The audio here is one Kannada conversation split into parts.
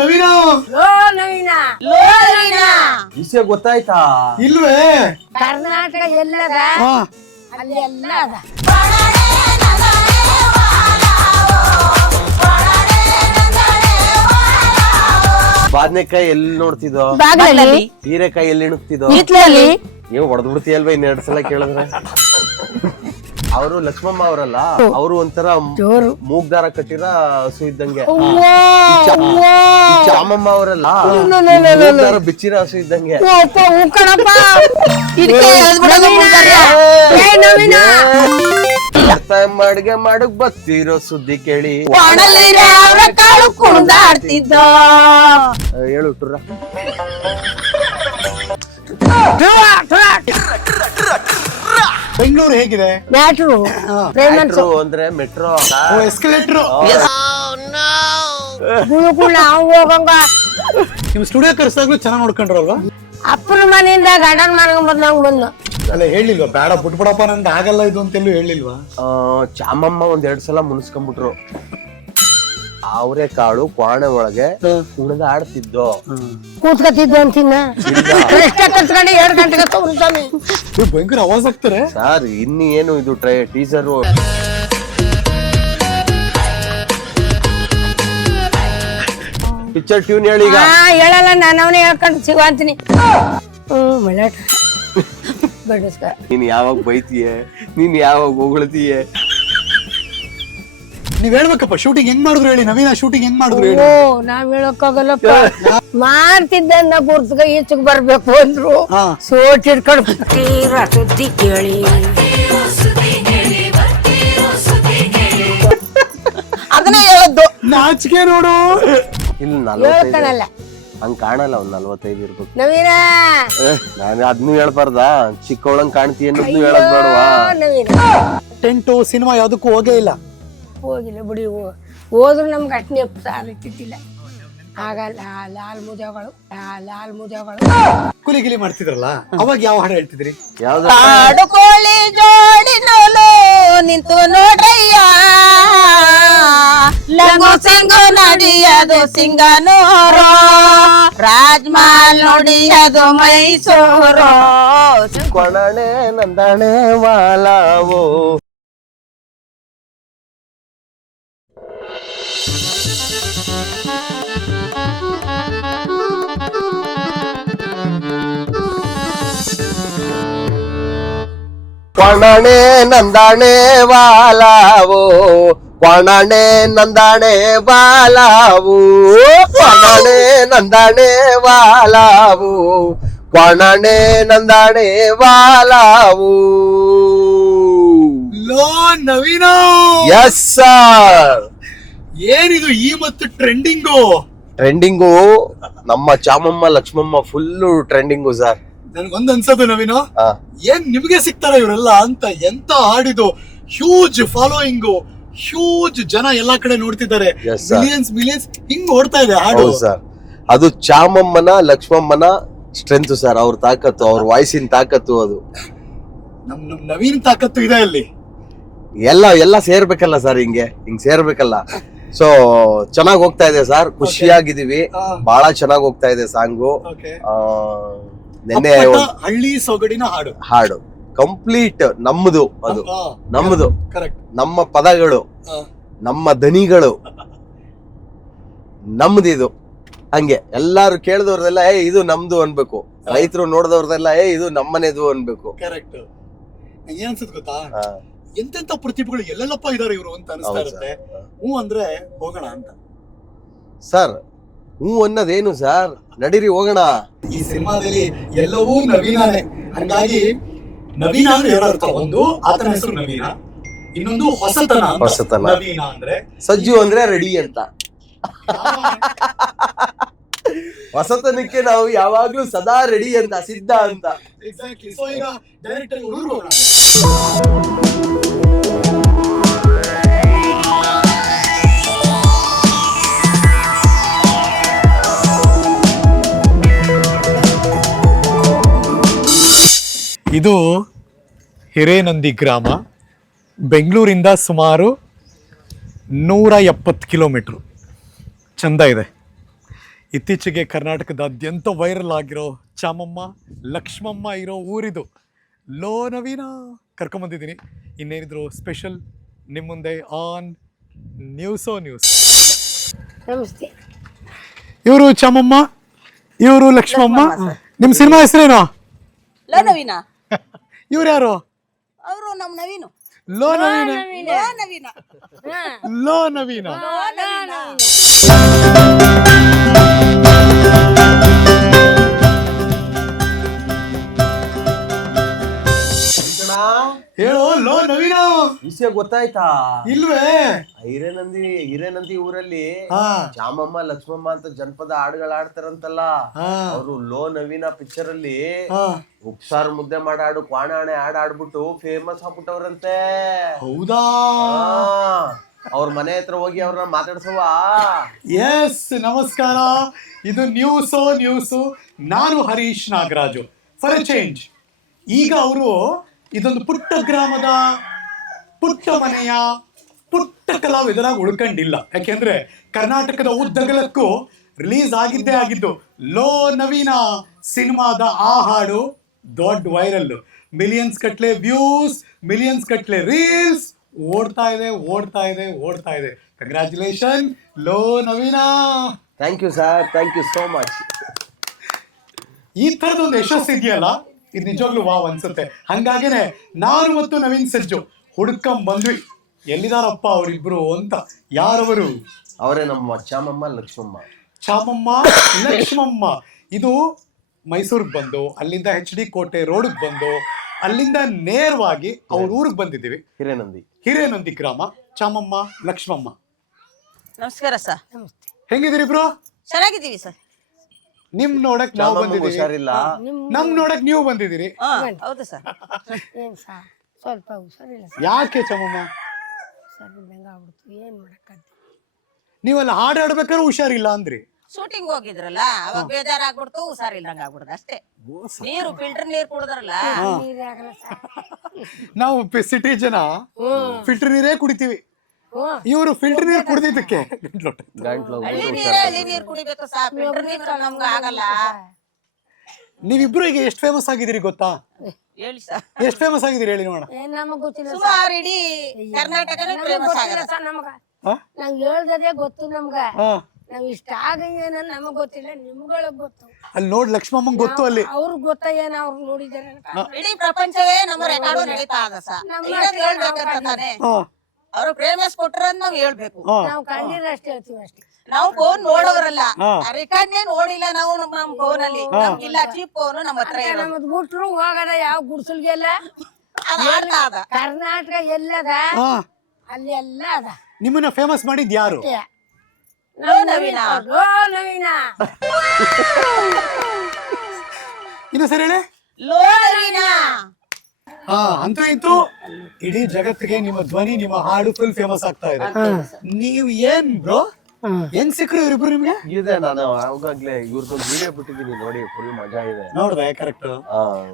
ನವೀನ ವಿಷಯ ಗೊತ್ತಾಯ್ತಾ? ಇಲ್ವೇ? ಕರ್ನಾಟಕ ಎಲ್ಲದ ಅಲ್ಲಿ ಎಲ್ಲ ಅದ. ಬಾದ್ನೆಕಾಯಿ ಎಲ್ಲಿ ನೋಡ್ತಿದ್ದೋ? ಬಾಗ್ಲಲ್ಲಿ, ಹೀರೆಕಾಯಿ ಎಲ್ಲಿ ಇಣುಕ್ತಿದ್ದೋ? ಹಿತ್ಲಲ್ಲಿ. ನೀವು ಹೊಡೆದ್ ಬಿಡ್ತೀಯಲ್ವಾ ಇನ್ನೆರಡು ಸಲ ಕೇಳಿದ್ರೆ? ಅವರು ಲಕ್ಷ್ಮಮ್ಮ ಅವರಲ್ಲ, ಅವರು ಒಂಥರ ಮೂಗ್ದಾರ ಕಟ್ಟಿರ ಹಸು ಇದ್ದಂಗೆ. ಚಾಮಮ್ಮ ಅವರಲ್ಲ, ಮೂಗ್ದಾರ ಬಿಚ್ಚಿರ ಹಸು ಇದ್ದಂಗೆ. ಅಡಿಗೆ ಮಾಡಕ್ ಬತ್ತಿರೋ ಸುದ್ದಿ ಕೇಳಿ ಹೇಳು ಟುರ್ರ. ಬೆಂಗಳೂರು ಹೇಗಿದೆ? ಮ್ಯಾಟ್ರು ಮೆಟ್ರೋ ಅಂದ್ರೆ ಮೆಟ್ರೋ ಎಸ್ಕಲೇಟರ್. ನಾವು ಹೋಗಂಗ ನಿಮ್ ಸ್ಟುಡಿಯೋ ಕರ್ಸಾಗ್ಲೂ ಚೆನ್ನಾಗಿ ನೋಡ್ಕೊಂಡ್ರಲ್ವಾ? ಅಪ್ಪನ ಮನೆಯಿಂದ ಗಂಡನ ಮನೆಗೆ ಬಂದಂಗ ಬಂದು ಅಲ್ಲ ಹೇಳಿಲ್ವಾ ಬೇಡ ಬಿಟ್ಬಿಡಪ್ಪ ನಂಗೆ ಆಗಲ್ಲ ಇದು ಅಂತೆಲ್ಲೂ ಹೇಳಿಲ್ವಾ? ಚಾಮಮ್ಮ ಒಂದೆರಡು ಸಲ ಮುನ್ಸ್ಕೊಂಡ್ಬಿಟ್ರು. ಅವರೇ ಕಾಳು ಕ್ವಾಣೆ ಒಳಗೆ ಕುಣಿದ ಆಡ್ತಿದ್ದೋ, ಕೂತ್ಕತ್ತಿದ್ದು ಅಂತಿನ್ನ ಕತ್ಕೊಂಡು 2 ಗಂಟೆಗೆ ತಗೊಂಡ್ತಾನೆ. ಭಯಂಕರ ಆವಾಜ್ ಆಗ್ತಾರೆ ಸರ್. ಇನ್ನು ಏನು ಇದು ಟೀಸರ್ ಪಿಕ್ಚರ್ ಟ್ಯೂನ್ ಹೇಳಿ. ಹೇಳಲ್ಲ, ನಾನು ಅವನೇ ಹೇಳ್ಕೊಂಡು ಸಿಗೋ ಅಂತೀನಿ. ಮಳ್ಳಾಟ ಬಡಿಸ್ಕ. ನೀನ್ ಯಾವಾಗ ಬೈತೀಯ, ನೀನ್ ಯಾವಾಗ ಹೊಗಳ್ತೀಯ? ನೀವ್ ಹೇಳ್ಬೇಕಪ್ಪ ಶೂಟಿಂಗ್ ಹೆಂಗ್ ಮಾಡಿದ್ರು ಹೇಳಿ. ನವೀನ ಶೂಟಿಂಗ್ ಹೆಂಗ್ ಮಾಡಿದ್ರು ಹೇಳಿ. ನಾವ್ ಹೇಳಕ್ಕಾಗಲ್ಲಪ್ಪ. ಮಾಡ್ತಿದ್ದ ಗುರ್ತ್ಗ ಈಚೆಗೆ ಬರ್ಬೇಕು ಅಂದ್ರು. ಸೋಟ್ ಹಿಡ್ಕೊಂಡು ಸುದ್ದಿ ಕೇಳಿ ಅದನ್ನೇ ಹೇಳದ್ದು. ನಾಚಿಕೆ ನೋಡು. ಇಲ್ಲಿ ಹೇಳ್ತಾನಲ್ಲ, ಹಂಗ್ ಕಾಣಲ್ಲ. ಒಂದ್ 45 ಇರ್ಬೇಕು. ನವೀನ ನಾನು ಅದ್ನು ಹೇಳ್ಬಾರ್ದ? ಚಿಕ್ಕವಳಂಗ್ ಕಾಣ್ತೀಯ ಅನ್ನೋದ್ನು ಹೇಳದ್ ಬೇಡವಾ? ನವೀನ ಟೆಂಟು ಸಿನಿಮಾ ಯಾವ್ದಕ್ಕೂ ಹೋಗೇ ಇಲ್ಲ. ಹೋಗಿಲ್ಲ ಬಿಡಿ. ಹೋದ್ರು ನಮ್ಗೆ ಅಟ್ನೇ ಸಾಲಿತ್ತಿಲ್ಲ. ಆಗ ಲಾಲ್ ಮುಜಗಳು ಕುಲಿ ಗಿಲಿ ಮಾಡ್ತಿದ್ರಲ್ಲ, ಅವಾಗ ಯಾವ ಹಾಡು ಹೇಳ್ತಿದ್ರಿ? ಕಾಡು ಕೋಳಿ ಜೋಡಿ ನೋಲು ನಿಂತು ನೋಡ್ರಯ್ಯ, ಲಂಗು ಸಿಂಗು ನಡಿಯದು ಸಿಂಗನೂರು, ರಾಜ್ಮಹಲ್ ನೋಡಿಯದು ಮೈಸೂರು. ಕೊಣನೆ ನಂದಣೆ ವಾಲಾವೋ. ಕೊಣನೆ ನಂದಣೆ ವಾಲಾವೋ, ಕೊಣನೆ ನಂದಣೆ ವಾಲಾವು, ಕೊಣನೆ ನಂದಣೆ ವಾಲಾವು, ಕೊಣನೆ ನಂದಣೆ ವಾಲಾವು. ಲೋ ನವೀನ, ಎಸ್ ಸರ್. ಏನಿದು ಈ ಮತ್ತು ಟ್ರೆಂಡಿಂಗು? ಟ್ರೆಂಡಿಂಗು ನಮ್ಮ ಚಾಮಮ್ಮ ಲಕ್ಷ್ಮಮ್ಮ ಫುಲ್ಲು ಟ್ರೆಂಡಿಂಗು ಸರ್. ನನ್ಗೊಂದ್ ಅನ್ಸದು ನವೀನ, ಏನ್ ನಿಮ್ಗೆ ಸಿಗ್ತಾರ ಇವರೆಲ್ಲ ಅಂತ. ಎಂತ ಹಾಡಿದು, ಹ್ಯೂಜ್ ಫಾಲೋಯಿಂಗು, ಹ್ಯೂಜ್ ಜನ ಎಲ್ಲಾ ಕಡೆ ನೋಡ್ತಿದ್ದಾರೆ. ಮಿಲಿಯನ್ಸ್ ಹಿಂಗ್ ಓಡ್ತಾ ಇದೆ ಹಾಡು ಸರ್. ಅದು ಚಾಮಮ್ಮನ ಲಕ್ಷ್ಮಮ್ಮನ ಸ್ಟ್ರೆಂತ್ ಸರ್. ಅವ್ರ ತಾಕತ್ತು, ಅವ್ರ ವಾಯ್ಸಿನ ತಾಕತ್ತು ಅದು. ನಮ್ ನವೀನ್ ತಾಕತ್ತು ಇದೆ ಅಲ್ಲಿ. ಎಲ್ಲ ಸೇರ್ಬೇಕಲ್ಲ ಸರ್, ಹಿಂಗ್ ಸೇರ್ಬೇಕಲ್ಲ. ಸೊ ಚೆನ್ನಾಗ್ ಹೋಗ್ತಾ ಇದೆ ಸರ್, ಖುಷಿಯಾಗಿದೀವಿ. ಬಹಳ ಚೆನ್ನಾಗ್ ಹೋಗ್ತಾ ಇದೆ ಸಾಂಗು. ನೆನ್ನೆ ಹಳ್ಳಿ ಸೊಗಡಿನ ಹಾಡು ಕಂಪ್ಲೀಟ್ ನಮ್ಮದು, ಅದು ನಮ್ಮದು, ನಮ್ಮ ಪದಗಳು, ನಮ್ಮ ದನಿಗಳು ನಮ್ದಿದು. ಹಂಗೆ ಎಲ್ಲಾರು ಕೇಳಿದವ್ರದೆಲ್ಲ ಇದು ನಮ್ದು ಅನ್ಬೇಕು, ರೈತರು ನೋಡಿದವ್ರದೆಲ್ಲ ಇದು ನಮ್ಮನೆದು ಅನ್ಬೇಕು. ಕರೆಕ್ಟ್. ಏನ್ ಅನ್ಸುತ್ತೆ ಗೊತ್ತಾ, ಎಂತೆಂತ ಪ್ರತಿಭೆಗಳು ಎಲ್ಲೆಲ್ಲಪ್ಪ ಇದಾರೆ ಇವರು ಅಂತ ಅನಿಸ್ತಾ ಇರುತ್ತೆ. ಹ್ಞೂ ಅಂದ್ರೆ ಹೋಗೋಣ ಅಂತ ಸರ್. ಹ್ಞೂ ಅನ್ನೋದೇನು ಸರ್, ನಡೀರಿ ಹೋಗೋಣ. ಈ ಸಿನಿಮಾದಲ್ಲಿ ಎಲ್ಲವೂ ನವೀನಾನೇ. ಹಂಗಾಗಿ ನವೀನ ಅಂದ್ರೆ ಎರಡರ್ಥ. ಒಂದು ಆತನ ಹೆಸರು ನವೀನ, ಇನ್ನೊಂದು ಹೊಸತನ. ನವೀನ ಅಂದ್ರೆ ಸಜ್ಜು ಅಂದ್ರೆ ರೆಡಿ ಅಂತ. ಹೊಸತನಕ್ಕೆ ನಾವು ಯಾವಾಗ್ಲೂ ಸದಾ ರೆಡಿ ಅಂತ, ಸಿದ್ಧ ಅಂತ. ಎಕ್ಸಾಕ್ಟ್ಲಿ. ಸೊ ಈಗ ಡೈರೆಕ್ಟ್ ಆಗಿ ಹೋಗೋಣ. ಇದು ಹಿರೇನಂದಿ ಗ್ರಾಮ, ಬೆಂಗಳೂರಿಂದ ಸುಮಾರು 170 ಕಿಲೋಮೀಟ್ರು. ಚಂದ ಇದೆ. ಇತ್ತೀಚೆಗೆ ಕರ್ನಾಟಕದಾದ್ಯಂತ ವೈರಲ್ ಆಗಿರೋ ಚಾಮಮ್ಮ ಲಕ್ಷ್ಮಮ್ಮ ಇರೋ ಊರಿದು ಲೋ ನವೀನ ಕರ್ಕೊಂಬಂದಿದ್ದೀನಿ. ಇನ್ನೇನಿದ್ರು ಸ್ಪೆಷಲ್ ನಿಮ್ಮ ಮುಂದೆ ಆನ್ ನ್ಯೂಸೋ ನ್ಯೂಸ್. ನಮಸ್ತೆ. ಇವರು ಚಾಮಮ್ಮ, ಇವರು ಲಕ್ಷ್ಮಮ್ಮ. ನಿಮ್ಮ ಸಿನಿಮಾ ಹೆಸರೇನು? ಲೋ ನವೀನ. ಇವ್ರು ಯಾರು? ಅವರು ನಮ್ಮ ನವೀನು. ಲೋ ನವೀನ. ಲೋ ನವೀನ. ಲೋ ನವೀನ. ಹೇಳೋ ಲೋ ನವೀನ. ವಿಷಯ ಗೊತ್ತಾಯ್ತಾ? ಇಲ್ವೇ? ಹಿರೇನಂದಿ ಊರಲ್ಲಿ ಚಾಮಮ್ಮ ಲಕ್ಷ್ಮಮ್ಮ ಅಂತ ಜನಪದ ಹಾಡುಗಳು ಆಡ್ತಾರಂತಲ್ಲ, ಅವರು ಲೋ ನವೀನ ಪಿಕ್ಚರ್ ಅಲ್ಲಿ ಉಪ್ಸಾರು ಮುದ್ದೆ ಮಾಡಿ ಹಾಡು ಕ್ವಾಣಾಣೆ ಹಾಡು ಆಡ್ಬಿಟ್ಟು ಫೇಮಸ್ ಆಗ್ಬಿಟ್ಟವ್ರಂತೆ. ಹೌದಾ? ಅವ್ರ ಮನೆ ಹತ್ರ ಹೋಗಿ ಅವ್ರನ್ನ ಮಾತಾಡ್ಸವ. ಎಸ್, ನಮಸ್ಕಾರ. ಇದು ನ್ಯೂಸು. ನಾನು Harish Nagaraju, for A change. ಈಗ ಅವರು ಇದೊಂದು ಪುಟ್ಟ ಗ್ರಾಮದ ಪುಟ್ಟ ಮನೆಯ ಪುಟ್ಟ ಕಲಾವಿದರಾಗಿ ಉಳ್ಕೊಂಡಿಲ್ಲ. ಯಾಕೆಂದ್ರೆ ಕರ್ನಾಟಕದ ಉದ್ದಗಲಕ್ಕೂ ರಿಲೀಸ್ ಆಗಿದ್ದು ಲೋ ನವೀನ ಸಿನಿಮಾದ ಆ ಹಾಡು ದೊಡ್ಡ ವೈರಲ್. ಮಿಲಿಯನ್ಸ್ ಗಟ್ಲೆ ವ್ಯೂಸ್, ಮಿಲಿಯನ್ಸ್ ಗಟ್ಲೆ ರೀಲ್ಸ್ ಓಡ್ತಾ ಇದೆ. ಕಂಗ್ರ್ಯಾಚುಲೇಷನ್ ಲೋ ನವೀನ. Thank you sir, thank you so much. ಈ ತರದೊಂದು ಯಶಸ್ಸು ಇದೆಯಲ್ಲ, ಇದು ನಿಜವಾಗ್ಲೂ ವಾವ್ ಅನ್ಸುತ್ತೆ. ಹಂಗಾಗೇನೆ ನಾನು ಮತ್ತು ನವೀನ್ ಸಜ್ಜು ಹುಡ್ಕೊಂಡ್ ಬಂದ್ವಿ, ಎಲ್ಲಿದಾರಪ್ಪ ಅವರಿಬ್ರು ಅಂತ. ಯಾರವರು? ಅವರೇ ನಮ್ಮ ಚಾಮಮ್ಮ ಲಕ್ಷ್ಮಮ್ಮ. ಇದು ಮೈಸೂರಿಗೆ ಬಂದು ಅಲ್ಲಿಂದ HD ಕೋಟೆ ರೋಡ್ಗೆ ಬಂದು ಅಲ್ಲಿಂದ ನೇರವಾಗಿ ಅವ್ರ ಊರಿಗೆ ಬಂದಿದ್ದೀವಿ. ಹಿರೇನಂದಿ ಗ್ರಾಮ, ಚಾಮಮ್ಮ ಲಕ್ಷ್ಮಮ್ಮ. ನಮಸ್ಕಾರ ಸರ್. ನಮಸ್ತೆ. ಬ್ರೋ? ಚೆನ್ನಾಗಿದ್ದೀವಿ ಸರ್. ನಿಮ್ ನೋಡಕ್ ನಾವು ಬಂದಿದ್ದೀವಿ, ಹುಷಾರಿಲ್ಲ. ನಮ್ ನೋಡಕ್ ನೀವು ಬಂದಿದ್ದೀರಿ. ಹೌದು ಸರ್. ಏನ್ ಸ್ವಲ್ಪ ಹುಷಾರಿಲ್ಲ ಸರ್. ಯಾಕೆ ಚಾಮಮ್ಮ? ಹುಷಾರಿಲ್ದಂಗ ಆಗ್ಬಿಡ್ತು, ಏನ್ ಮಾಡಕ್ಕಾಗ್ತದೆ. ನೀವೆಲ್ಲ ಹಾಡು ಆಡ್ಬೇಕಾದ್ರೆ ಹುಷಾರಿಲ್ಲ ಅಂದ್ರಿ. ಶೂಟಿಂಗ್ ಹೋಗಿದ್ರಲ್ಲ, ಅವಾಗ ಬೇಜಾರಾಗ್ಬಿಡ್ತು, ಹುಷಾರಿಲ್ದಂಗ ಆಗ್ಬಿಡ್ದು ಅಷ್ಟೇ. ನೀರು ಫಿಲ್ಟರ್ ನೀರ್ ಕುಡಿದ್ರಲ್ಲ. ನೀರೇ ಆಗಲ್ಲ ಸರ್. ನಾವು ಸಿಟಿ ಜನ ಫಿಲ್ಟರ್ ನೀರೇ ಕುಡಿತೀವಿ. ಇವರು ಫಿಲ್ಟರ್ ನೀರು ಕುಡಿದಿದ್ದಕ್ಕೆ ಹಳ್ಳಿ ನೀರ್ ಕುಡಿಬೇಕು ಸರ್, ಫಿಲ್ಟರ್ ನೀರು ನಮ್ಗ ಆಗಲ್ಲ. ನೀವಿಬ್ರು ಈಗ ಎಷ್ಟು ಫೇಮಸ್ ಆಗಿದ್ದೀರಿ ಗೊತ್ತಾ? ಹೇಳಿ ಸರ್. ಎಷ್ಟು ಫೇಮಸ್ ಆಗಿದ್ದೀರಿ ಹೇಳಿ ನೋಡ. ಏನ್ ನಮಗ್ ಗೊತ್ತಿಲ್ಲ ಸರ್. ಸುಮಾರು ಇಡೀ ಕರ್ನಾಟಕನೇ ಫೇಮಸ್ ಗೊತ್ತಿಲ್ಲ ಆಗಲ್ಲ ಸರ್ ನಮಗ. ನಂಗ್ ಹೇಳ್ದದೇ ಗೊತ್ತು ನಮ್ಗ. ನಾವ್ ಇಷ್ಟ ಆಗೇನ ನಮಗ್ ಗೊತ್ತಿಲ್ಲ, ನಿಮ್ಗಳಿಗೆ ಗೊತ್ತು. ಅಲ್ಲಿ ನೋಡ್ ಲಕ್ಷ್ಮಮ್ಮಂಗ್ ಗೊತ್ತು. ಅಲ್ಲಿ ಅವ್ರಿಗೆ ಗೊತ್ತ ಏನ ಅವ್ರು ನೋಡಿದಾರೆ. ಇಡೀ ಪ್ರಪಂಚವೇ ನಮ್ಮ ರೆಕಾರ್ಡು ನಡೀತಾ ಅದ ಸರ್. ಹೇಳ್ಬೇಕಂತ ತಾನೆ ಅವ್ರು ಫೇಮಸ್ ಕೊಟ್ರ ನಾವ್ ಹೇಳ್ಬೇಕು. ನಾವ್ ಕಂಡಿರ ಅಷ್ಟೇ ಹೇಳ್ತೀವಿ ಅಷ್ಟೇ. ನಾವು ಫೋನ್ ನೋಡೋರಲ್ಲ, ರೆಕಾರ್ಡ್ನೇ ನೋಡಿಲ್ಲ ನಾವು. ನಮ್ ಫೋನ್ ಅಲ್ಲಿ ನಮ್ಗಿಲ್ಲ, ಚೀಪ್ ಫೋನ್ ನಮ್ಮ ಹತ್ರ ಇರೋದು. ನಮ್ಮದ್ ಗುಟ್ರು ಹೋಗದ ಯಾವ ಗುಡ್ಸಲ್ಗೆಲ್ಲ ಅದ್ ಆಡ್ತಾ ಅದ. ಕರ್ನಾಟಕ ಎಲ್ಲದ ಅಲ್ಲಿ ಎಲ್ಲ ಅದ. ನಿಮ್ಮನ್ನ ಫೇಮಸ್ ಮಾಡಿದ್ ಯಾರು? ಲೋ ನವೀನ. ಲೋ ನವೀನ. ಇನ್ನು ಸರಿ ಹೇಳಿ. ಲೋ ನವೀನ. ಅಂತೂ ಇಂತೂ ಇಡೀ ಜಗತ್ತಿಗೆ ನಿಮ್ಮ ಧ್ವನಿ, ನಿಮ್ಮ ಹಾಡು ಫುಲ್ ಫೇಮಸ್ ಆಗ್ತಾ ಇದೆ. ನೀವು ಏನ್ ಬ್ರೋ, ಏನ್ ಸಿಕ್ರು ಇವ್ರಿಬ್ರು ನಿಮ್ಗೆ? ಇದೆ, ನಾನು ಅವಾಗ್ಲೇ ಇವ್ರದ್ದು ವಿಡಿಯೋ ಬಿಟ್ಟಿದ್ದೀನಿ ನೋಡಿ, ಫುಲ್ ಮಜಾ ಇದೆ. ನೋಡ್ದೆ ಕರೆಕ್ಟ್.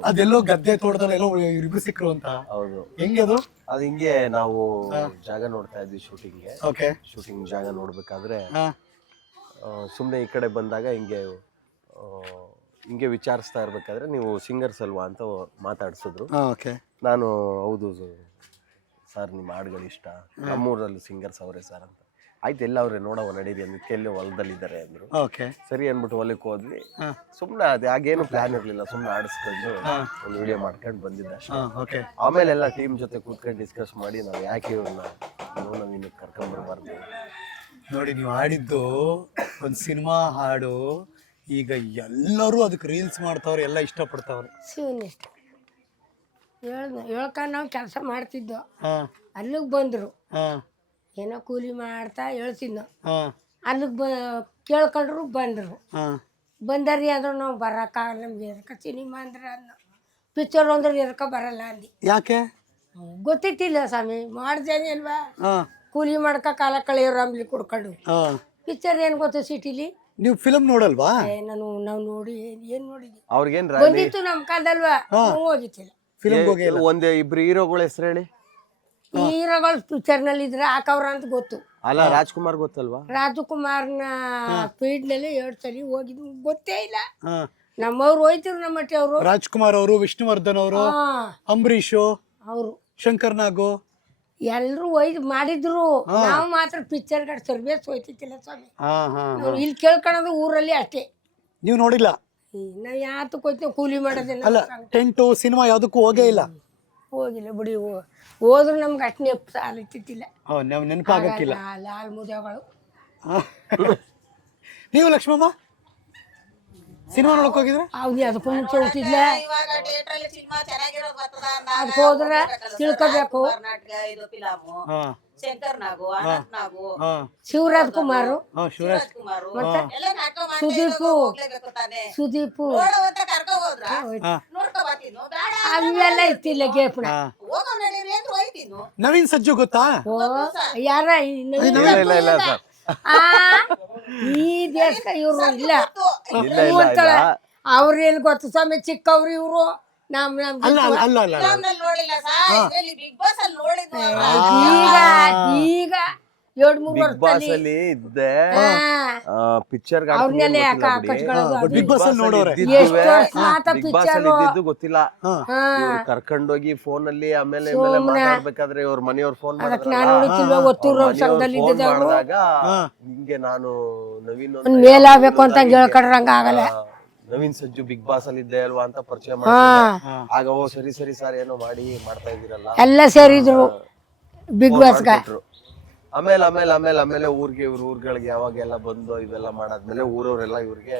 ಅದೆಲ್ಲೋ ಗದ್ದೆ ತೋಟದಲ್ಲಿ ಎಲ್ಲೋ ಇವ್ರಿಬ್ರು ಸಿಕ್ರು ಅಂತ. ಹೌದು. ಹೆಂಗೆ ಅದು? ಅದು ಹಿಂಗೆ ನಾವು ಜಾಗ ನೋಡ್ತಾ ಇದ್ವಿ ಶೂಟಿಂಗ್ಗೆ. ಓಕೆ. ಶೂಟಿಂಗ್ ಜಾಗ ನೋಡ್ಬೇಕಾದ್ರೆ ಸುಮ್ನೆ ಈ ಕಡೆ ಬಂದಾಗ ಹಿಂಗೆ ವಿಚಾರಿಸ್ತಾ ಇರ್ಬೇಕಾದ್ರೆ ನೀವು ಸಿಂಗರ್ಸ್ ಅಲ್ವಾ ಅಂತ ಮಾತಾಡ್ಸಿದ್ರು. ನಾನು ಹೌದು ಸರ್, ನಿಮ್ಮ ಹಾಡುಗಳು ಇಷ್ಟ, ನಮ್ಮೂರಲ್ಲಿ ಸಿಂಗರ್ಸ್ ಅವರೇ ಸರ್ ಅಂತ. ಆಯ್ತು, ಎಲ್ಲ ಅವ್ರೆ ನೋಡವ ನಡೀರಿ ಅಂದಕ್ಕೆ, ಎಲ್ಲಿ ಹೊಲದಲ್ಲಿದ್ದಾರೆ ಅಂದ್ರು. ಸರಿ ಅಂದ್ಬಿಟ್ಟು ಹೊಲಕ್ಕೆ ಹೋದ್ವಿ. ಸುಮ್ನೆ ಅದು ಆಗೇನು ಪ್ಲಾನ್ ಇರ್ಲಿಲ್ಲ, ಸುಮ್ನೆ ಆಡಿಸ್ಕೊಂಡು ಒಂದು ವಿಡಿಯೋ ಮಾಡ್ಕೊಂಡು ಬಂದಿದ್ದೆ ಅಷ್ಟೇ. ಆಮೇಲೆ ಎಲ್ಲ ಟೀಮ್ ಜೊತೆ ಕೂತ್ಕೊಂಡು ಡಿಸ್ಕಸ್ ಮಾಡಿ ನಾವು ಯಾಕೆ ಇವ್ರನ್ನ ನವೀನ ಕರ್ಕೊಂಡ್ಬರ್ಬಾರ್ದು. ನೋಡಿ, ನೀವು ಹಾಡಿದ್ದು ಒಂದು ಸಿನಿಮಾ ಹಾಡು, ಈಗ ಎಲ್ಲರೂ ಅದಕ್ಕೆ ರೀಲ್ಸ್ ಮಾಡ್ತಾವ್ರೆ, ಎಲ್ಲ ಇಷ್ಟಪಡ್ತಾವ್ರೆ. ಶಿವನ್ ಇಷ್ಟ ಹೇಳ್ಕೊಂಡು ನಾವು ಕೆಲಸ ಮಾಡ್ತಿದ್ದೋ, ಅಲ್ಲಿಗೆ ಬಂದ್ರು. ಏನೋ ಕೂಲಿ ಮಾಡ್ತಾ ಹೇಳ್ತಿದ್ನೋ, ಅಲ್ಲಿಗೆ ಕೇಳ್ಕೊಂಡ್ರು ಬಂದ್ರು. ಬಂದರಿ ಅಂದ್ರು ನಾವು ಬರೋಕ್ಕಾಗಲ್ಲ, ನಮ್ಗೆ ಎದಕ್ಕೆ ಸಿನಿಮಾ ಅಂದ್ರೆ ಅನ್ನ ಪಿಕ್ಚರ್ ಅಂದ್ರೆ ಎದಕ್ಕೆ ಬರಲ್ಲ ಅಂದು. ಯಾಕೆ ಗೊತ್ತಿತ್ತಿಲ್ಲ ಸ್ವಾಮಿ, ಮಾಡ್ದೇನೆ ಅಲ್ವಾ, ಕೂಲಿ ಮಾಡ್ಕ ಕಾಲ ಕಳೆಯೋರು ಅಂಬ್ಲಿ ಕುಡ್ಕೊಂಡು. ಪಿಕ್ಚರ್ ಏನ್ ಗೊತ್ತು ಸಿಟಿಲಿ. ನೀವು ಫಿಲಮ್ ನೋಡಲ್ವಾ? ನಾವು ನೋಡಿ ಏನ್ ನೋಡಿದ್ವಿ, ಅವ್ರಿಗೇನ್ ಬಂದಿತ್ತು ನಮ್ ಕಾಲದಲ್ವಾ, ಹೋಗಿತ್ತಿಲ್ಲ. ಒಂದೇ ಇಬ್ರು ಹೀರೋಗಳ ಹೆಸರು ಹೇಳಿ. ಹೀರೋಗಳು ಪಿಕ್ಚರ್ ನಲ್ಲಿ ಇದ್ರೆ ಹಾಕವ್ರ ಅಂತ ಗೊತ್ತು. ಅಲ್ಲ ರಾಜ್ಕುಮಾರ್ ಗೊತ್ತಲ್ವಾ? ರಾಜಕುಮಾರ್ನ ಫೀಲ್ಡ್ ನಲ್ಲಿ 2 ಸರಿ ಹೋಗಿದ್ವಿ, ಗೊತ್ತೇ ಇಲ್ಲ. ನಮ್ಮವ್ರು ಹೋಯ್ತಿರು ನಮ್ಮ ಮಟ್ಟಿ ಅವರು. ರಾಜ್ಕುಮಾರ್ ಅವರು, ವಿಷ್ಣುವರ್ಧನ್ ಅವರು, ಅಂಬರೀಶ್ ಅವರು, ಶಂಕರ್ ನಾಗು ಎಲ್ರು ಒಯ್ದು ಮಾಡಿದ್ರು. ನಾವು ಮಾತ್ರ ಪಿಕ್ಚರ್ ಗಾಡಿ ಸರ್ವೇಸ್ ಹೋಯ್ತಿತ್ತಿಲ್ಲ ಸ್ವಾಮಿ. ನಾವು ಇಲ್ಲಿ ಕೇಳ್ಕೊಳೋದು ಊರಲ್ಲಿ ಅಷ್ಟೇ. ನೀವು ನೋಡಿಲ್ಲ? ನಾವ್ ಯಾತಕ್ಕೆ ಹೋಯ್ತೀವಿ, ಕೂಲಿ ಮಾಡೋದೇನ. ಅಲ್ಲ, ಟೆಂಟು ಸಿನಿಮಾ ಯಾವ್ದಕ್ಕೂ ಹೋಗೇ ಇಲ್ಲ? ಹೋಗಿಲ್ಲ ಬಿಡಿ. ಹೋದ್ರು ನಮ್ಗೆ ಅಷ್ಟು ನೆಪ್ ಸಾಲಿತ್ತಿಲ್ಲ, ನೆನಪಾಗಕ್ಕಿಲ್ಲ. ಲಾಲ್ ಮುಜಗಳು. ನೀವು ಲಕ್ಷ್ಮಮ್ಮ ಸಿನಿಮಾ ನೋಡಕ್ ಹೋಗಿದ್ರೆ? ಅವ್ನಿ ಅದಕ್ಕೂ ಮುಂಚೆ ಹುಟ್ಟಿದ್ಲ. ಇವಾಗ ಥಿಯೇಟರ್ ಅಲ್ಲಿ ಸಿನಿಮಾ ಚೆನ್ನಾಗಿರೋದು ಬರ್ತದ ಅದಕ್ಕೆ ಹೋದ್ರೆ ತಿಳ್ಕೊಬೇಕು. ಕರ್ನಾಟಕ ಇದು ಫಿಲಮು ಶಂಕರ್ ನಾಗು, ಅನಂತ್ ನಾಗು, ಶಿವರಾಜ್ ಕುಮಾರ್, ಶಿವರಾಜ್ ಕುಮಾರು ಮತ್ತೆ ಎಲ್ಲ ನಾಟಕ ಸುದೀಪು, ಹೋಗ್ಲೇಬೇಕು ತಾನೆ. ಸುದೀಪು ನೋಡುವಂತ ಕರ್ಕೊ ಹೋದ್ರ ನೋಡ್ಕೊ ಬಾತಿದ್ನು, ಬೇಡ ಅವೆಲ್ಲ ಇತ್ತಿಲ್ಲ ಗೇಪ್ನ. ಹೋಗೋ ನಡೀರಿ ಅಂದ್ರೆ ಹೋಯ್ತಿದ್ನು. ನವೀನ್ ಸಜ್ಜು ಗೊತ್ತಾ? ಯಾರ ಈ ದೇಶಕ್ಕೆ ಇವ್ರು ಇಲ್ಲ. ಅವ್ರೇನು ಗೊತ್ತು ಸ್ವಾಮಿ, ಚಿಕ್ಕವ್ರು ಇವ್ರು. ಅಲ್ಲ ಅಲ್ಲ ಅಲ್ಲ ಅಲ್ಲ ನೋಡಿಲ್ಲ ಸರ್, ಬಿಗ್ ಬಾಸ್ ಅಲ್ಲಿ ನೋಡಿದ್ನು. ಈಗ 2-3 ಬಿಗ್ ಬಾಸ್ ವರ್ಷದಲ್ಲಿ ಅಲ್ಲಿ ಇದ್ದೆ ಪಿಕ್ಚರ್ ಅವ್ರನ್ನೆಲ್ಲ ಬಿಗ್ ಬಾಸ್ ಅಲ್ಲಿ ನೋಡೋರೆ ಬಿಗ್ ಬಾಸ್ ಅಲ್ಲಿ ಇದ್ದಿದ್ದು ಗೊತ್ತಿಲ್ಲ. ಕರ್ಕೊಂಡೋಗಿ ಫೋನ್ ಅಲ್ಲಿ ಆಮೇಲೆ ಮಾತಾಡ್ಬೇಕಾದ್ರೆ ಇವ್ರ ಮನೆಯವ್ರ ಫೋನ್ ಮಾಡಿದಾಗ ಹಿಂಗೆ ನಾನು ನವೀನ್ ಮೇಲಾಗಬೇಕು ಅಂತ ಹೇಳ್ಕೊಂಡ್ರಂಗ ಆಗಲ್ಲ. ನವೀನ್ ಸಜ್ಜು ಬಿಗ್ ಬಾಸ್ ಅಲ್ಲಿ ಇದ್ದೆ ಅಲ್ವಾ ಅಂತ ಪರಿಚಯ ಮಾಡಿದ್ರು. ಆಗ ಓ ಸರಿ ಸರಿ ಸರ್ ಏನೋ ಮಾಡ್ತಾ ಇದೀರಲ್ಲ ಎಲ್ಲ ಸೇರಿದ್ರು ಬಿಗ್ ಬಾಸ್. ಆಮೇಲೆ ಆಮೇಲೆ ಆಮೇಲೆ ಆಮೇಲೆ ಊರ್ಗಳಿಗೆ ಯಾವಾಗೆಲ್ಲ ಬಂದು ಇವೆಲ್ಲ ಮಾಡಾದ್ಮೇಲೆ ಊರವ್ರೆಲ್ಲ ಇವ್ರಿಗೆ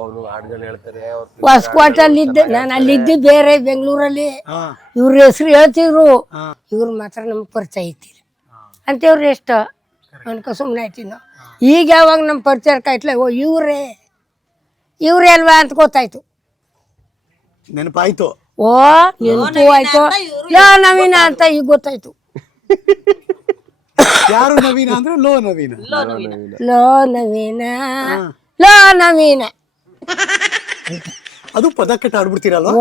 ಅವನು ಹಾಡ್ಗಳು ಹೇಳ್ತಾರೆ. ಹೊಸಕೋಟಲ್ಲಿ ಇದ್ದೆ ನಾನು, ಅಲ್ಲಿದ್ದೆ ಬೇರೆ ಬೆಂಗಳೂರಲ್ಲಿ. ಇವ್ರ ಹೆಸರು ಹೇಳ್ತಿದ್ರು, ಇವ್ರ ಮಾತ್ರ ನಮ್ಗೆ ಪರಿಚಯ ಐತಿಲ್ಲ ಅಂತ. ಇವ್ರು ಎಷ್ಟು ಅನ್ಕೊ ಸುಮ್ಮನೆ ಆಯ್ತೀವಿ ನಾವು. ಈಗ ಯಾವಾಗ ನಮ್ಮ ಪರಿಚಯ ಕಾಯ್ತಲ್ಲ, ಓ ಇವ್ರೇ ಅಲ್ವಾ ಅಂತ ಗೊತ್ತಾಯ್ತು. ನೆನಪಾಯ್ತು. ಓ ನೆನಪು ಆಯ್ತು, ನವೀನ ಅಂತ ಈಗ ಗೊತ್ತಾಯ್ತು. ಯಾರು ನವೀನ ಅಂದ್ರೆ ಲೋ ನವೀನ. ಅದು ಪದಕಟ್ಟ ಆಡ್ಬಿಡ್ತೀರಲ್ವಾ?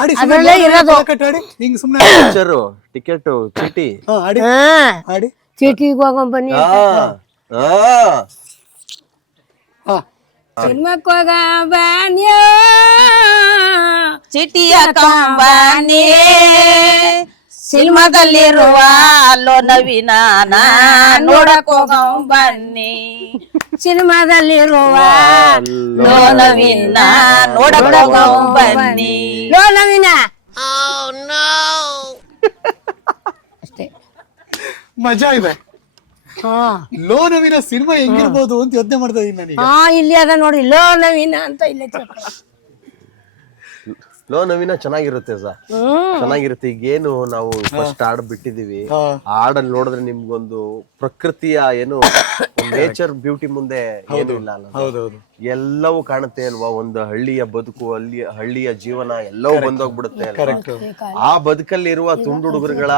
ಅದರಲ್ಲೇ ಇರೋದು. ಆಡಿ ಹಿಂಗ್ ಸುಮ್ನೆ ಟಿಕೆಟ್ ಚೀಟಿ ಆಡಿ ಚೀಟಿಗೆ ಹೋಗೋಣ ಬನ್ನಿ. ಸಿನಿಮಾಕ್ಕೆ ಹೋಗ ಬನ್ನಿ, ಚಿಟಿಯ ಕಂಬನಿ ಸಿನಿಮಾದಲ್ಲಿರುವ ಅಲ್ಲೋ ನವೀನ ನೋಡಕ್ ಹೋಗ ಬನ್ನಿ. ಸಿನಿಮಾದಲ್ಲಿರುವ ಲೋ ನವೀನ ನೋಡಕ್ ಹೋಗ ಬನ್ನಿ. ಲೋ ನವೀನ ಅಷ್ಟೇ. ಮಜಾ ಇದೆ. ಲೋ ನವೀನ ಸಿನಿಮಾ ಹೆಂಗಿರ್ಬೋದು ಅಂತ ಯೋಚನೆ ಮಾಡ್ತಾ ಇದೀನಿ ನನಗೆ. ಇಲ್ಲಿ ಅದ ನೋಡಿ, ಲೋ ನವೀನ ಅಂತ ಇಲ್ಲೇ. ಲೋ ನವೀನ ಚೆನ್ನಾಗಿರುತ್ತೆ ಸರ್, ಚೆನ್ನಾಗಿರುತ್ತೆ. ಈಗೇನು ನಾವು ಫಸ್ಟ್ ಹಾಡ್ ಬಿಟ್ಟಿದೀವಿ, ಹಾಡಲ್ಲಿ ನೋಡಿದ್ರೆ ನಿಮ್ಗೊಂದು ಪ್ರಕೃತಿಯ ಏನು ನೇಚರ್ ಬ್ಯೂಟಿ ಮುಂದೆ ಏನು ಇಲ್ಲ ಅಲ್ಲ, ಎಲ್ಲವೂ ಕಾಣುತ್ತೆ ಅಲ್ವಾ. ಒಂದು ಹಳ್ಳಿಯ ಬದುಕು, ಹಳ್ಳಿಯ ಜೀವನ ಎಲ್ಲವೂ ಬಂದೋಗ್ಬಿಡುತ್ತೆ ಅಲ್ವಾ. ಆ ಬದುಕಲ್ಲಿ ಇರುವ ತುಂಡು ಹುಡುಗರುಗಳ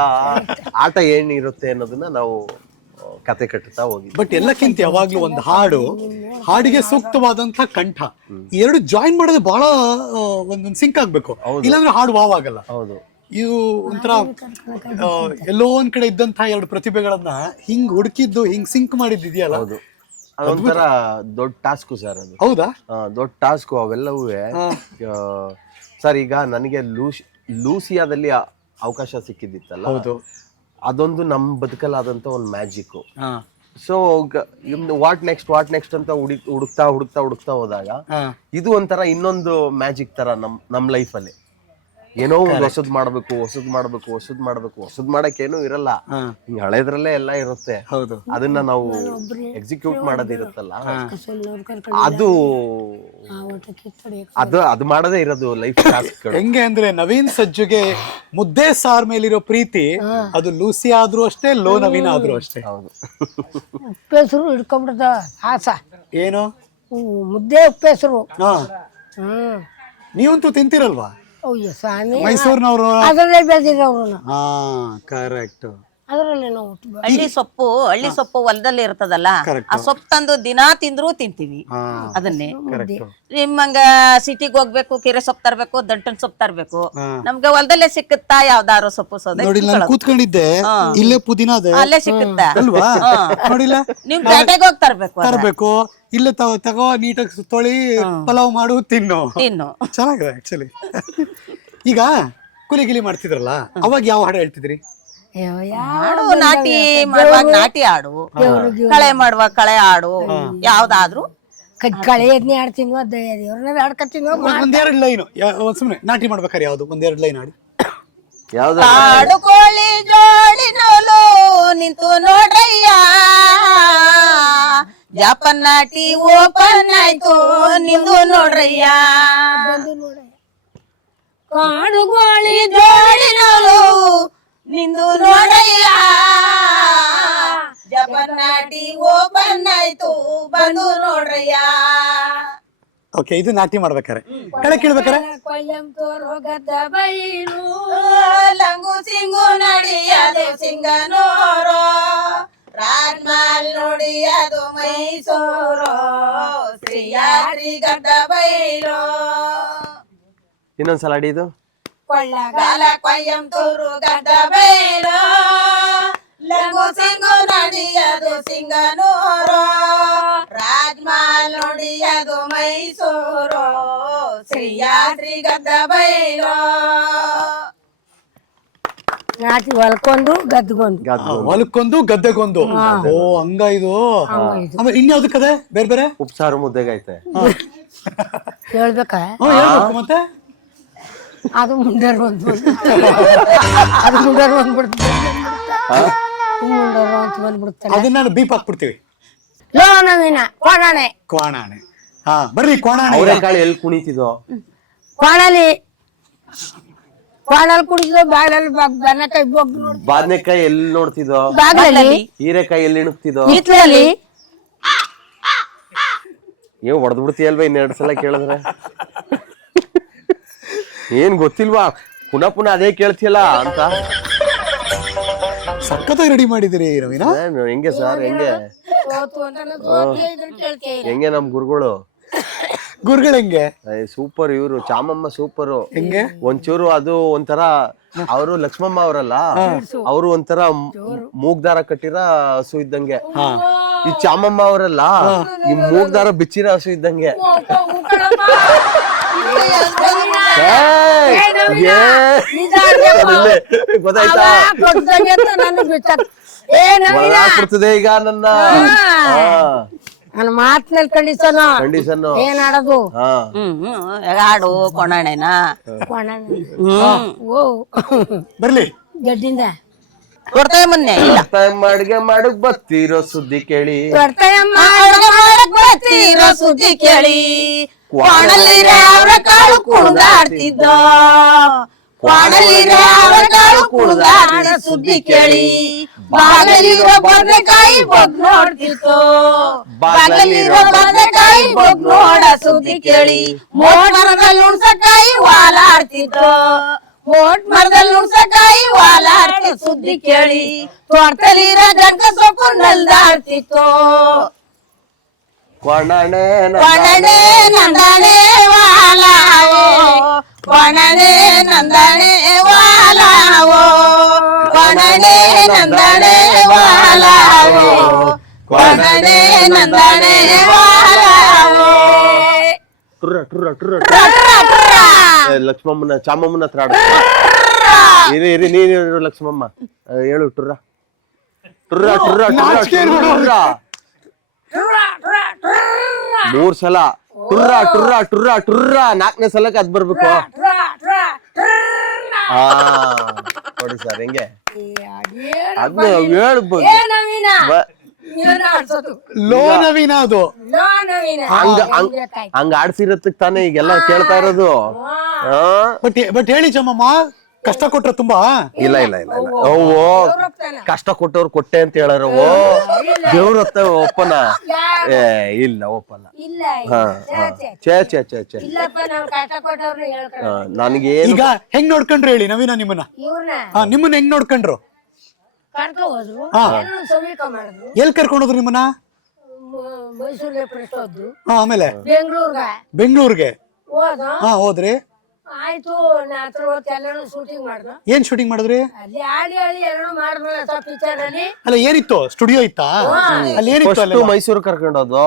ಆಟ ಏನಿರುತ್ತೆ ಅನ್ನೋದನ್ನ ನಾವು ಕತೆ ಕಟ್ಟುತ್ತಾ ಹೋಗಿ. ಬಟ್ ಎಲ್ಲಕ್ಕಿಂತ ಯಾವಾಗ್ಲೂ ಒಂದು ಹಾಡಿಗೆ ಸೂಕ್ತವಾದಂತ ಕಂಠ, ಎರಡು ಜಾಯಿನ್ ಮಾಡೋದು ಬಹಳ ಒಂದೊಂದು ಸಿಂಕ್ ಆಗ್ಬೇಕು, ಇಲ್ಲಾಂದ್ರೆ ಹಾಡು ವಾವ್ ಆಗಲ್ಲ. ಹೌದು, ಇದು ಒಂಥರ ಎಲ್ಲೋ ಒಂದ್ ಕಡೆ ಇದ್ದಂತಹ 2 ಪ್ರತಿಭೆಗಳನ್ನ ಹಿಂಗ್ ಹುಡುಕಿದ್ದು, ಹಿಂಗ್ ಸಿಂಕ್ ಮಾಡಿದ್ದಿದೆಯಲ್ಲ, ಅದೊಂಥರ ದೊಡ್ಡ ಟಾಸ್ಕ್ ಸರ್ ಅದು. ಹೌದಾ? ದೊಡ್ಡ ಟಾಸ್ಕ್ ಅವೆಲ್ಲವೂ ಸರ್. ಈಗ ನನಗೆ ಲೂಸಿಯಾದಲ್ಲಿ ಅವಕಾಶ ಸಿಕ್ಕಿದ್ದಿತ್ತಲ್ಲ, ಹೌದು, ಅದೊಂದು ನಮ್ ಬದುಕಲ್ಲಾದಂತ ಒಂದು ಮ್ಯಾಜಿಕ್. ಸೊ ವಾಟ್ ನೆಕ್ಸ್ಟ್ ಅಂತ ಹುಡುಕ್ತಾ ಹೋದಾಗ ಇದು ಒಂಥರ ಇನ್ನೊಂದು ಮ್ಯಾಜಿಕ್ ತರ ನಮ್ ಲೈಫ್ ಅಲ್ಲಿ. ಏನೋ ಒಂದು ಹೊಸದ್ ಮಾಡ್ಬೇಕು ಮಾಡಕ್ ಏನೂ ಇರಲ್ಲ, ಹಿಂಗ್ ಹಳೇದ್ರಲ್ಲೇ ಎಲ್ಲ ಇರುತ್ತೆ. ಅದನ್ನ ನಾವು ಎಕ್ಸಿಕ್ಯೂಟ್ ಮಾಡೋದಿರುತ್ತಲ್ಲ, ಅದು ಮಾಡದೇ ಇರೋದು ಲೈಫ್ ಟಾಸ್ಕ್. ಹೆಂಗೆ ಅಂದ್ರೆ ನವೀನ್ ಸಜ್ಜುಗೆ ಮುದ್ದೆ ಸಾರ್ ಮೇಲಿರೋ ಪ್ರೀತಿ ಅದು ಲೂಸಿ ಆದ್ರೂ ಅಷ್ಟೇ, ಲೋ ನವೀನ್ ಆದ್ರೂ ಅಷ್ಟೇ. ಹೌದು, ಉಪ್ಪೆಸರು ಹಿಡ್ಕೊಂಡ್ಬಿಡ್ದ ಆಸ. ಏನು ಮುದ್ದೆ ಉಪ್ಪೆಸರು. ನೀವಂತೂ ತಿಂತಿರಲ್ವಾ? ಅಯ್ಯೋ ಸ್ವಾಮಿ, ಮೈಸೂರಿನವರು ಅದರಲ್ಲೇ ಬೆಳೆದಿರೋರು. ಕರೆಕ್ಟ್. ಅದರಲ್ಲಿ ನಾವು ಹಳ್ಳಿ ಸೊಪ್ಪು ಹೊಲದಲ್ಲಿ ಇರ್ತದಲ್ಲ, ಆ ಸೊಪ್ಪು ತಂದು ದಿನಾ ತಿಂದ್ರು ತಿಂತೀವಿ ಅದನ್ನೇ. ನಿಮ್ಮಂಗ ಸಿಟಿಗೆ ಹೋಗ್ಬೇಕು, ಕೆರೆ ಸೊಪ್ಪು ತರ್ಬೇಕು, ದಂಟನ್ ಸೊಪ್ಪು ತರ್ಬೇಕು, ನಮ್ಗೆ ಹೊಲದಲ್ಲೇ ಸಿಕ್ಕುತ್ತಾ ಯಾವ್ದಾರು ಸೊಪ್ಪು ಸೌದೆ ನೋಡಿ ನಾನು ಕೂತ್ಕೊಂಡಿದ್ದೆ ಇಲ್ಲೇ ಪುದೀನ ಅದೇ ಅಲ್ಲೇ ಸಿಕ್ಕುತ್ತಾ ಅಲ್ವಾ ನೋಡಿಲ್ಲ ನಿಮ್ ಪೇಟೆಗೆ ಹೋಗಿ ತರ್ಬೇಕು ಇಲ್ಲೇ ತಗೋ ನೀಟಾಗಿ ತೊಳಿ ಪಲಾವ್ ಮಾಡು ತಿನ್ನು ಚೆನ್ನಾಗಿದೆ ಆಕ್ಚುಲಿ. ಈಗ ಕೂಲಿ ಗಿಲಿ ಮಾಡ್ತಿದ್ರಲ್ಲ ಅವಾಗ ಯಾವ ಹಾಡು ಹೇಳ್ತಿದ್ರಿ? ಹಾಡು ನಾಟಿ ಮಾಡುವಾಗ ನಾಟಿ ಹಾಡು, ಕಳೆ ಮಾಡುವಾಗ ಕಳೆ ಹಾಡು, ಯಾವ್ದಾದ್ರು ಕಳೆ ಎದ್ನೆ ಆಡ್ತಿದ್ವ ದೇವ್ರನ್ನ ಆಡ್ಕತ್ತಿದ್ವ. ಒಂದೆರಡು ಲೈನ್ ಸುಮ್ನೆ ನಾಟಿ ಮಾಡ್ಬೇಕಾರೆ ಯಾವ್ದು ಒಂದೆರಡು ಲೈನ್ ಹಾಡಿ. ಕಾಡು ಕೋಳಿ ಜೋಳಿನೋಲು ನಿಂತು ನೋಡ್ರಯ್ಯ, ಜಾಪನ್ ನಾಟಿ ಓಪನ್ ಆಯ್ತು ನಿಂದು ನೋಡ್ರಯ್ಯ. ಕಾಡು ಕೋಳಿ ಜೋಳಿನೋಲು ನಿಂದು ನೋಡ್ರಯ್ಯ, ಜಾಪನ್ ನಾಟಿ ಓಪನ್ ಆಯ್ತು ಬಂದು ನೋಡ್ರಯ್ಯ. ಓಕೆ, ಇದು ನಾಟಿ ಮಾಡ್ಬೇಕಾರೆ. ಕಳೆ ಕೀಳ್ಬೇಕಾರೆ ಕೊಯ್ಯಂತೋರು ಗದ್ದ ಬೈಲು ಲಂಗು ಸಿಂಗು ನಡಿಯದು ಸಿಂಗನೂರು, ರಾಜ್ಮಾಲ್ ನೋಡಿಯದು ಮೈಸೂರು, ಶ್ರೀಯಾದ್ರಿ ಗದ್ದ ಬೈಲು. ಇನ್ನೊಂದ್ಸಲ ಅಡಿ ಇದು ಕೊಳ್ಳಗಾಲ ಕೊಯ್ಯಂತೂರು ಗದ್ದ ಬೈಲು, ಲಂಗು ಸಿಂಗು ನಡಿಯದು ಸಿಂಗನೂರು, ರಾಜ್ಮಾಲ್ ನೋಡಿಯದು ಮೈಸೂರು, ಶ್ರೀಯಾದ್ರಿ ಗದ್ದ ಬೈಲು. ನಾಟಿ ಹೊಲ್ಕೊಂಡು ಗದ್ಗೊಂದು ಹೊಲಕ್ಕೊಂದು ಗದ್ದೆಗೊಂದು. ಓ ಹಂಗ ಇದು. ಆಮೇಲೆ ಇನ್ಯಾವ್ದಕ್ಕದೆ ಬೇರೆ ಬೇರೆ ಉಪ್ಸಾರು ಮುದ್ದೆಗೈತೆ ಹೇಳ್ಬೇಕಾ? ಹೇಳ್ಬೇಕು ಮತ್ತೆ. ಅದು ಮುಂಡರ್ ಅದು ಮುಂಡರ್ ಬಂದ್ಬಿಡ್ತಾರೆ. ಅದನ್ನ ನಾನು ಬೀಪ್ ಹಾಕ್ಬಿಡ್ತೀವಿ. ಲೋನವಿನ ಕೋಣಾಣೆ ಕ್ವಾಣಾಣೆ. ಹಾ ಬರ್ರಿ ಕ್ವಾಣಾಣೆ. ಅವರೆಕಾಳು ಎಲ್ಲಿ ಕುಣಿತಿದೋ? ಕೋಣಲಿ ಕುಡಿಸಿದ ಬಾಗಿಲಲ್ಲಿ ಬದನೆಕಾಯಿ ಬೊಗ್ಗು ನೋಡಿ. ಬಾದ್ನೆಕಾಯಿ ಎಲ್ಲಿ ನೋಡ್ತಿದೋ? ಬಾಗಿಲಲ್ಲಿ. ಹೀರೆಕಾಯಿ ಎಲ್ಲಿ ಇಣುಕ್ತಿದೋ? ಹಿತ್ಲಲ್ಲಿ. ಏನ್ ಹೊಡೆದ್ ಬಿಡ್ತೀಯಲ್ವಾ ಇನ್ನೆರಡು ಸಲ ಕೇಳಿದ್ರೆ? ಏನ್ ಗೊತ್ತಿಲ್ವಾ ಪುನಃ ಪುನಃ ಅದೇ ಕೇಳ್ತಿಯಲ್ಲ ಅಂತ. ಸಖತ್ತಾಗಿ ರೆಡಿ ಮಾಡಿದಿರಿ ರವೀನಾ. ಹೆಂಗೆ ಸರ್ ಹೆಂಗೆ ಹೆಂಗೆ ನಮ್ ಗುರುಗಳು ಹೆಂಗೆ ಸೂಪರ್. ಇವ್ರು ಚಾಮಮ್ಮ ಸೂಪರು. ಹೆಂಗೆ ಒಂಚೂರು ಅದು ಒಂಥರ ಅವರು ಲಕ್ಷ್ಮಮ್ಮ ಅವರಲ್ಲ, ಅವರು ಒಂಥರ ಮೂಗ್ದಾರ ಕಟ್ಟಿರೋ ಹಸು ಇದ್ದಂಗೆ. ಈ ಚಾಮಮ್ಮ ಅವರಲ್ಲ ಈ ಮೂಗ್ದಾರ ಬಿಚ್ಚಿರೋ ಹಸು ಇದ್ದಂಗೆ. ಗೊತ್ತಾಯ್ತಾ? ಕೊಡ್ತದೆ ಈಗ ನನ್ನ ಮಾತಿನಲ್ಲಿ ಕಂಡೀಷನ್ ಏನ್ ಆಡೋದು? ಹಾಡು ಕೊಣಾಣೆನ ಬರ್ಲಿ ಗಡ್ಡಿಂದ ಕೊಡ್ತೇವೆ ಮೊನ್ನೆ ಅಡ್ಗೆ ಮಾಡಕ್ ಬರ್ತಿರೋ ಸುದ್ದಿ ಕೇಳಿ, ಬರ್ತೀರೋ ಸುದ್ದಿ ಕೇಳಿ, ಕ್ವಾಣಲ್ಲಿ ಅವರ ಕಾಳು ಕುಣಿದಾಡ್ತಿದ್ದ, ಕ್ವಾಣಲ್ಲಿ ಅವರ ಕಾಳು ಕುಣಿದಾಡ ಸುದ್ದಿ ಕೇಳಿ, ಬಾಗಲಿರೋ ಬದನೆಕಾಯಿ ಬಗ್ ನೋಡ್ತಿತ್ತು, ಬಾಗಲಿರೋ ಬದನೆಕಾಯಿ ಬಗ್ ನೋಡ ಸುದ್ದಿ ಕೇಳಿ, ಮೋಟ್ ಮರದಲ್ಲಿ ಹುಣ್ಸಕಾಯಿ ವಾಲಾಡ್ತಿತ್ತು, ಮೋಟ್ ಮರದಲ್ಲಿ ಹುಣ್ಸಕಾಯಿ ವಾಲಾಡ್ತಿ ಸುದ್ದಿ ಕೇಳಿ, ತೋಟದಲ್ಲಿರೋ ಗಂಟ ಸೊಪ್ಪು ನಲ್ದಾಡ್ತಿತ್ತು. ಕೊಣನೆ ಕೊಣನೆ ನಂದನೆ ವಾಲಾವೋ, ಕೊಣನೆ ನಂದನೆ ವಾಲಾವೋ, ಕೊಣನೆ ನಂದನೆ ವಾಲಾವೋ, ಕೊಣನೆ ನಂದನೆ ವಾಲಾವೋ. ಲಕ್ಷ್ಮಮ್ಮನ ಚಾಮಮ್ಮನ ಹತ್ರ ಆಡ. ಇರಿ ನೀನು ಲಕ್ಷ್ಮಮ್ಮ ಹೇಳು ಟುರ್ರ ಟುರ್ರ ಟುರ್ರ ಟುರ್ರ 3 ಸಲ ಟುರ್ರ ಟುರ್ರ ಟುರ್ರ ಟುರ್ರ 4ನೇ ಸಲಕ್ಕೆ ಅದ್ ಬರ್ಬೇಕು. ನೋಡಿ ಸರ್ ಹೆಂಗೆ ಅದ್ನ ಹೇಳ್ಬೋದು. ಲೋನವಿನ ಅದು ಹಂಗ ಆಡ್ಸಿರತ್ತಕ್ ತಾನೇ ಈಗೆಲ್ಲ ಕೇಳ್ತಾ ಇರೋದು. ಬಟ್ ಹೇಳಿ ಚಮ್ಮಮ್ಮ, ಕಷ್ಟ ಕೊಟ್ರ ತುಂಬಾ? ಇಲ್ಲ ಇಲ್ಲ ಇಲ್ಲ ಇಲ್ಲ ಓ ಕಷ್ಟ ಕೊಟ್ಟವ್ರು ಕೊಟ್ಟೆ ಅಂತ ಹೇಳಾರವು ದೇವ್ರ ಹತ್ತ ಒಪ್ಪನ ಇಲ್ಲ ಒಪ್ಪಲ್ಲ. ಛೇ ಛೇ ಛೇ ಛೇ ನನಗೆ ಈಗ ಹೆಂಗ್ ನೋಡ್ಕೊಂಡ್ರು ಹೇಳಿ ನವೀನ ನಿಮ್ಮನ್ನ? ನಿಮ್ಮನ್ನ ಹೆಂಗ್ ನೋಡ್ಕೊಂಡ್ರು? ಕರ್ಕೊ ಹೋದ್ರು ಎಲ್ಲರೂ ಸಮೀಕ ಮಾಡಿದ್ರು. ಎಲ್ಲಿ ಕರ್ಕೊಂಡೋದ್ರು ನಿಮ್ಮನ್ನ? ಮೈಸೂರಿಗೆ ಫಸ್ಟ್ ಹೋದ್ದು, ಆಮೇಲೆ ಬೆಂಗಳೂರಿಗೆ ಹೋದ. ಹೋದ. ಹೋದ್ರಿ, ಆಯ್ತು. ಹತ್ರ ಹೋಗಿ ಎಲ್ಲರೂ ಶೂಟಿಂಗ್ ಮಾಡ್ದ. ಏನ್ ಶೂಟಿಂಗ್ ಮಾಡಿದ್ರಿ? ಅಲ್ಲಿ ಆಡಿ ಎಲ್ಲರೂ ಮಾಡಿದ್ರಲ್ಲ ಸರ್ ಪಿಕ್ಚರ್ ಅಲ್ಲಿ. ಅಲ್ಲ ಏನಿತ್ತು, ಸ್ಟುಡಿಯೋ ಇತ್ತಾ? ಅಲ್ಲಿ ಏನಿತ್ತು? ಫಸ್ಟ್ ಮೈಸೂರು ಕರ್ಕೊಂಡೋದು,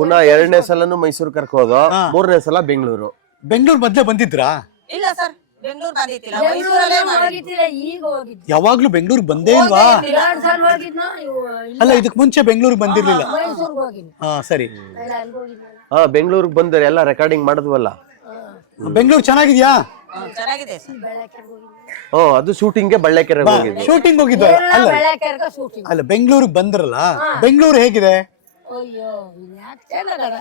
ಪುನಃ 2ನೇ ಸಲನು ಮೈಸೂರು ಕರ್ಕೋದು, 3ನೇ ಸಲ ಬೆಂಗಳೂರು. ಬೆಂಗಳೂರು ಮಧ್ಯೆ ಬಂದಿದ್ರಾ? ಇಲ್ಲ ಸರ್, ಬೆಂಗಳೂರು ಬಂದಿತ್ತಿಲ್ಲ, ಬೆಂಗಳೂರಲ್ಲೇ ಹೋಗಿದ್ದಿಲ್ಲ, ಈಗ ಹೋಗಿದ್ದೆ. ಯಾವಾಗ್ಲೂ ಬೆಂಗಳೂರು ಬಂದೇ ಇಲ್ವಾ? 2 ಸಲ ಹೋಗಿದ್ನ. ಅಲ್ಲ ಇದಕ್ ಮುಂಚೆ ಬೆಂಗಳೂರು ಬಂದಿರ್ಲಿಲ್ಲ. ಮೈಸೂರಿಗೆ ಹೋಗಿದ್ದೆ. ಹಾ ಸರಿ. ಅಲ್ಲಿ ಹೋಗಿದ್ನಲ್ಲ. ಹಾ, ಬೆಂಗಳೂರಿಗೆ ಬಂದರೆ ಎಲ್ಲ ರೆಕಾರ್ಡಿಂಗ್ ಮಾಡಿದ್ವಲ್ಲ. ಬೆಂಗಳೂರು ಚೆನ್ನಾಗಿದ್ಯಾ? ಚೆನ್ನಾಗಿದೆ ಸರ್. ಬೆಳಕೆರೆ ಹೋಗಿದ್ದೆ. ಅದು ಶೂಟಿಂಗ್ಗೆ ಬಳ್ಳಾಕೆರೆ ಹೋಗಿದ್ವಿ. ಶೂಟಿಂಗ್ ಹೋಗಿದ್ದ? ಅಲ್ಲ ಬೆಳಕೆರೆಗೆ ಶೂಟಿಂಗ್. ಅಲ್ಲ ಬೆಂಗಳೂರಿಗೆ ಬಂದ್ರಲ್ಲ, ಬೆಂಗಳೂರು ಹೇಗಿದೆ? ಅಯ್ಯೋ ಯಾಕೆ ಚೆನ್ನಾಗದ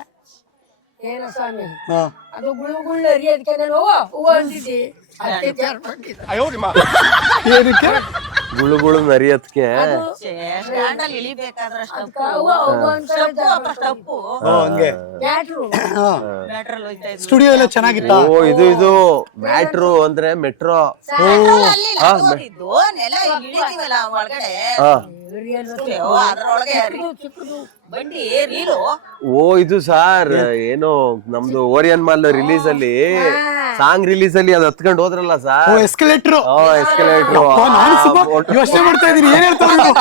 ಏನ ಸ್ವಾಮಿ, ಹಾ. ಅದು ಗುಳ್ಗುಳ್ಳ ಅರಿಯೋದಕ್ಕೆ ನಾನು ಹೂವು ಅಂತಿದ್ದಿ. ಅದಕ್ಕೆ ತಯಾರು ಮಾಡಿದ್ದೆ. ಏನಕ್ಕೆ? ಗುಳುಗುಳು ನರಿಯತ್ಕೆ ಸ್ಟ್ಯಾಂಡ್ ಅಲ್ಲಿ ಇಳಿಬೇಕಾದ್ರೆ ಹೂವು ಅಂತ ಸ್ಟಪ್ಪು ಹಂಗೆ ಬ್ಯಾಟ್ರು. ಬ್ಯಾಟ್ರಲ್ಲಿ ಹೋಯ್ತಾ ಇದ್ವಿ. ಸ್ಟುಡಿಯೋ ಎಲ್ಲ ಚೆನ್ನಾಗಿತ್ತಾ? ಓ ಇದು ಮ್ಯಾಟ್ರು ಅಂದ್ರೆ ಮೆಟ್ರೋ. ಅಲ್ಲಿ ಹೋಗಿದ್ದು ನೆಲ ಇಳಿದೀವಲ್ಲ ಒಳಗಡೆ, ಅದ್ರೊಳಗೆ ಬಂಡಿ ರೀಲು. ಓ ಇದು ಸಾರ್ ಏನೋ ನಮ್ದು ಓರಿಯನ್ ಮಾಲ್ ರಿಲೀಸ್ ಅಲ್ಲಿ ಸಾಂಗ್ ರಿಲೀಸ್ ಅಲ್ಲಿ ಅದು ಹತ್ಕೊಂಡು ಹೋದ್ರಲ್ಲ ಸಾರ್. ಎಸ್ಕಲೇಟರ್. ಎಸ್ಕಲೇಟರ್. ನಾನು ಸುಮ್ಮನೆ ಯೋಚನೆ ಮಾಡ್ತಾ ಇದೀನಿ, ಏನ್ ಹೇಳ್ತಾರೆ ಇವ್ರು?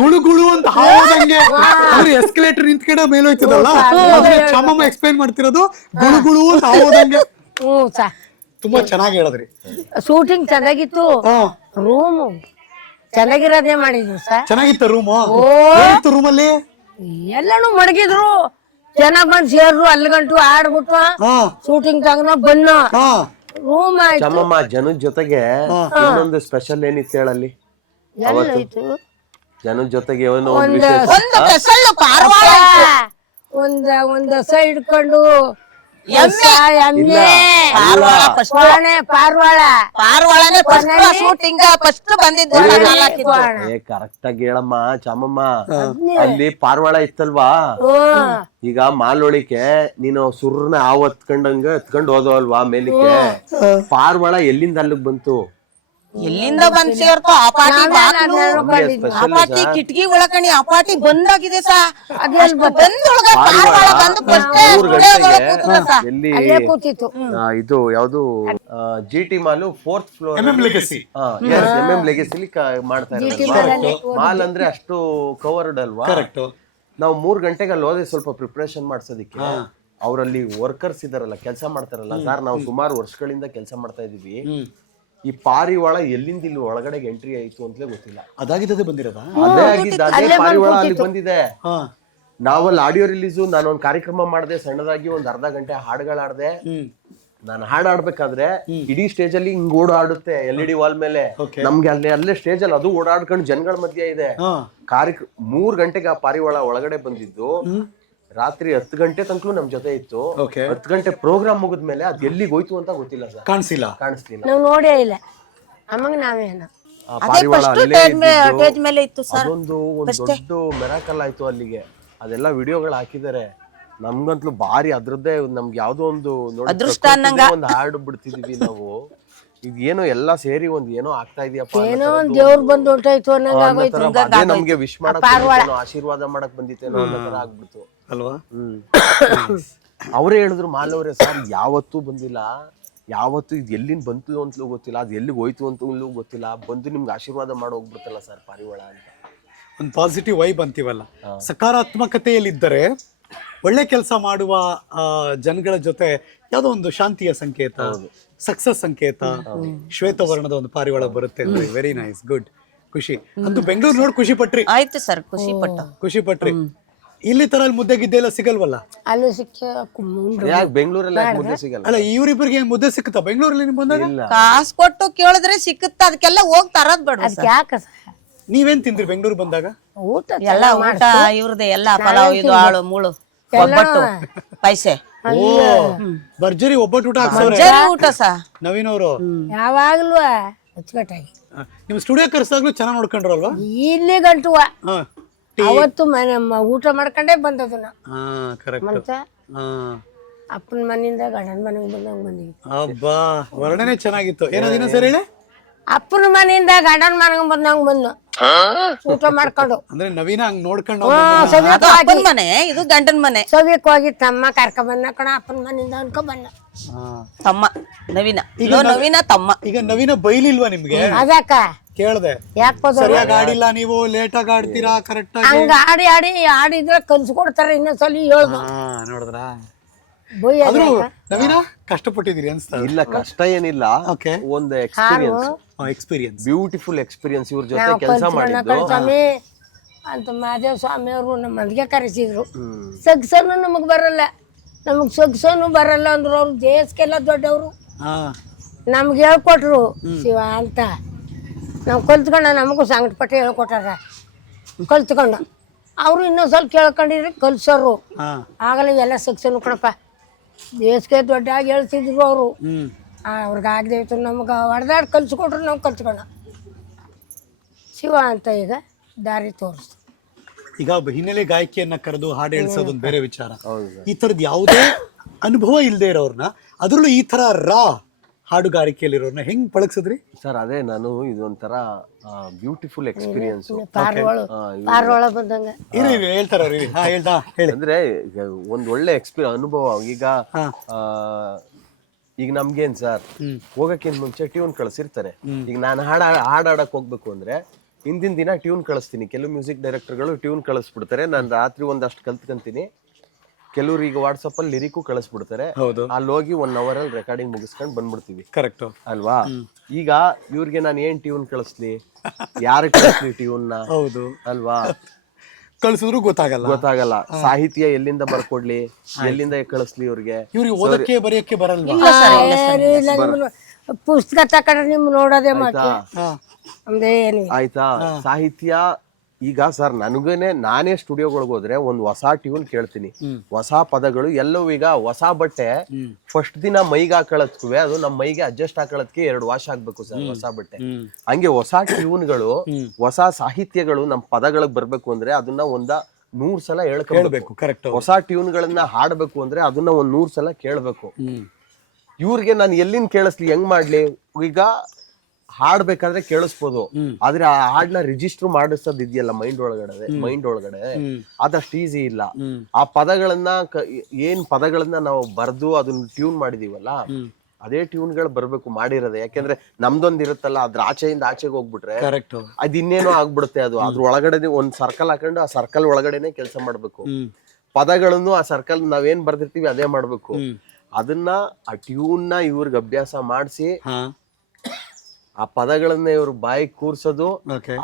ಗುಳು ಗುಳು ಅಂತ ಹಾವದಂಗೆ ಎಸ್ಕಲೇಟರ್ ನಿಂತ್ಕಡೆ ಮೇಲೆ ಹೋಯ್ತದಲ್ಲ, ಚಾಮಮ್ಮ ಎಕ್ಸ್ಪ್ಲೈನ್ ಮಾಡ್ತಿರೋದು ಗುಳು ಗುಳು ಅಂತ ಹಾವದಂಗೆ. ತುಂಬಾ ಚೆನ್ನಾಗಿ ಹೇಳಿದ್ರಿ. ಶೂಟಿಂಗ್ ಚೆನ್ನಾಗಿತ್ತು, ರೂಮು ಚೆನ್ನಾಗಿರೋದೇ ಮಾಡಿದ್ವಿ ಸರ್. ಚೆನ್ನಾಗಿತ್ತ ರೂಮು? ರೂಮಲ್ಲಿ ಎಲ್ಲಾನು ಮಡಗಿದ್ರು, ಜನ ಬಂದ್ ಸೇರ್ರು, ಅಲ್ಲಿ ಗಂಟು ಆಡ್ಬಿಟ್ಟು ಶೂಟಿಂಗ್ ತಗೊಂಡ ಬನ್ನ ರೂಮ್ ಆಯ್ತು. ಚಮ್ಮಮ್ಮ ಜನದ ಜೊತೆಗೆ ಇನ್ನೊಂದು ಸ್ಪೆಷಲ್ ಏನಿತ್ತು ಹೇಳಲ್ಲಿ? ಎಲ್ಲಾಯ್ತು ಜನದ ಜೊತೆಗೆ ಏನೋ ಒಂದು ಒಂದ್ ವಿಶೇಷ. ಒಂದ್ ಸೈಡ್ ಇಟ್ಕೊಂಡು ಶೂಟಿಂಗ್ ಫಸ್ಟ್ ಬಂದಿದ್ದು ಕರೆಕ್ಟ್ ಆಗಿ ಹೇಳಮ್ಮ ಚಾಮಮ್ಮ. ಅಲ್ಲಿ ಪಾರ್ವಾಳ ಇತ್ತಲ್ವಾ, ಈಗ ಮಾಲೋಳಿಕೆ ನೀನು ಸುರ್ನ ಹಾವು ಹತ್ಕೊಂಡ್ ಹೋದವಲ್ವಾ ಮೇಲಿಕ್ಕೆ, ಪಾರ್ವಾಳ ಎಲ್ಲಿಂದ ಅಲ್ಲಿಗೆ ಬಂತು? ಎಲ್ಲಿಂದ ಬಂದ್ ಸೇರ್ತು? ಅಪಾಟಿ ಕಿಟಕಿ ಒಳಕಣಿ ಅಪಾಟಿ ಬಂದಾಗಿದೆ ಸಾ. ಅಲ್ಲೇ ಕೂತಿತ್ತು. ಇದು ಯಾವ್ದು GT mall 4th floor MM Legacy. MM ಲೆಗೆಸಿಲಿ ಮಾಡ್ತಾ ಇರೋದು. ಮಾಲ್ ಅಂದ್ರೆ ಅಷ್ಟು ಕವರ್ಡ್ ಅಲ್ವಾ? ಕರೆಕ್ಟ್. ನಾವು 3 ಗಂಟೆಗೆ ಅಲ್ಲಿ ಹೋದ್ರೆ ಸ್ವಲ್ಪ ಪ್ರಿಪರೇಷನ್ ಮಾಡ್ಸೋದಿಕ್ಕೆ ಅವರಲ್ಲಿ ವರ್ಕರ್ಸ್ ಇದಾರಲ್ಲ, ಕೆಲಸ ಮಾಡ್ತಾರಲ್ಲ ಸರ್, ನಾವು ಸುಮಾರು ವರ್ಷಗಳಿಂದ ಕೆಲಸ ಮಾಡ್ತಾ ಇದೀವಿ. ಈ ಪಾರಿವಾಳ ಎಲ್ಲಿಂದ ಇಲ್ಲಿ ಒಳಗಡೆ ಎಂಟ್ರಿ ಆಯ್ತು ಅಂತಲೇ ಗೊತ್ತಿಲ್ಲ. ಅದಾಗಿದ್ದೇ ಬಂದಿರೋದ? ಅದೇ ಪಾರಿವಾಳ ಅಲ್ಲಿ ಬಂದಿದೆ. ನಾವಲ್ಲಿ ಆಡಿಯೋ ರಿಲೀಸು, ನಾನೊಂದು ಕಾರ್ಯಕ್ರಮ ಮಾಡಿದೆ ಸಣ್ಣದಾಗಿ, ಒಂದ್ ಅರ್ಧ ಗಂಟೆ ಹಾಡುಗಳಾಡ್ದೆ. ನಾನು ಹಾಡಾಡ್ಬೇಕಾದ್ರೆ ಇಡೀ ಸ್ಟೇಜ್ ಅಲ್ಲಿ ಹಿಂಗ್ ಓಡಾಡುತ್ತೆ LED ವಾಲ್ ಮೇಲೆ. ನಮ್ಗೆ ಅಲ್ಲೇ ಸ್ಟೇಜ್ ಅಲ್ಲಿ ಅದು ಓಡಾಡ್ಕೊಂಡು ಜನಗಳ ಮಧ್ಯೆ ಇದೆ. 3 ಗಂಟೆಗೆ ಆ ಪಾರಿವಾಳ ಒಳಗಡೆ ಬಂದಿದ್ದು, ರಾತ್ರಿ 10 ಗಂಟೆ ತನಕ ನಮ್ ಜೊತೆ ಇತ್ತು. 10 ಗಂಟೆ ಪ್ರೋಗ್ರಾಮ್ ಮುಗಿದ್ಮೇಲೆ ಅದ್ ಎಲ್ಲಿಗೆ ಹೋಯ್ತು ಅಂತ ಗೊತ್ತಿಲ್ಲ ಸರ್. ಕಾಣಿಸ್ತಿಲ್ಲ. ನಾವು ನೋಡೇ ಇಲ್ಲ. ಅಮ್ಮಂಗ ನಾವೇನ ಅದೊಂದು ದೊಡ್ಡ ಮೆರಾಕಲ್ ಆಯ್ತು ಅಲ್ಲಿಗೆ. ಅದೆಲ್ಲ ವಿಡಿಯೋಗಳು ಹಾಕಿದ್ದಾರೆ. ನಮ್ಗಂತಲೂ ಭಾರಿ ಅದ್ರದ್ದೇ ನಮ್ಗೆ ಯಾವ್ದೋ ಒಂದು ಒಂದು ಹಾಡು ಬಿಡ್ತಿದೀವಿ ನಾವು. ಈಗ ಏನೋ ಎಲ್ಲ ಸೇರಿ ಒಂದ್ ಏನೋ ಆಗ್ತಾ ಇದೆಯಪ್ಪ, ಏನೋ ಒಂದ್ ದೇವ್ರ ಬಂದು ಹೊರಟಾಯ್ತು ಅದೇ ನಮ್ಗೆ ವಿಶ್ ಮಾಡಕ್ ಆಶೀರ್ವಾದ ಮಾಡಕ್ ಬಂದಿತ್ತೇನೋ ಅನ್ನೋ ತರ ಆಗ್ಬಿಡ್ತು ಅಲ್ವಾ? ಅವರೇ ಹೇಳಿದ್ರು, ಮಾಲವ್ರೆ ಸರ್ ಯಾವತ್ತೂ ಬಂದಿಲ್ಲ, ಯಾವತ್ತು ಇದು ಎಲ್ಲಿಂದ ಬಂತು ಅಂತಲೂ ಗೊತ್ತಿಲ್ಲ, ಅದು ಎಲ್ಲಿಗೆ ಹೋಯ್ತು ಅಂತಲೂ ಗೊತ್ತಿಲ್ಲ, ಬಂದು ನಿಮ್ಗೆ ಆಶೀರ್ವಾದ ಮಾಡಿ ಹೋಗ್ಬಿಡ್ತಲ್ಲ ಸರ್ ಪಾರಿವಾಳ ಅಂತ. ಒಂದು ಪಾಸಿಟಿವ್ ವೈಬ್ ಅಂತೀವಲ್ಲ, ಸಕಾರಾತ್ಮಕತೆಯಲ್ಲಿದ್ದರೆ ಒಳ್ಳೆ ಕೆಲಸ ಮಾಡುವ ಜನಗಳ ಜೊತೆ ಯಾವುದೋ ಒಂದು ಶಾಂತಿಯ ಸಂಕೇತ, ಸಕ್ಸಸ್ ಸಂಕೇತ, ಶ್ವೇತವರ್ಣದ ಒಂದು ಪಾರಿವಾಳ ಬರುತ್ತೆ ಅಂದ್ರೆ ವೆರಿ ನೈಸ್, ಗುಡ್, ಖುಷಿ. ಅಂತೂ ಬೆಂಗಳೂರು ನೋಡಿ ಖುಷಿ ಪಟ್ರಿ? ಆಯ್ತು ಸರ್, ಖುಷಿ ಪಟ್ರಿ. ಇಲ್ಲಿ ತರ ಮುದ್ದೆ ಗಿದ್ದೆ ಎಲ್ಲ ಸಿಗಲ್ವಲ್ಲ? ಅಲ್ಲಿ ಸಿಕ್ಕ ಬೆಂಗಳೂರಲ್ಲಿ ಮುದ್ದೆ ಸಿಗಲ್ಲ. ಅಲ್ಲ ಇವರಿಬ್ಬರಿಗೆ ಮುದ್ದೆ ಸಿಕ್ಕುತ್ತಾ ಬೆಂಗಳೂರಲ್ಲಿ? ನಿಮ್ ಬಂದಾಗ ಕಾಸು ಕೊಟ್ಟು ಕೇಳಿದ್ರೆ ಸಿಕ್ಕುತ್ತ, ಅದಕ್ಕೆಲ್ಲ ಹೋಗಿ ತರದ್ ಬೇಡ. ಯಾಕ ನೀವೇನ್ ತಿಂದ್ರಿ ಬೆಂಗಳೂರು ಬಂದಾಗ? ಊಟ ಎಲ್ಲ ಊಟ ಇವ್ರದೇ, ಎಲ್ಲ ಪಲಾವ್, ಇದು ಆಳು ಮೂಳು, ಒಬ್ಬಟ್ಟು, ಪೈಸೆ, ಭರ್ಜರಿ ಒಬ್ಬಟ್ಟು ಊಟ ಊಟ ಸಾ. ನವೀನ್ ಅವರು ಯಾವಾಗ್ಲೂ ಅಚ್ಚುಕಟ್ಟಾಗಿ ನಿಮ್ ಸ್ಟುಡಿಯೋ ಕರ್ಸಾಗ್ಲೂ ಚೆನ್ನಾಗಿ ನೋಡ್ಕೊಂಡ್ರಲ್ವಾ? ಇಲ್ಲಿ ಗಂಟು ಅವತ್ತು ಊಟ ಮಾಡ್ಕೊಂಡೇ ಬಂದದನ್ನ. ಅಪ್ಪನ ಮನೆಯಿಂದ ಗಂಡನ ಮನೆಗೆ ಬಂದಂಗ ಬಂದಿವಿ. ಅಬ್ಬಾ ವರ್ಣನೆ ಚೆನ್ನಾಗಿತ್ತು. ಏನೋ ಸರಿ ಹೇಳಿ. ಅಪ್ಪನ ಮನೆಯಿಂದ ಗಂಡನ ಮನೆಗೆ ಬಂದಂಗ ಬಂದು ಊಟ ಮಾಡ್ಕೊಂಡು ಅಂದ್ರೆ ನವೀನ ಹಂಗ್ ನೋಡ್ಕೊಂಡು ಅದು ಅಪ್ಪನ್ ಮನೆ, ಇದು ಗಂಡನ್ ಮನೆ. ಸೋವಿಕ್ ಹೋಗಿ ತಮ್ಮ ಕರ್ಕ ಬಂದ ಕಣ ಅಪ್ಪನ ಮನೆಯಿಂದ ಅನ್ಕೊ ಬಂದ. ತಮ್ಮ ನವೀನ, ನವೀನ ತಮ್ಮ. ಈಗ ನವೀನ ಬೈಲಿಲ್ವಾ ನಿಮ್ಗೆ? ಅದಕ್ಕ ಕೇಳ್ದೆ ಯಾಕೆ ಸರಿಯಾಗಿ ಆಡಿಲ್ಲ, ನೀವು ಲೇಟ್ ಆಗಿ ಆಡ್ತೀರಾ, ಕರೆಕ್ಟ್ ಆಗಿ ಹಂಗ ಆಡಿದ್ರೆ ಕಲ್ಸ್ಕೊಡ್ತಾರ ಇನ್ನೊಂದ್ಸಲಿ ಹೇಳ್ದು ನೋಡಿದ್ರ. ಬೊಯ್ ಆದ್ರೂ ನವೀನ ಕಷ್ಟಪಟ್ಟಿದ್ದೀರಿ ಅನ್ಸ್ತಾ? ಇಲ್ಲ ಕಷ್ಟ ಏನಿಲ್ಲ, ಒಂದು ಎಕ್ಸ್ಪೀರಿಯನ್ಸ್, ಬ್ಯೂಟಿಫುಲ್ ಎಕ್ಸ್ಪೀರಿಯನ್ಸ್. ಇವ್ರ ಜೊತೆ ಕೆಲಸ ಮಾಡಿದ್ದು ಸ್ವಾಮಿ ಅಂತ ಮಹಾದೇವ ಸ್ವಾಮಿ ಅವರು ನಮ್ಮ ಮನೆಗೆ ಕರೆಸಿದ್ರು. ಸಗ್ಸನು ನಮಗ್ ಬರಲ್ಲ, ನಮಗ್ ಸಗ್ಸನು ಬರಲ್ಲ ಅಂದ್ರು. ಅವ್ರು ದೇಶಕ್ಕೆಲ್ಲ ದೊಡ್ಡವರು, ನಮ್ಗೆ ಹೇಳ್ಕೊಟ್ರು ಶಿವ ಅಂತ. ನಾವು ಕಲ್ತ್ಕೊಂಡ, ನಮಗೂ ಸಂಕಟಪಟ್ಟ ಹೇಳ್ಕೊಟ್ಟಾರ, ಕಲ್ತ್ಕೊಂಡ. ಅವರು ಇನ್ನೊಂದು ಸ್ವಲ್ಪ ಕೇಳ್ಕೊಂಡಿದ್ರೆ ಕಲ್ಸೋರು. ಆಗಲ್ಲ ಇವೆಲ್ಲ ಸಗ್ಸನು ಕಣಪ್ಪ, ದೇಶಕ್ಕೆ ದೊಡ್ಡ ಆಗಿ ಹೇಳ್ತಿದ್ರು ಅವರು. ಅವ್ರಿಗೆ ಆಗದೆ ನಮ್ಗೆ ಹೊಡೆದಾಡಿ ಕಲ್ಸ್ಕೊಟ್ರು, ನಾವು ಕಲ್ತ್ಕೊಂಡ. ಶಿವ ಅಂತ ಈಗ ದಾರಿ ತೋರಿಸ್ತು. ಈಗ ಹಿನ್ನೆಲೆ ಗಾಯಕಿಯನ್ನ ಕರೆದು ಹಾಡು ಹೇಳ್ಸೋದು ಒಂದು ಬೇರೆ ವಿಚಾರ. ಈ ತರದ್ ಯಾವುದೇ ಅನುಭವ ಇಲ್ಲದೆ ಇರೋರ್ನ, ಅದರಲ್ಲೂ ಈ ತರ ಹಾಡುಗಾರಿಕೆಯಲ್ಲಿರೋರ್ನ ಹೆಂಗ್ ಪಳಗ್ಸಿದ್ರಿ ಸರ್? ಅದೇ ನಾನು ಇದೊಂಥರ ಬ್ಯೂಟಿಫುಲ್ ಎಕ್ಸ್ಪೀರಿಯನ್ಸ್. ಪಾರ್ವಾಳ ಬಂದಂಗ ಹೇಳ್ತಾರ ಅಂದ್ರೆ ಒಂದ್ ಒಳ್ಳೆ ಅನುಭವ. ಈಗ ನಮ್ಗೇನ್ ಸರ್, ಹೋಗಕ್ಕಿಂತ ಮುಂಚೆ ಟ್ಯೂನ್ ಕಳ್ಸಿರ್ತಾರೆ. ಈಗ ನಾನು ಹಾಡಾಡಕ್ ಹೋಗ್ಬೇಕು ಅಂದ್ರೆ ಹಿಂದಿನ ದಿನ ಟ್ಯೂನ್ ಕಳಿಸ್ತೀನಿ. ಕೆಲವು ಮ್ಯೂಸಿಕ್ ಡೈರೆಕ್ಟರ್ಗಳು ಟ್ಯೂನ್ ಕಳಿಸ್ಬಿಡ್ತಾರೆ, ನಾನು ರಾತ್ರಿ ಒಂದಷ್ಟು ಕಲ್ತ್ಕೊಂತೀನಿ. ಕೆಲವ್ರು ಈಗ ವಾಟ್ಸಪ್ ಅಲ್ಲಿ ಲಿರಿಕು ಕಳಿಸ್ಬಿಡ್ತಾರೆ, ಅಲ್ಲಿ ಹೋಗಿ 1 hour ಅಲ್ಲಿ ರೆಕಾರ್ಡಿಂಗ್ ಮುಗಿಸ್ಕೊಂಡು ಬಂದ್ಬಿಡ್ತೀವಿ. ಕರೆಕ್ಟ್ ಅಲ್ವಾ? ಈಗ ಇವ್ರಿಗೆ ನಾನು ಏನ್ ಟ್ಯೂನ್ ಕಳಿಸ್ಲಿ, ಯಾರು ಕಳಿಸ್ಲಿ ಟ್ಯೂನ್ ನ? ಹೌದು ಅಲ್ವಾ? ಕಳ್ಸಿದ್ರು ಗೊತ್ತಾಗಲ್ಲ. ಸಾಹಿತ್ಯ ಎಲ್ಲಿಂದ ಬರ್ಕೊಡ್ಲಿ, ಎಲ್ಲಿಂದ ಕಳಿಸ್ಲಿ ಇವ್ರಿಗೆ ಓದಕ್ಕೆ ಬರೆಯಕ್ಕೆ ಬರಲ್ಲ. ಪುಸ್ತಕ ತಕೊಂಡ್ರೆ ನಿಮ್ ನೋಡೋದೇ ಮಾತು. ಆಯ್ತಾ? ಸಾಹಿತ್ಯ ಈಗ ಸರ್ ನಾನೇ ಸ್ಟುಡಿಯೋಗಳಿಗೆ ಹೋದ್ರೆ ಒಂದು ಹೊಸ ಟ್ಯೂನ್ ಕೇಳ್ತೀನಿ, ಹೊಸ ಪದಗಳು ಎಲ್ಲವೂ. ಈಗ ಹೊಸ ಬಟ್ಟೆ ಫಸ್ಟ್ ದಿನ ಮೈಗೆ ಹಾಕೊಳ್ಳೋದ್ಕುವೆ ಅದು ನಮ್ಮ ಮೈಗೆ ಅಡ್ಜಸ್ಟ್ ಹಾಕೊಳ್ಳೋದಕ್ಕೆ 2 ವಾಶ ಆಗ್ಬೇಕು ಸರ್ ಹೊಸ ಬಟ್ಟೆ. ಹಂಗೆ ಹೊಸ ಟ್ಯೂನ್ಗಳು, ಹೊಸ ಸಾಹಿತ್ಯಗಳು ನಮ್ಮ ಪದಗಳಿಗೆ ಬರ್ಬೇಕು ಅಂದ್ರೆ ಅದನ್ನ 100 ಸಲ ಹೇಳ್ಕೊಳ್ಬೇಕು. ಕರೆಕ್ಟ್. ಹೊಸ ಟ್ಯೂನ್ಗಳನ್ನ ಹಾಡ್ಬೇಕು ಅಂದ್ರೆ ಅದನ್ನ 100 ಸಲ ಕೇಳ್ಬೇಕು. ಇವ್ರಿಗೆ ನಾನು ಎಲ್ಲಿಂದ ಕೇಳಿಸ್ಲಿ, ಹೆಂಗ್ ಮಾಡ್ಲಿ? ಈಗ ಹಾಡ್ಬೇಕಾದ್ರೆ ಕೇಳಿಸ್ಬೋದು, ಆದ್ರೆ ಆ ಹಾಡ್ನ ರಿಜಿಸ್ಟರ್ ಮಾಡಿಸೋದ್ ಇದೆಯಲ್ಲ ಮೈಂಡ್ ಒಳಗಡೆ ಅದಷ್ಟು ಈಸಿ ಇಲ್ಲ. ಆ ಪದಗಳನ್ನ ಏನ್ ಪದಗಳನ್ನ ನಾವು ಬರ್ದು ಅದನ್ನ ಟ್ಯೂನ್ ಮಾಡಿದೀವಲ್ಲ, ಅದೇ ಟ್ಯೂನ್ಗಳು ಬರ್ಬೇಕು ಮಾಡಿರೋದೆ. ಯಾಕೆಂದ್ರೆ ನಮ್ದೊಂದ್ ಇರುತ್ತಲ್ಲ, ಅದ್ರ ಆಚೆಯಿಂದ ಆಚೆಗೆ ಹೋಗ್ಬಿಟ್ರೆ ಅದ್ ಇನ್ನೇನೋ ಆಗ್ಬಿಡುತ್ತೆ. ಅದು ಅದ್ರ ಒಳಗಡೆ ಒಂದ್ ಸರ್ಕಲ್ ಹಾಕೊಂಡು ಆ ಸರ್ಕಲ್ ಒಳಗಡೆನೆ ಕೆಲಸ ಮಾಡ್ಬೇಕು. ಪದಗಳನ್ನು ಆ ಸರ್ಕಲ್ ನಾವೇನ್ ಬರ್ದಿರ್ತೀವಿ ಅದೇ ಮಾಡ್ಬೇಕು. ಅದನ್ನ ಆ ಟ್ಯೂನ್ ನ ಇವ್ರಿಗೆ ಅಭ್ಯಾಸ ಮಾಡಿಸಿ ಆ ಪದಗಳನ್ನ ಇವ್ರು ಬಾಯಿ ಕೂರ್ಸೋದು,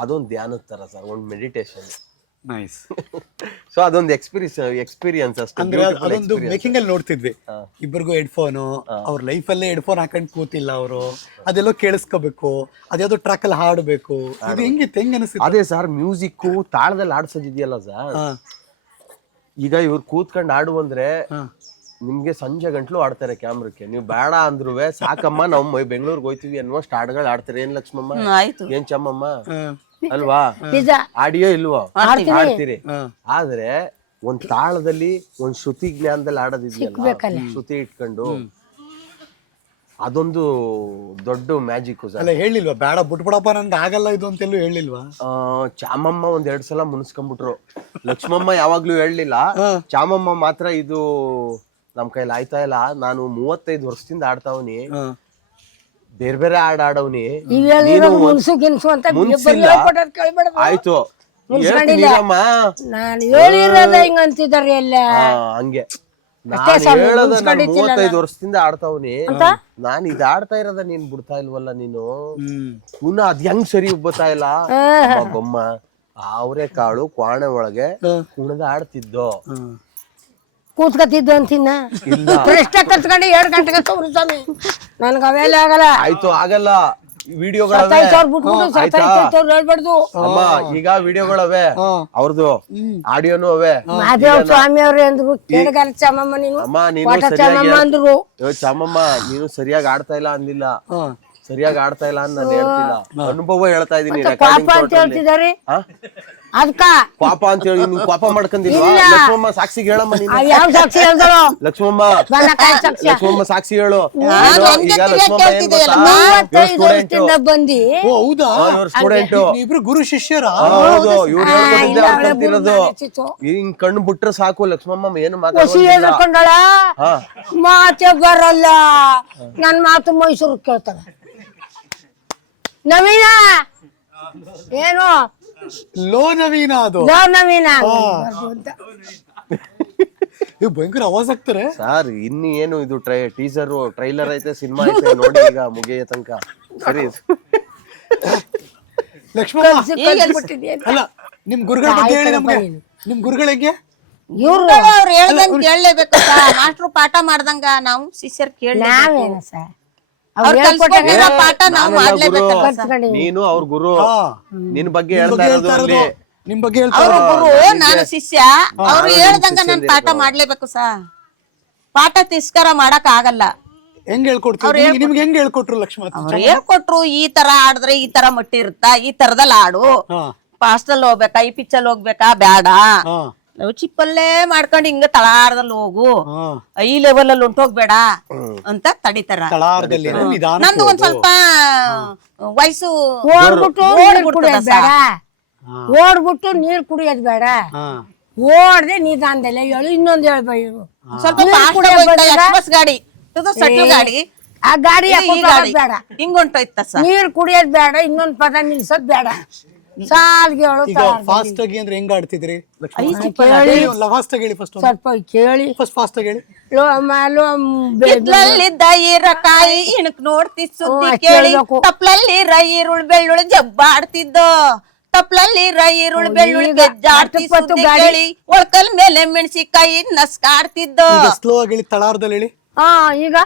ಅದೊಂದು ಧ್ಯಾನದ ತರ ಸರ್, ಒಂದು ಮೆಡಿಟೇಷನ್. ನೈಸ್. ಸೊ ಅದೊಂದು ಎಕ್ಸ್ಪೀರಿಯನ್ಸ್ ಅಷ್ಟೇ. ಅದೊಂದು ಮೇಕಿಂಗ್ ಅಲ್ಲಿ ನೋಡ್ತಿದ್ವಿ, ಇಬ್ಬರಿಗೂ ಹೆಡ್ಫೋನು, ಅವ್ರ ಲೈಫ್ ಅಲ್ಲೇ ಹೆಡ್ಫೋನ್ ಹಾಕೊಂಡ್ ಕೂತಿಲ್ಲ ಅವರು, ಅದೆಲ್ಲೋ ಕೇಳಿಸ್ಕೋಬೇಕು, ಅದ್ಯಾವ್ದೋ ಟ್ರ್ಯಾಕ್ ಅಲ್ಲಿ ಹಾಡ್ಬೇಕು. ಅದು ಹೆಂಗ್ ಅನಿಸ್ತಿತ್ತು? ಅದೇ ಸರ್, ಮ್ಯೂಸಿಕ್ ತಾಳದಲ್ಲಿ ಆಡ್ಸೋದಿದೆಯಲ್ಲ ಸರ್. ಈಗ ಇವ್ರು ಕೂತ್ಕೊಂಡು ಆಡು ಅಂದ್ರೆ ನಿಮ್ಗೆ ಸಂಜೆ ಗಂಟ್ಲು ಆಡ್ತಾರೆ ಕ್ಯಾಮ್ರಕ್ಕೆ. ನೀವು ಬೇಡ ಅಂದ್ರು ಸಾಕಮ್ಮ ನಾವು ಬೆಂಗಳೂರಿಗೆ ಹೋಯ್ತೀವಿ ಅನ್ನುವಷ್ಟು ಹಾಡುಗಳು ಆಡ್ತಾರೆ. ಏನ್ ಲಕ್ಷ್ಮಮ್ಮ, ಏನ್ ಚಮ್ಮಮ್ಮ ಅಲ್ವಾ? ಆಡಿಯೋ ಇಲ್ವೋ? ಆಡ್ತೀರಿ. ಆದ್ರೆ ಒಂದ್ ತಾಳದಲ್ಲಿ ಒಂದ್ ಶ್ರುತಿ ಜ್ಞಾನದಲ್ಲಿ ಆಡೋದಿದೆಯಲ್ಲ, ಶ್ರುತಿ ಇಟ್ಕೊಂಡು, ಅದೊಂದು ದೊಡ್ಡ ಮ್ಯಾಜಿಕ್ ಸರ್. ಹೇಳಿಲ್ವಾ ಬೇಡ ಬಿಟ್ಬಿಡಪ್ಪ ನನ್ಗೆ ಆಗಲ್ಲ ಇದು ಅಂತೆಲ್ಲೂ ಹೇಳಿಲ್ವಾ? ಚಾಮಮ್ಮ 1-2 ಸಲ ಮುನ್ಸ್ಕೊಂಡ್ಬಿಟ್ರು. ಲಕ್ಷ್ಮಮ್ಮ ಯಾವಾಗ್ಲೂ ಹೇಳಲಿಲ್ಲ, ಚಾಮಮ್ಮ ಮಾತ್ರ ಇದು ನಮ್ ಕೈಲಿ ಆಯ್ತಾ ಇಲ್ಲ, ನಾನು 35 ವರ್ಷದಿಂದ ಆಡ್ತಾವನಿ, ಬೇರೆ ಬೇರೆ ಆಡವನಿ, ಆಯ್ತು ಹಂಗೆ 35 ವರ್ಷದಿಂದ ಆಡ್ತಾವನಿ, ನಾನ್ ಇದ್ ಆಡ್ತಾ ಇರೋದ ನೀನ್ ಬಿಡ್ತಾ ಇಲ್ವಲ್ಲ ನೀನು, ಪುನಃ ಅದ್ ಹೆಂಗ್ ಸರಿ ಉಬ್ಬತಾ ಇಲ್ಲ ಬೊಮ್ಮ. ಅವರೇ ಕಾಳು ಕ್ವಾಣೆ ಒಳಗೆ ಕುಣದ ಆಡ್ತಿದ್ದೋ, ಕೂತ್ಕತ್ತಿದ್ದು ಅಂತಿನ್ನ ಪ್ರಶ್ನೆ ಕತ್ಕೊಂಡು 2 ಗಂಟೆಗೆ ತೋರಿಸ್ತಾನೆ. ನನ್ಗ ಅವೆಲ್ಲ ಆಗಲ್ಲ. ಆಯ್ತು ಆಗಲ್ಲ. ವಿಡಿಯೋಗಳು ಅಮ್ಮ, ಈಗ ವಿಡಿಯೋಗಳವೆ ಅವ್ರದ್ದು, ಆಡಿಯೋನು ಅವೇ. ಮಹಾದೇವ ಸ್ವಾಮಿ ಅವ್ರು ಅಂದ್ರು ಕೇಳಗಾರ ಚಾಮಮ್ಮ ನೀನು, ಅಮ್ಮ ನೀನು ಅಂದ್ರು ಚಾಮಮ್ಮ ನೀನು ಸರಿಯಾಗಿ ಆಡ್ತಾ ಇಲ್ಲ ಅಂದಿಲ್ಲ, ಸರಿಯಾಗಿ ಆಡ್ತಾ ಇಲ್ಲ ಅಂತ ನಾನು ಹೇಳ್ತಿಲ್ಲ, ಅನುಭವ ಹೇಳ್ತಾ ಇದೀನಿ. ಪಾಪ ಅಂತ ಹೇಳ್ತಿದಾರೆ. ಅದ್ಕ ಪಾಪ ಅಂತ ಹೇಳಿ ನೀನ್ ಪಾಪ ಮಾಡ್ಕೊಂಡಿಲ್ವಾ? ಲಕ್ಷ್ಮಮ್ಮ ಸಾಕ್ಷಿಗೆ ಹೇಳಮ್ಮ ನೀನು. ಯಾವ ಸಾಕ್ಷಿ ಹೇಳ್ದಳು? ಲಕ್ಷ್ಮಮ್ಮ ಬನಕಾಯಿ ಸಾಕ್ಷಿ. ಲಕ್ಷ್ಮಮ್ಮ ಸಾಕ್ಷಿ ಹೇಳು. ಹಂಗೆ ಈಗ ತಿಳಿಯಕ್ ಲಕ್ಷ್ಮಮ್ಮ ಏನ್ ಕೇಳ್ತಿದ್ಯಲ್ಲ, ಗೊತ್ತಾ? ಮೂವತ್ತೈದು ವರ್ಷದಿಂದ ಬಂದಿ ಓ ಹೌದಾ? ಇವ್ರ ಸ್ಟೂಡೆಂಟ್. ಇಬ್ರು ಗುರು ಶಿಷ್ಯರ? ಹೌದು, ಇವ್ರು ಹೇಳ್ಕೊಟ್ಟಿದ್ದೆ ಇಲ್ಲ, ಅವ್ರು ಅವಳೆ ಕಲ್ತಿರೋದು. ಗುರು ಹಿಂಗ್ ಕಣ್ಣು ಬಿಟ್ರೆ ಸಾಕು ಲಕ್ಷ್ಮಮ್ಮ ಏನು ಖುಷಿ ಮಾತಾಡೋದಿಲ್ಲ. ಹೇಳ್ಕೊಂಡಳ ಹಾ ಮಾತೆ ಬರಲ್ಲ, ನನ್ ಮಾತು ಮೈಸೂರು ಕೇಳ್ತಾಳ. ನವೀನ ಏನು ಲೋ ನವೀನ ಅದು. ಲೋ ನವೀನ ಅಂತ ಇವ್ ಭಯಂಕರ ಆವಾಜ್ ಆಗ್ತಾರೆ. ಸರ್ ಇನ್ನು ಏನು ಇದು ಟೀಸರ್ ಟ್ರೈಲರ್ ಐತೆ, ಸಿನಿಮಾ ಐತೆ, ನೋಡಿ ಈಗ ಮುಗಿಯ ತನಕ. ಸರಿ ಲಕ್ಷ್ಮಮ್ಮ ಕಲ್ಸ್ಬಿಟ್ಟಿದ್ಯಾ? ಅಲ್ಲ, ನಿಮ್ ಗುರುಗಳ ಬಗ್ಗೆ ಹೇಳಿ ನಮ್ಗೆ. ನಿಮ್ ಗುರುಗಳಿಗೆ ಇವ್ರು ಅವ್ರು ಹೇಳ್ದಂಗ್ ಕೇಳಲೇಬೇಕು. ಮಾಸ್ಟ್ರು ಪಾಠ ಮಾಡ್ದಂಗ ನಾವು ಶಿಷ್ಯರ್ ಕೇಳಲೇಬೇಕು. ನಾವೇನ ಸರ್ ಅವ್ರು ಕಲ್ಸ್ಕೊಟ್ಟಿರೋ ಪಾಠ ನಾವು ಮಾಡ್ಲೇಬೇಕಲ್ಲ ಸರ್. ನೀನು ಅವ್ರ ಗುರು, ನಿನ್ ಬಗ್ಗೆ ಹೇಳ್ತಾ ಇರೋದು ಅಲ್ಲಿ. ನಿಮ್ ಬಗ್ಗೆ ಹೇಳ್ತಾ ಅವ್ರು ಗುರು, ನಾನು ಶಿಷ್ಯ. ಅವ್ರು ಹೇಳ್ದಂಗ ನಾನು ಪಾಠ ಮಾಡ್ಲೇಬೇಕು ಸರ್. ಪಾಠ ತಿಸ್ಕಾರ ಮಾಡಕ್ ಆಗಲ್ಲ. ಹೆಂಗ್ ಹೇಳ್ಕೊಡ್ತೀವಿ? ನಿಮ್ಗೆ ಹೆಂಗ್ ಹೇಳ್ಕೊಟ್ರು ಲಕ್ಷ್ಮಮ್ಮ? ಅವ್ರು ಹೇಳ್ಕೊಟ್ರು, ಈ ತರ ಆಡಿದ್ರೆ ಈ ತರ ಮಟ್ಟಿ ಇರುತ್ತ, ಈ ತರದಲ್ಲಿ ಆಡು, ಫಾಸ್ಟಲ್ಲಿ ಹೋಗ್ಬೇಕಾ, ಈ ಪಿಚ್ಚಲ್ಲಿ ಹೋಗ್ಬೇಕಾ, ಬೇಡ, ನಾವು ಚಿಪ್ಪಲ್ಲೇ ಮಾಡ್ಕೊಂಡು ಹಿಂಗ ತಳಾರದಲ್ಲಿ ಹೋಗು, ಈ ಲೆವೆಲ್ ಅಲ್ಲಿ ಹೊಂಟೋಗ್ಬೇಡ ಅಂತ ತಡಿತಾರ. ನಂದು ಒಂದ್ ಸ್ವಲ್ಪ ವಯಸ್ಸು ಓಡ್ಬಿಟ್ಟು ನೀರ್ ಕುಡಿಯೋದ್ ಬೇಡ, ಓಡ್ಬಿಟ್ಟು ನೀರ್ ಕುಡಿಯೋದ್ ಬೇಡ, ಓಡ್ದೆ ನಿಧಾನದಲ್ಲೇ ಹೇಳು. ಇನ್ನೊಂದ್ ಹೇಳ್ಬೇಕು, ಸ್ವಲ್ಪ ಎಕ್ಸ್ಪ್ರೆಸ್ ಗಾಡಿ, ಇದು ಸಟ್ಲು ಗಾಡಿ, ಆ ಗಾಡಿ ಬೇಡ, ಹಿಂಗ್ ಹೊಂಟೋಯ್ತ ಸರ್. ನೀರ್ ಕುಡಿಯೋದ್ ಬೇಡ, ಇನ್ನೊಂದ್ ಪದ ನಿಲ್ಸೋದ್ ಬೇಡ, ಸಾಲ್ಗೆ ಹೇಳು. ಫಾಸ್ಟ್ ಆಗಿ ಅಂದ್ರೆ ಹೆಂಗ್ ಆಡ್ತಿದ್ರಿ? ಫಾಸ್ಟ್ ಆಗಿ ಹೇಳಿ ಫಸ್ಟ್. ಸ್ವಲ್ಪ ಕೇಳಿ, ಫಾಸ್ಟ್ ಆಗಿ ಹೇಳಿ. ಹಿತ್ಲಲ್ಲಿದ್ದ ಈರಕಾಯಿ ಇಣಕ್ ನೋಡ್ತಿ ಸುದ್ದಿ ಕೇಳಿ, ತಪ್ಲಲ್ಲಿ ಈರುಳ್ ಬೆಳ್ಳುಳ್ಳಿ ಜಬ್ಬಾಡ್ತಿದ್ದೋ, ತಪ್ಲಲ್ಲಿ ಈರುಳ್ ಬೆಳ್ಳುಳ್ಳಿ ಗೆಜ್ಜಾಡ್ತಿ ಸುದ್ದಿ ಕೇಳಿ, ಒಳ್ಕಲ್ ಮೇಲೆ ಮೆಣಸಿಕಾಯಿ ನಸ್ಕಾಡ್ತಿದ್ದೋ. ಸ್ಲೋ ಆಗಿ ಹೇಳಿ, ತಳಾರದಲ್ಲಿ ಹೇಳಿ. ಹಾ ಈಗ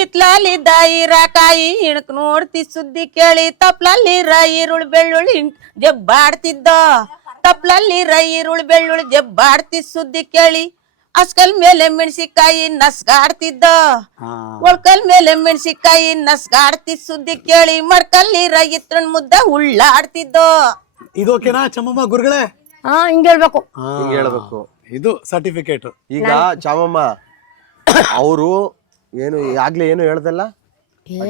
ಇತ್ಲಲ್ಲಿದ್ದ ಈರಕಾಯಿ ಇಣಕ್ ನೋಡ್ತಿ ಸುದ್ದಿ ಕೇಳಿ, ತಪ್ಲಲ್ಲಿ ಈರುಳ್ ಬೆಳ್ಳುಳ್ಳಿ ಜಬ್ಬಾಡ್ತಿದ್ದ, ತಪ್ಲಲ್ಲಿ ಈರುಳ್ ಬೆಳ್ಳುಳ್ಳಿ ಜಬ್ಬಾಡ್ತಿ ಸುದ್ದಿ ಕೇಳಿ, ಅಸ್ಕಲ್ ಮೇಲೆ ಮೆಣಸಿಕಾಯಿ ನಸ್ಗಾಡ್ತಿದ್ದ, ಒಳ್ಕಲ್ ಮೇಲೆ ಮೆಣಸಿಕಾಯಿ ನಸ್ಗಾಡ್ತಿ ಸುದ್ದಿ ಕೇಳಿ, ಮಡ್ಕಲ್ಲಿ ಇತ್ರನ್ ಮುದ್ದ ಉಳ್ಳಾಡ್ತಿದ್ದ. ಇದು ಓಕೆನಾ ಚಮ್ಮಮ್ಮ ಗುರುಗಳೇ? ಹಾ ಹಿಂಗ್ ಹೇಳ್ಬೇಕು, ಹಿಂಗ್ ಹೇಳ್ಬೇಕು. ಇದು ಸರ್ಟಿಫಿಕೇಟ್. ಈಗ ಚಾಮಮ್ಮ ಅವರು ಏನು ಆಗ್ಲೇ ಏನು ಹೇಳ್ದಲ್ಲ,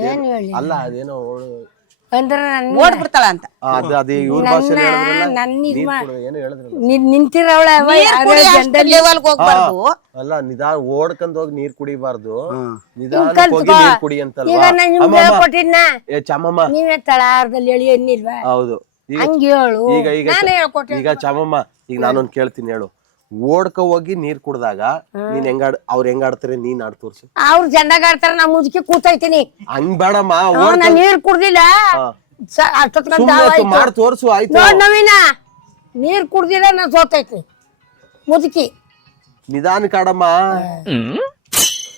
ಏನ್ ಹೇಳಿ ಅಲ್ಲ ಅದೇನೋ ಅಂದ್ರೆ ಓಡ್ಬಿಡ್ತಾಳ ಅಂತ. ಅದೇ ಇವ್ರ ಭಾಷೆಯಲ್ಲಿ ನನ್ನ ಏನು ಹೇಳಿದ್ರಲ್ಲ, ನಿಂತಿರವಳೆ ಲೆವೆಲ್ಗೆ ಹೋಗ್ಬಾರ್ದು. ಅಲ್ಲ ನಿಧಾನ ಓಡ್ಕೊಂಡ್ ಹೋಗಿ ನೀರ್ ಕುಡಿಬಾರ್ದು, ನಿಧಾನ ಹೋಗಿ ನೀರ್ ಕುಡಿ ಅಂತಲ್ವಾ? ಈಗ ನಾನು ನಿಮ್ಗೆ ಹೇಳ್ಕೊಟ್ಟಿದ್ನ, ಏ ಚಾಮಮ್ಮ ನೀವೇ ತಳಾರದಲ್ಲಿ ಹೇಳಿ ಎನ್ನಿಲ್ವಾ? ಹೌದು. ಹಂಗ ಹೇಳು, ಈಗ ಈಗ ನಾನೇ ಹೇಳ್ಕೊಟ್ಟೆ. ಈಗ ಚಾಮಮ್ಮ ಈಗ ನಾನೊಂದ್ ಕೇಳ್ತೀನಿ ಹೇಳು. ಓಡ್ಕ ಹೋಗಿ ನೀರ್ ಕುಡ್ದಾಗ ನೀನ್ ಅವ್ರ ಹೆಂಗ್ ಆಡ್ತಾರೆ, ನೀನ್ ಆಡ್ ತೋರ್ಸು. ಅವ್ರು ಜಂಡಾಗ ಆಡ್ತಾರ, ನಾ ಮುದುಕಿ ಕೂತೈತೀನಿ. ಹಂಗ್ ಬೇಡಮ್ಮ, ನಾ ನೀರ್ ಕುಡ್ದಿಲ್ಲ ಮಾಡ್ ತೋರ್ಸು. ಆಯ್ತು ನವೀನ, ನೀರ್ ಕುಡ್ದಿಲ್ಲ ನಾ ಸೋತೈತಿ ಮುದುಕಿ. ನಿಧಾನ ಕಾಡಮ್ಮ,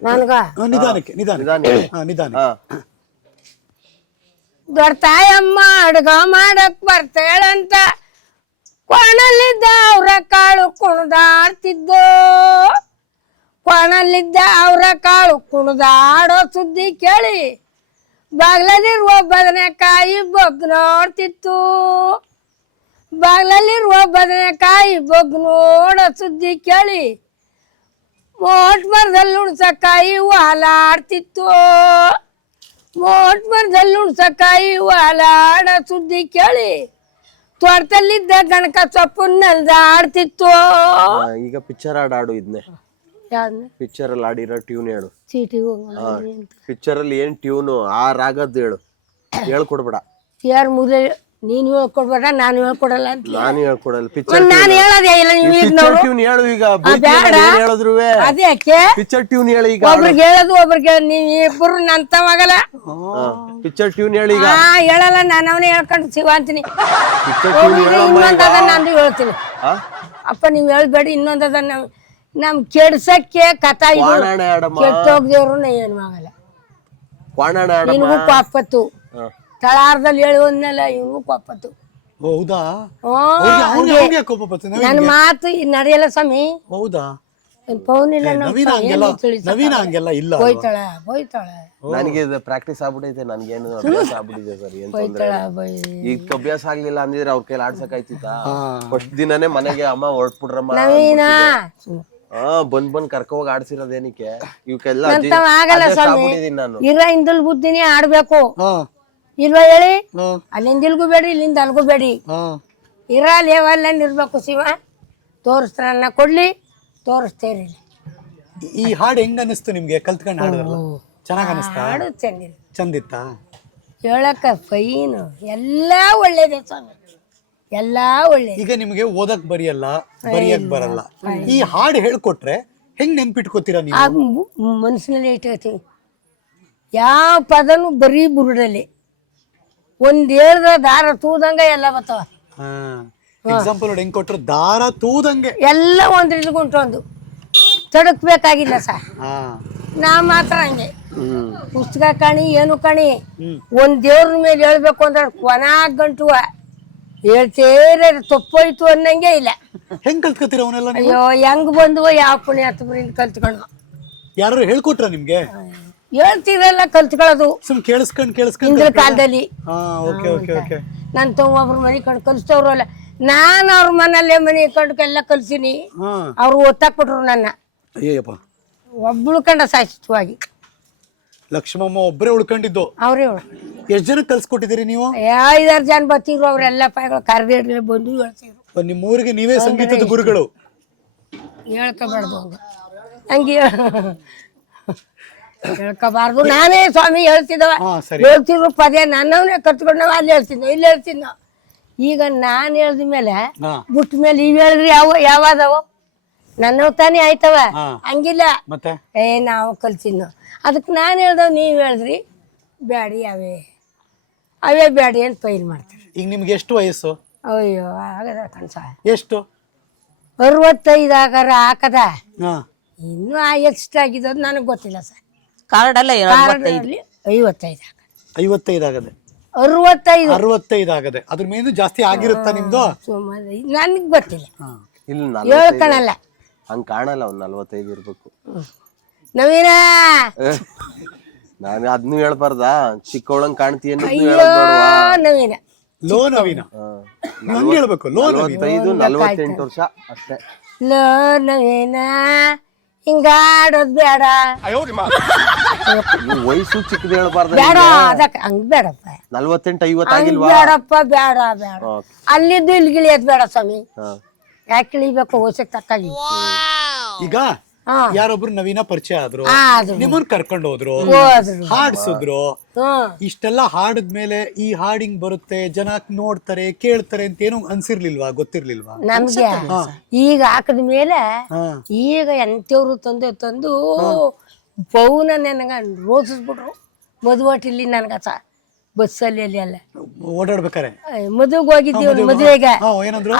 ನನ್ಗ ನಿಧಾನಕ್ಕೆ ನಿಧಾನ. ದೊಡ್ಡ ತಾಯಮ್ಮ ಅಡ್ಗ ಮಾಡಕ್ ಬರ್ತೇಳಂತ ಕೊಣಲ್ಲಿದ್ದ ಅವ್ರ ಕಾಳು ಕುಣದಾಡ್ತಿದ್ದೋ, ಕೊಣಲ್ಲಿದ್ದ ಅವ್ರ ಕಾಳು ಕುಣದಾಡೋ ಸುದ್ದಿ ಕೇಳಿ, ಬಾಗ್ಲಲ್ಲಿರುವ ಬದನೆಕಾಯಿ ಬೊಗ್ ನೋಡ್ತಿತ್ತು, ಬಾಗ್ಲಲ್ಲಿರುವ ಬದನೆಕಾಯಿ ಬೊಗ್ ನೋಡೋ ಸುದ್ದಿ ಕೇಳಿ, ಮೋಟ್ ಮರದಲ್ಲಿ ಉಣ್ಸಕಾಯಿ ವಾಲಾಡ್ತಿತ್ತು, ಮೋಟ್ ಮರದಲ್ಲಿ ಉಣ್ಸಕಾಯಿ ವಾಲಾಡೋ ಸುದ್ದಿ ಕೇಳಿ, ತೋಟದಲ್ಲಿದ್ದ ಗಣಕ ಸೊಪ್ಪು ನಲ್ದಾಡ್ತಿತ್ತು. ಈಗ ಪಿಕ್ಚರ್ ಆಡು ಇದನ್ನೇ, ಪಿಕ್ಚರ್ ಅಲ್ಲಿ ಆಡಿರೋ ಟ್ಯೂನ್ ಹೇಳು. ಪಿಕ್ಚರ್ ಅಲ್ಲಿ ಏನ್ ಟ್ಯೂನು, ಆ ರಾಗದ್ದು ಹೇಳು, ಹೇಳ್ಕೊಡ್ಬೇಡ. ಯಾರು ಮುದ್ದೆ ನೀನ್ ಹೇಳ್ಕೊಡ್ಬೇಡ, ನಾನು ಹೇಳ್ಕೊಡಲ್ಲ ಅಂತ. ನಾನು ಹೇಳ್ಕೊಡಲ್ಲ. ಪಿಕ್ಚರ್ ನಾನು ಹೇಳೋದೇ ಇಲ್ಲ, ನೀವು ಟ್ಯೂನ್ ಹೇಳು. ಈಗ ಹೇಳಿದ್ರು ಅದೇ ಪಿಕ್ಚರ್ ಟ್ಯೂನ್ ಹೇಳಿ. ಈಗ ಒಬ್ರಿಗೆ ಹೇಳೋದು ಒಬ್ರಿಗೆ, ನೀವ್ ಇಬ್ಬರು ನಂತ ಮಗಲ್ಲ. ಪಿಕ್ಚರ್ ಟ್ಯೂನ್ ಹೇಳಿ. ಈಗ ಹೇಳಲ್ಲ, ನಾನು ಅವನೇ ಹೇಳ್ಕೊಂಡು ಶಿವ ಅಂತೀನಿ. ಪಿಕ್ಚರ್ ಟ್ಯೂನ್ ಇನ್ನೊಂದದ ನಂದು ಹೇಳ್ತೀನಿ. ಅಪ್ಪ ನೀವ್ ಹೇಳ್ಬೇಡಿ, ಇನ್ನೊಂದದ ನಮ್ ಕೆಡ್ಸಕ್ಕೆ ಕಥಾ ಇದು, ಕೆಟ್ಟೋಗ್ದೇವ್ರು ಏನ್ ಆಗಲ್ಲ. ನಿನ್ಗೂ ಪಾಪತ್ತು ತಳಾರದಲ್ಲಿ ಹೇಳುವನ್ನೆಲ್ಲ ಇವ್ನು ಕೋಪತ್ತು. ಹೌದಾ? ನನ್ನ ಮಾತು ನಡೆಯಲ್ಲ ಸ್ವಾಮಿ. ಹೌದಾ? ಫೋನ್ ಇಲ್ಲ ನವೀನ ಹಂಗೆಲ್ಲ ನವೀನ ಹಂಗೆಲ್ಲ ಇಲ್ಲ ಅಲ್ವಾ? ಹೋಯ್ತಾಳ ಹೋಯ್ತಾಳೆ ನನಗೆ ಇದು ಪ್ರಾಕ್ಟೀಸ್ ಆಗ್ಬಿಟ್ಟೈತೆ, ನನ್ಗೇನು ಅಭ್ಯಾಸ ಆಗ್ಬಿಟ್ಟಿದೆ ಸರ್. ಏನ್ ತೊಂದ್ರೆ ಇಲ್ಲ. ಈಗ ಅಭ್ಯಾಸ ಆಗ್ಲಿಲ್ಲ ಅಂದಿದ್ರೆ ಅವ್ರ ಕೈಲಿ ಆಡ್ಸಕ್ ಆಯ್ತಿತ್ತಾ? ಫಸ್ಟ್ ದಿನನೇ ಮನೆಗೆ ಅಮ್ಮ ಹೊರಟ್ಬಿಡ್ರಮ್ಮ ನವೀನ ಬಂದ್ ಕರ್ಕ ಹೋಗಿ ಆಡ್ಸಿರೋದೇನಕ್ಕೆ ಇವಕ್ಕೆಲ್ಲ ನಂತವ ಆಗಲ್ಲ ಸ್ವಾಮಿ. ಆಗ್ಬಿಟ್ಟಿದೀನಿ ನಾನು. ಇರ ಹಿಂದಲ್ ಬುದ್ಧಿನೇ ಆಡ್ಬೇಕು ಇಲ್ವಾ ಹೇಳಿ? ಅಲ್ಲಿಂದ ಇಲ್ಗೂ ಬೇಡಿ ಇಲ್ಲಿಂದ ಅಲ್ಗೂ ಬೇಡಿ, ಇರ ಲೇವಲ್ಲ ಇರ್ಬೇಕು. ಶಿವ ತೋರಿಸ್ತಾರನ್ನ ಕೊಡ್ಲಿ, ತೋರಿಸ್ತೇರಿ. ಈ ಹಾಡು ಹೆಂಗ ಅನಿಸ್ತು ನಿಮ್ಗೆ ಕಲ್ತ್ಕೊಂಡು ಹಾಡೋದಲ್ಲ? ಚೆನ್ನಾಗ್ ಅನಿಸ್ತಾ? ಹಾಡು ಚೆಂದಿಲ್ಲ, ಚಂದಿತ್ತಾ? ಹೇಳಕ್ಕ ಫೈನ್, ಎಲ್ಲಾ ಒಳ್ಳೇದೆ ಸ್ವಾಮಿ, ಎಲ್ಲಾ ಒಳ್ಳೇದು. ಈಗ ನಿಮ್ಗೆ ಓದಕ್ ಬರಿಯಕ್ ಬರಲ್ಲ, ಈ ಹಾಡು ಹೇಳ್ಕೊಟ್ರೆ ಹೆಂಗ್ ನೆನ್ಪಿಟ್ಕೋತೀರಾ ನೀವು? ಆ ಮನಸ್ಸಿನಲ್ಲಿ ಇಟ್ಕೋತೀವಿ. ಯಾವ ಪದನು ಬರೀ ಬುರುಡಲ್ಲಿ ಒಂದ್ ಹೇಳ್ದ ದಾರ ತೂದಂಗ ಎಲ್ಲ ಬರ್ತಾವ. ಎಕ್ಸಾಂಪಲ್ ನೋಡಿ, ಹೆಂಗ್ ಕೊಟ್ರು ದಾರ ತೂದಂಗೆ ಎಲ್ಲ ಒಂದ್ ಇಟ್ಕೊಂಟೊಂದು ತಡಕ್ಬೇಕಾಗಿಲ್ಲ ಸರ್. ನಾ ಮಾತ್ರ ಹಂಗೆ ಪುಸ್ತಕ ಕಾಣಿ ಏನು ಕಾಣಿ ಒಂದ್ ದೇವ್ರ ಮೇಲೆ ಹೇಳ್ಬೇಕು ಅಂದ್ರೆ ಕೊನಾಗ್ ಗಂಟು ಹೇಳ್ತೇರೆ ತಪ್ಪೋಯ್ತು ಅನ್ನಂಗೆ ಇಲ್ಲ. ಹೆಂಗ್ ಕಲ್ತ್ಕೋತೀರ ಅವನ್ನೆಲ್ಲ? ಅಯ್ಯೋ ಹೆಂಗ್ ಬಂದ್ವ ಯಾವ ಪುಣ್ಯ ಹತ್ತುಬರಿಂದ ಕಲ್ತ್ಕೊಂಡು. ಯಾರು ಹೇಳ್ಕೊಟ್ರ ನಿಮ್ಗೆ? ಹೇಳ್ತಿರಲ್ಲ ಕಲ್ತ್ಕೊಳ್ಳೋದು ಸುಮ್ ಕೇಳಿಸ್ಕೊಂಡ್ ಹಿಂದಿನ ಕಾಲದಲ್ಲಿ. ಓಕೆ. ನನ್ ಒಬ್ರು ಮನೆ ಕಂಡು ಕಲಿಸ್ತವ್ರು ಅಲ್ಲ, ನಾನ್ ಅವ್ರ ಮನೇಲೆ ಮನೆ ಕಂಡ್ಕೆಲ್ಲ ಕಲ್ಸಿನಿ. ಅವ್ರು ಒತ್ತಾಕ್ ಬಿಟ್ರು ನನ್ನ. ಅಯ್ಯಪ್ಪ, ಒಬ್ಳು ಕಂಡ ಶಾಶ್ವತವಾಗಿ. ಲಕ್ಷ್ಮಮ್ಮ ಒಬ್ಬರೇ ಉಳ್ಕೊಂಡಿದ್ದು? ಅವ್ರೇ ಎಷ್ಟ್ ಜನಕ್ಕೆ ಕಲ್ಸ್ಕೊಟ್ಟಿದ್ದೀರಿ ನೀವು? 5-6 ಜನ ಬರ್ತಿದ್ರು, ಅವ್ರೆಲ್ಲ ಕರ್ದೇಡ್ಲೆ ಬಂದು ಹೇಳ್ತಿದ್ರು. ನಿಮ್ಮ ಊರಿಗೆ ನೀವೇ ಸಂಗೀತದ ಗುರುಗಳು? ಹೇಳ್ಕೋಬಾರ್ದು ಹಂಗೆ ಹೇಳ್ಕೋಬಾರ್ದು. ನಾನೇ ಸ್ವಾಮಿ ಹೇಳ್ತಿದ್ದವ, ಹೇಳ್ತಿದ್ರು ಪದೇ ನನ್ನವನೇ ಕತ್ಕೊಂಡವ. ಅಲ್ಲಿ ಹೇಳ್ತಿದ್ದ, ಇಲ್ಲಿ ಹೇಳ್ತಿದ್ದ. ಈಗ ನಾನ್ ಹೇಳ್ದ ಮೇಲೆ ಬಿಟ್ಟ ಮೇಲೆ ಇವ್ ಹೇಳಿದ್ರಿ ಯಾವಾದವ ನನ್ನ ತಾನೇ ಆಯ್ತವ. ಹಂಗಿಲ್ಲ, ನಾವು ಕಲ್ತಿದ್ನ. ಅದಕ್ಕೆ ನಾನು ಹೇಳ್ದವ್ ನೀವ್ ಹೇಳಿದ್ರಿ ಬ್ಯಾಡಿ ಅವೇ ಬ್ಯಾಡಿ ಅಂತ ಫೈಲ್ ಮಾಡ್ತಾರೆ. ಈಗ ನಿಮ್ಗೆ ಎಷ್ಟು ವಯಸ್ಸು? ಅಯ್ಯೋ ಆಗದ ಕನ್ಸ ಎಷ್ಟು? 65 ಆಗಾರ ಹಾಕದ. ಇನ್ನು ಎಷ್ಟಾಗಿದ್ದು ನನಗೆ ಗೊತ್ತಿಲ್ಲ ಸರ್. ಕಾರ್ಡ್ ಅಲ್ಲ 55 55 ಆಗದೆ? 65 ಆಗದೆ. ಅದ್ರ ಮೇಲೂ ಜಾಸ್ತಿ ಆಗಿರುತ್ತಾ ನಿಮ್ದು? ನನಗೆ ಗೊತ್ತಿಲ್ಲ, ಇಲ್ಲ ಹೇಳ್ಕಣಲ್ಲ. ಹಂಗ್ ಕಾಣಲ್ಲ, ಒಂದ್ 45 ಇರ್ಬೇಕು. ನವೀನ ನಾನು ಅದ್ನು ಹೇಳ್ಬಾರ್ದಾ? ಚಿಕ್ಕವಳಂಗ್ ಕಾಣ್ತೀಯ ನವೀನ ಲೋ ನವೀನ ಹಂಗೆ ಹೇಳ್ಬೇಕು. ಲೋ 45-48 ವರ್ಷ ಅಷ್ಟೇ. ಲೋ ನವೀನ ಹಿಂಗಾಡೋದ್ ಬೇಡ, ವಯಸ್ಸು ಚಿಕ್ಕದ ಹೇಳ್ಬಾರ್ದ? ಬೇಡ ಅದಕ್ಕೆ ಹಂಗ್ ಬೇಡಪ್ಪ. 48-50 ಆಗಿಲ್ವಾ? ಬೇಡಪ್ಪ ಬೇಡ. ಅಲ್ಲಿದ್ದು ಇಲ್ಲಿ ಗಿಳಿಯೋದ್ ಬೇಡ ಸ್ವಾಮಿ. ಯಾಕೆ ಇಳಿಬೇಕು ವಯಸ್ಸಕ್ಕೆ ತಕ್ಕಾಗಿ? ಈಗ ಯಾರೊಬ್ರು ನವೀನ ಪರಿಚಯ ಆದ್ರು, ನಿಮ್ಮನ್ ಕರ್ಕೊಂಡು ಹೋದ್ರು, ಹಾಡ್ಸಿದ್ರು. ಇಷ್ಟೆಲ್ಲ ಹಾಡಿದ್ಮೇಲೆ ಈ ಹಾಡಿಂಗ್ ಬರುತ್ತೆ, ಜನ ನೋಡ್ತಾರೆ ಕೇಳ್ತಾರೆ ಅಂತ ಏನು ಅನ್ಸಿರ್ಲಿಲ್ವಾ? ಗೊತ್ತಿರ್ಲಿಲ್ವಾ ನಮ್ಗೆ? ಈಗ ಹಾಕದ ಮೇಲೆ ಈಗ ಎಂತವ್ರು ತಂದು ಪೌನ ನನಗ ರೋಸಿಸ್ಬಿಟ್ರು ಮದುವಟಿಲಿ ನನಗ ಬಸ್ಸಲ್ಲಿ ಅಲ್ಲಿ ಅಲ್ಲ ಓಡಾಡ್ಬೇಕಾರೆ. ಮದುವೆಗೆ ಹೋಗಿದ್ದೀವಿ, ಮದುವೆಗೆ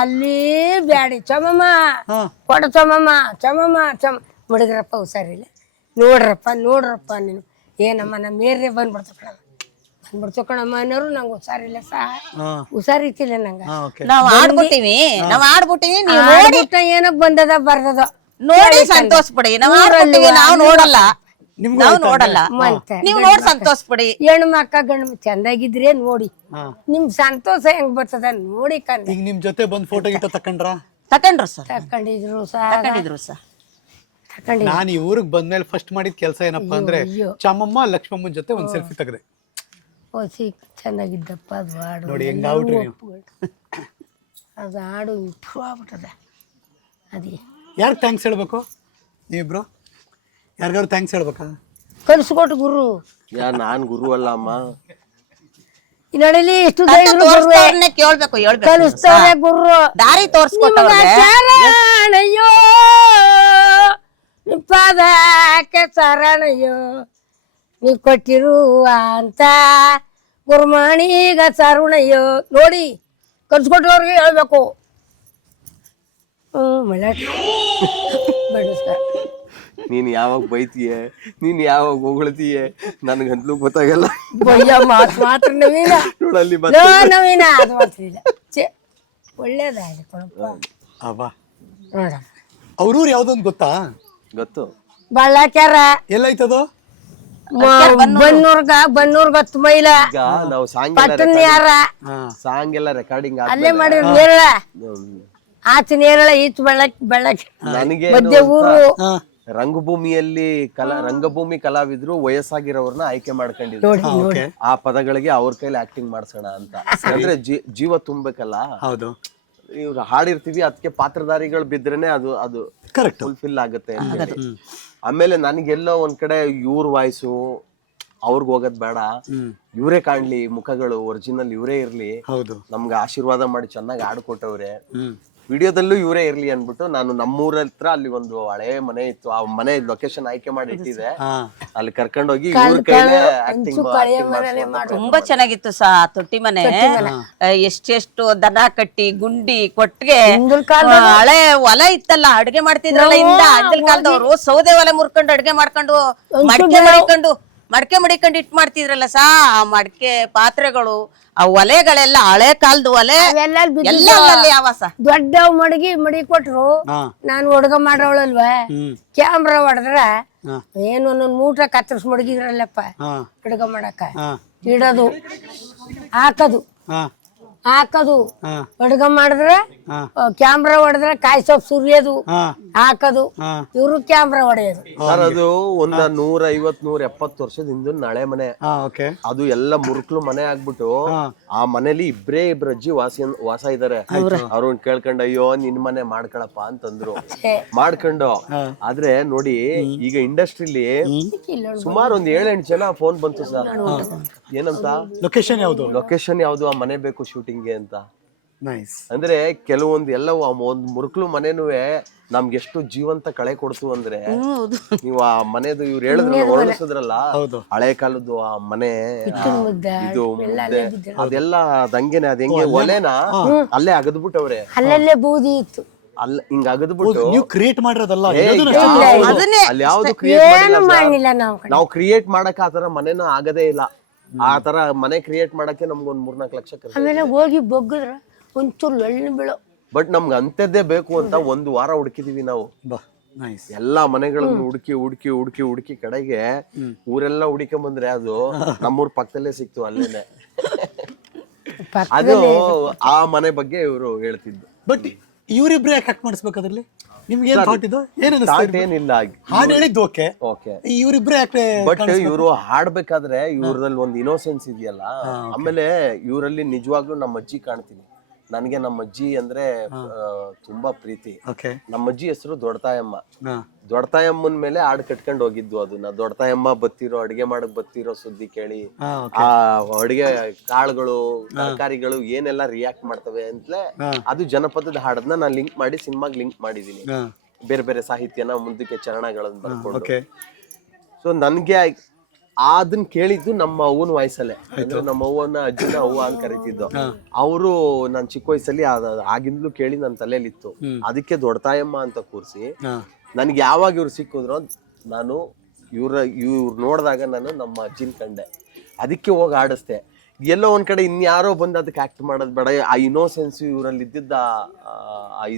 ಅಲ್ಲಿ ಬ್ಯಾಡಿ ಚಮಮ್ಮ ಕೊಡ ಚಮಮ್ಮ ಹುಡುಗರಪ್ಪ ಹುಷಾರಿಲ್ಲ, ನೋಡ್ರಪ್ಪ ನೀನು ಏನಮ್ಮ ನಮ್ಮ ಮೇರೆ ಬಂದ್ಬಿಡ್ತು ಕಣಮ್ಮ ಅನ್ನೋರು. ನಂಗೆ ಹುಷಾರಿಲ್ಲ ಹುಷಾರಿತ್ತಿಲ್ಲ ನಂಗೆ. ನಾವ್ ಆಡ್ಬಿಟ್ಟಿವಿ ಏನಕ್ ಬಂದದ ಬರ್ದದ ನೋಡಿ ಸಂತೋಷ ಪಡಿ. ನಾವ್ ನೋಡಲ್ಲ, ನೀವ್ ನೋಡಿ ಸಂತೋಷ ಪಡಿ. ಹೆಣ್ಣು ಮಕ್ಕ ಗಂಡು ಚಂದಾಗಿದ್ರೆ ನೋಡಿ, ನಿಮ್ ಸಂತೋಷ ಹೆಂಗ್ ಬರ್ತದ ನೋಡಿ. ಈಗ ನಿಮ್ ಜೊತೆ ಬಂದ್ ಫೋಟೋ ಗಿಟ ತಕೊಂಡ್ರು ಸರ್? ತಕೊಂಡಿದ್ರು ಸರ್. ನಾನು ಈ ಊರಿಗೆ ಬಂದ್ಮೇಲೆ ಫಸ್ಟ್ ಮಾಡಿದ ಕೆಲಸ ಏನಪ್ಪಾ ಅಂದ್ರೆ ಚಮ್ಮಮ್ಮ ಲಕ್ಷ್ಮಮ್ಮನ ಜೊತೆ ಒಂದ್ ಸೆಲ್ಫಿ ತೆಗೆದೆ. ಚೆನ್ನಾಗಿದ್ದಪ್ಪ ಅದು ಹಾಡು. ನೋಡಿ ಹೆಂಗ್ ಔಟ್ರಿ ನೀವು. ಅದು ಹಾಡು ಇಂಪ್ರೂವ್ ಆಗ್ಬಿಟ್ಟದ. ಅದೇ ಯಾರು ಥ್ಯಾಂಕ್ಸ್ ಹೇಳ್ಬೇಕು? ನೀವಿಬ್ರು ಯಾರಿಗಾರು ಥ್ಯಾಂಕ್ಸ್ ಹೇಳ್ಬೇಕಾ? ಕಲ್ಸ್ಕೊಟ್ಟು ಗುರು. ನಾನ್ ಗುರು ಅಲ್ಲ ಅಮ್ಮ. ನಡಲಿ ಇಷ್ಟು ಕೇಳ್ಬೇಕು, ಕಲಿಸ್ತವ್ರೆ ಗುರು, ದಾರಿ ತೋರ್ಸ್ಕೊಟ್ಟವ್ರೆ. ಶರಣಯ್ಯೋ ನಿಪಾದಕ್ಕೆ ಶರಣಯ್ಯೋ ನೀ ಕೊಟ್ಟಿರುವ ಅಂತ ಗುರುಮಣಿಗ ಶರಣಯ್ಯೋ. ನೋಡಿ ಕಲ್ಸ್ಕೊಟ್ಟವ್ರಿಗೆ ಹೇಳ್ಬೇಕು. ನೀನ್ ಯಾವಾಗ ಬೈತೀಯ, ನೀನ್ ಯಾವಾಗ ಹೊಗಳ್ತೀಯ ನನ್ಗಂತಲೂ ಗೊತ್ತಾಗಲ್ಲ. ಬಯ್ಯ ಮಾತು ಮಾತ್ರ ನವೀನ ನೋಡಲ್ಲಿ ನವೀನ ಅದು ಮಾತ್ರ ಇಲ್ಲ. ಒಳ್ಳೇದಾಯ್ತು ಕೊಡಪ್ಪ. ಅವ್ರೂರು ಯಾವ್ದೊಂದು ಗೊತ್ತಾ? ಗೊತ್ತು. ಬಳ್ಳಾಕ್ಯಾರ ಎಲ್ಲೈತದು? ಬನ್ನೂರ್ಗ 10 ಮೈಲ ಈಗ ನಾವು ಪಟ್ಟಣ ಯಾರ ಸಾಂಗ್ ಎಲ್ಲ ರೆಕಾರ್ಡಿಂಗ್ ಅಲ್ಲೇ ಮಾಡಿರ್ ನೇರಳ ಆಚ ನೇರಳ ಈಚ ಬೆಳಕ್ ನನಗೆ ಮಧ್ಯ ಊರು ರಂಗಭೂಮಿಯಲ್ಲಿ ರಂಗಭೂಮಿ ಕಲಾವಿದ್ರು ವಯಸ್ಸಾಗಿರೋರ್ನ ಆಯ್ಕೆ ಮಾಡ್ಕೊಂಡಿದ್ರು. ಆ ಪದಗಳಿಗೆ ಅವ್ರ ಕೈಲಿ ಆಕ್ಟಿಂಗ್ ಮಾಡ್ಸೋಣ ಅಂತ. ಅಂದ್ರೆ ಜೀವ ತುಂಬಬೇಕಲ್ಲ. ಹೌದು. ಇವ್ರು ಹಾಡಿರ್ತೀವಿ, ಅದಕ್ಕೆ ಪಾತ್ರಧಾರಿಗಳು ಬಿದ್ರೇನೆ ಅದು ಕರೆಕ್ಟ್ ಫುಲ್ಫಿಲ್ ಆಗುತ್ತೆ ಅಂತ ಹೇಳಿ. ಆಮೇಲೆ ನನಗೆಲ್ಲೋ ಒಂದ್ ಕಡೆ ಇವ್ರ ವಾಯ್ಸು ಅವ್ರಿಗೆ ಹೋಗೋದ್ ಬೇಡ, ಇವರೇ ಕಾಣ್ಲಿ, ಮುಖಗಳು ಒರಿಜಿನಲ್ ಇವರೇ ಇರ್ಲಿ, ನಮ್ಗೆ ಆಶೀರ್ವಾದ ಮಾಡಿ ಚೆನ್ನಾಗಿ ಆಡ್ಕೊಟ್ಟವ್ರೆ, ವಿಡಿಯೋದಲ್ಲೂ ಇವರೇ ಇರ್ಲಿ ಅನ್ಬಿಟ್ಟು ನಾನು ನಮ್ಮೂರ ಹತ್ರ ಅಲ್ಲಿ ಒಂದು ಹಳೆ ಮನೆ ಇತ್ತು, ಆ ಮನೆ ಲೊಕೇಶನ್ ಆಯ್ಕೆ ಮಾಡಿ ಇಟ್ಟಿದೆ. ಅಲ್ಲಿ ಕರ್ಕೊಂಡೋಗಿ ಇವ್ರ ಕೈಲೇ ಆಕ್ಟಿಂಗ್ ತುಂಬಾ ಚೆನ್ನಾಗಿತ್ತು ತೊಟ್ಟಿ ಮನೆ. ಎಷ್ಟೆಷ್ಟು ದನ ಕಟ್ಟಿ ಗುಂಡಿ ಕೊಟ್ಟಿಗೆ ಹಳೆ ಹೊಲ ಇತ್ತಲ್ಲ, ಅಡ್ಗೆ ಮಾಡ್ತಿದ್ರಲ್ಲ ಹಿಂದಿನ ಕಾಲದವ್ರು ಸೌದೆ ಒಲೆ ಮುರ್ಕೊಂಡು ಅಡ್ಗೆ ಮಾಡ್ಕೊಂಡು ಮಡಕೆ ಮಡಿಕೊಂಡು ಇಟ್ ಮಾಡ್ತಿದ್ರಲ್ಲ ಆ ಮಡಕೆ ಪಾತ್ರೆಗಳು, ಆ ಒಲೆಗಳೆಲ್ಲ ಹಳೆ ಕಾಲದ ಒಲೆ ಎಲ್ಲ ದೊಡ್ಡ ಮಡಿ ಕೊಟ್ರು. ನಾನು ಹುಡುಗ ಮಾಡೋಳಲ್ವ, ಕ್ಯಾಮ್ರಾ ಹೊಡೆದ್ರ ಏನು ಒಂದೊಂದ್ ಮೂಟ ಕತ್ತರಿಸ್ ಮಡಗಿದ್ರಲ್ಲಪ್ಪ ಹುಡುಗ ಮಾಡಕ, ಇಡೋದು ಹಾಕದು ಅಡ್ಗ ಮಾಡಿದ್ರೆ ಕ್ಯಾಮ್ರಾ ಹೊಡೆದ್ರೆ ಕಾಯಿ ಸೊಪ್ಪು ಸುರಿಯೋದು ಹಾಕದು, ಇವ್ರು ಕ್ಯಾಮ್ರಾ ಹೊಡೆಯೋದು. ಅದು ಒಂದ 150-170 ವರ್ಷದ ಹಿಂದಿನ ಹಳೆ ಮನೆ. ಅದು ಎಲ್ಲ ಮುರುಕ್ಲು ಮನೆ ಆಗ್ಬಿಟ್ಟು ಆ ಮನೇಲಿ ಇಬ್ರು ಅಜ್ಜಿ ವಾಸ ಇದಾರೆ. ಅವ್ರನ್ನ ಕೇಳ್ಕೊಂಡು ಅಯ್ಯೋ ನಿನ್ ಮನೆ ಮಾಡ್ಕೊಳಪ್ಪ ಅಂತಂದ್ರು, ಮಾಡ್ಕೊಂಡು. ಆದ್ರೆ ನೋಡಿ ಈಗ ಇಂಡಸ್ಟ್ರಿಲಿ ಸುಮಾರು ಒಂದ್ 7-8 ಜನ ಫೋನ್ ಬಂತು ಸರ್, ಏನಂತ ಲೊಕೇಶನ್ ಯಾವ್ದು, ಆ ಮನೆ ಬೇಕು ಶೂಟಿಂಗ್ಗೆ ಅಂತ. ಅಂದ್ರೆ ಕೆಲವೊಂದು ಎಲ್ಲ ಒಂದ್ ಮುರುಕ್ಲು ಮನೆನುವೆ ನಮ್ಗೆ ಎಷ್ಟು ಜೀವಂತ ಕಳೆ ಕೊಡ್ತು ಅಂದ್ರೆ, ನೀವು ಆ ಮನೆದು ಇವ್ರು ಹೇಳಿದ್ರಲ್ಲ ವರ್ಣಿಸಿದ್ರಲ್ಲ, ಹಳೆ ಕಾಲದ್ದು ಆ ಮನೆ, ಇದು ಮುದ್ದೆ ಅದೆಲ್ಲ ಅದಂಗೆನೆ, ಅದ್ ಹೆಂಗೆ ಒಲೆನ ಅಲ್ಲೇ ಅಗದ್ಬಿಟ್ಟವ್ರೆ, ಅಲ್ಲಲ್ಲೇ ಬೂದಿ ಇತ್ತು, ಅಲ್ಲ ಹಿಂಗ ಅಗದ್ಬಿಟ್ಟು ನೀವು ಕ್ರಿಯೇಟ್ ಮಾಡಿರೋದಲ್ಲ, ಅಲ್ಲಿ ಯಾವ್ದು ಕ್ರಿಯೇಟ್ ಮಾಡಿಲ್ಲ. ನಾವು ಕ್ರಿಯೇಟ್ ಮಾಡಕ್ ಆತರ ಮನೆನ ಆಗದೇ ಇಲ್ಲ. ಆ ತರ ಮನೆ ಕ್ರಿಯೇಟ್ ಮಾಡಕ್ಕೆ ನಮ್ಗೊಂದ್ 3-4 ಲಕ್ಷ ಖರ್ಚು. ಆಮೇಲೆ ಹೋಗಿ ಬಗ್ಗಿದ್ರ ಒಂಚೂರು ಎಳ್ಳು ಬೀಳೋ. ಬಟ್ ನಮ್ಗೆ ಅಂತದ್ದೇ ಬೇಕು ಅಂತ 1 ವಾರ ಹುಡುಕಿದೀವಿ ನಾವು. ಎಲ್ಲಾ ಮನೆಗಳನ್ನ ಹುಡುಕಿ ಕಡೆಗೆ ಊರೆಲ್ಲ ಹುಡುಕೊಂಡ್ ಬಂದ್ರೆ ಅದು ನಮ್ಮೂರ್ ಪಕ್ಕದಲ್ಲೇ ಸಿಕ್ತು, ಅಲ್ಲೇನೆ. ಅದು ಆ ಮನೆ ಬಗ್ಗೆ ಇವರು ಹೇಳ್ತಿದ್ದು. ಬಟ್ ಇವರಿಬ್ರೆ ಯಾಕೆ ಕಟ್ ಮಾಡಿಸ್ಬೇಕಾದ್ರಲ್ಲಿ ನಿಮ್ಗೆ ಏನಿಲ್ಲ, ಹಾಡು ಹೇಳಿದ್ದು ಓಕೆ, ಇವರಿಬ್ರೆ ಯಾಕೆ? ಬಟ್ ಇವ್ರು ಹಾಡ್ಬೇಕಾದ್ರೆ ಇವ್ರಲ್ಲಿ ಒಂದು ಇನೋಸೆನ್ಸ್ ಇದೆಯಲ್ಲ. ಆಮೇಲೆ ಇವರಲ್ಲಿ ನಿಜವಾಗ್ಲೂ ನಮ್ಮ ಅಜ್ಜಿ ಕಾಣ್ತೀನಿ. ನನಗೆ ನಮ್ಮ ಅಜ್ಜಿ ಅಂದ್ರೆ ತುಂಬಾ ಪ್ರೀತಿ. ನಮ್ಮ ಅಜ್ಜಿ ಹೆಸರು ದೊಡ್ಡತಾಯಮ್ಮ. ದೊಡ್ಡತಾಯಮ್ಮನ ಮೇಲೆ ಹಾಡ್ ಕಟ್ಕೊಂಡು ಹೋಗಿದ್ದು. ಅದನ್ನ ದೊಡ್ಡತಾಯಮ್ಮ ಬತ್ತಿರೋ ಅಡಿಗೆ ಮಾಡಕ್ ಬತ್ತಿರೋ ಸುದ್ದಿ ಕೇಳಿ ಆ ಅಡಿಗೆ ಕಾಳುಗಳು ತರಕಾರಿಗಳು ಏನೆಲ್ಲ ರಿಯಾಕ್ಟ್ ಮಾಡ್ತವೆ ಅಂತಲೇ ಅದು ಜನಪದದ ಹಾಡನ್ನ ನಾನು ಲಿಂಕ್ ಮಾಡಿ ಸಿನಿಮಾಗ್ ಲಿಂಕ್ ಮಾಡಿದೀನಿ. ಬೇರೆ ಬೇರೆ ಸಾಹಿತ್ಯನ ಮುಂದಕ್ಕೆ ಚರಣಗಳನ್ನ ಬರ್ಕೊಂಡು. ಸೊ ನನ್ಗೆ ಅದನ್ನ ಕೇಳಿದ್ದು ನಮ್ಮ ಅವ್ವನ ವಯಸ್ಸಲ್ಲೇ. ಅಂದ್ರೆ ನಮ್ಮ ಅವ್ವನ ಅಜ್ಜಿನ ಅವ್ವ ಅಂತ ಕರಿತಿದ್ದು. ಅವರು ನಾನ್ ಚಿಕ್ಕ ವಯಸ್ಸಲ್ಲಿ ಆಗಿಂದ್ಲೂ ಕೇಳಿ ನನ್ನ ತಲೆಯಲ್ಲಿತ್ತು. ಅದಕ್ಕೆ ದೊಡ್ಡತಾಯಮ್ಮ ಅಂತ ಕೂರಿಸಿ ನನ್ಗೆ ಯಾವಾಗ ಇವ್ರು ಸಿಕ್ಕಿದ್ರು ನಾನು ಇವ್ರು ನೋಡಿದಾಗ ನಾನು ನಮ್ಮ ಅಜ್ಜಿನ ಕಂಡೆ. ಅದಕ್ಕೆ ಹೋಗಿ ಆಡಿಸ್ದೆ. ಎಲ್ಲೋ ಒಂದ್ ಕಡೆ ಇನ್ಯಾರೋ ಬಂದು ಅದಕ್ಕೆ ಆಕ್ಟ್ ಮಾಡೋದು ಬೇಡ. ಆ ಇನೋಸೆನ್ಸ್ ಇವರಲ್ಲಿ ಇದ್ದಿದ್ದ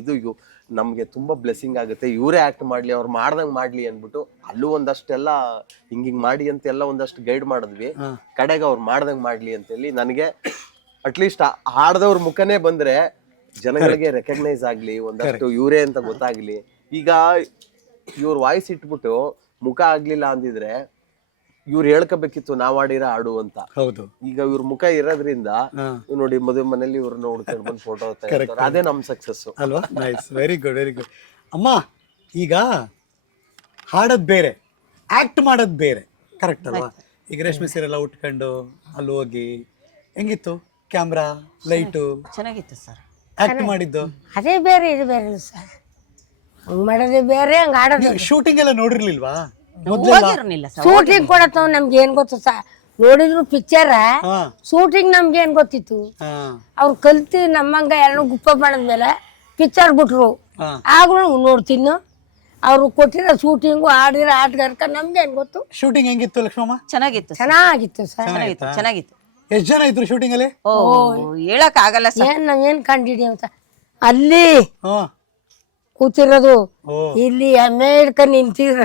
ಇದು ನಮ್ಗೆ ತುಂಬಾ ಬ್ಲೆಸ್ಸಿಂಗ್ ಆಗುತ್ತೆ. ಇವರೇ ಆಕ್ಟ್ ಮಾಡ್ಲಿ, ಅವ್ರು ಮಾಡ್ದಂಗ್ ಮಾಡ್ಲಿ ಅನ್ಬಿಟ್ಟು ಅಲ್ಲೂ ಒಂದಷ್ಟೆಲ್ಲ ಹಿಂಗಿಂಗ್ ಮಾಡಿ ಅಂತ ಎಲ್ಲ ಒಂದಷ್ಟು ಗೈಡ್ ಮಾಡಿದ್ವಿ. ಕಡೆಗೆ ಅವ್ರು ಮಾಡ್ದಂಗ್ ಮಾಡ್ಲಿ ಅಂತೇಳಿ ನನಗೆ ಅಟ್ಲೀಸ್ಟ್ ಹಾಡ್ದವ್ರ ಮುಖನೇ ಬಂದ್ರೆ ಜನಗಳಿಗೆ ರೆಕಗ್ನೈಸ್ ಆಗ್ಲಿ, ಒಂದಷ್ಟು ಇವರೇ ಅಂತ ಗೊತ್ತಾಗ್ಲಿ. ಈಗ ಇವ್ರ ವಾಯ್ಸ್ ಇಟ್ಬಿಟ್ಟು ಮುಖ ಆಗ್ಲಿಲ್ಲ ಅಂದಿದ್ರೆ ಇವ್ರು ಹೇಳ್ಕೋಬೇಕಿತ್ತು ನಾವ್ ಆಡಿರೋ ಹಾಡು ಅಂತ. ಈಗ ಇವ್ರ ಮುಖ ಇರೋದ್ರಿಂದ ನೋಡಿ ಮದುವೆ ಮನೇಲಿ ಇವ್ರನ್ನ ಹುಡ್ಕೊಂಡು ಬಂದು ಫೋಟೋ ಅದೇ ನಮ್ ಸಕ್ಸಸ್ ಅಲ್ವಾ? Nice, very good, very good. ಅಮ್ಮ, ಈಗ ಹಾಡೋದ್ ಬೇರೆ, ಆಕ್ಟ್ ಮಾಡೋದ್ ಬೇರೆ, ಕರೆಕ್ಟ್ ಅಲ್ವಾ? ಈಗ ರೇಷ್ಮೆ ಸೀರೆಲ್ಲ ಉಟ್ಕೊಂಡು ಅಲ್ಲಿ ಹೋಗಿ ಹೆಂಗಿತ್ತು? ಕ್ಯಾಮ್ರಾ, ಲೈಟು ಚೆನ್ನಾಗಿತ್ತು ಸರ್. ಆಕ್ಟ್ ಮಾಡಿದ್ದು ಅದೇ ಬೇರೆ, ಇದು ಬೇರೆ ಸರ್. ಹಂಗ್ ಮಾಡೋದೇ ಬೇರೆ, ಹಂಗ ಆಡೋದು. ಶೂಟಿಂಗ್ ಎಲ್ಲ ನೋಡಿರ್ಲಿಲ್ವಾ? ಶೂಟಿಂಗ್ ಕೊಡತ್ತ ನಮ್ಗೆ ಏನ್ ಗೊತ್ತು ಸರ್? ನೋಡಿದ್ರು ಪಿಕ್ಚರ್, ಶೂಟಿಂಗ್ ನಮ್ಗೆ ಏನ್ ಗೊತ್ತಿತ್ತು? ಅವ್ರು ಕಲ್ತಿ ನಮ್ಮಂಗ ಎಲ್ಲ ಗುಪ್ಪ ಮಾಡಿದ್ಮೇಲೆ ಪಿಕ್ಚರ್ ಬಿಟ್ರು. ಆಗ್ಲೂ ನೋಡ್ತೀನಿ. ಅವ್ರು ಕೊಟ್ಟಿರೋ ಶೂಟಿಂಗು ಆಡಿರೋ ಆಟಗಾರಕ ನಮ್ಗೆ ಏನ್ ಗೊತ್ತು? ಶೂಟಿಂಗ್ ಹೆಂಗಿತ್ತು ಲಕ್ಷ್ಮಮ್ಮ? ಚೆನ್ನಾಗಿತ್ತು ಸರ್, ಚೆನ್ನಾಗಿತ್ತು. ಎಷ್ಟ್ ಜನ ಇದ್ರು ಶೂಟಿಂಗ್ ಅಲ್ಲಿ? ಹೇಳಕ್ ಆಗಲ್ಲ ಸರ್. ನಾವೇನ್ ಕಂಡಿಡಿ ಅಂತ ಅಲ್ಲಿ ಕೂತಿರೋದು ಓ. ಇಲ್ಲಿ ಎಮ್ಮೆ ಹಿಡ್ಕೊಂಡು ನಿಂತಿರ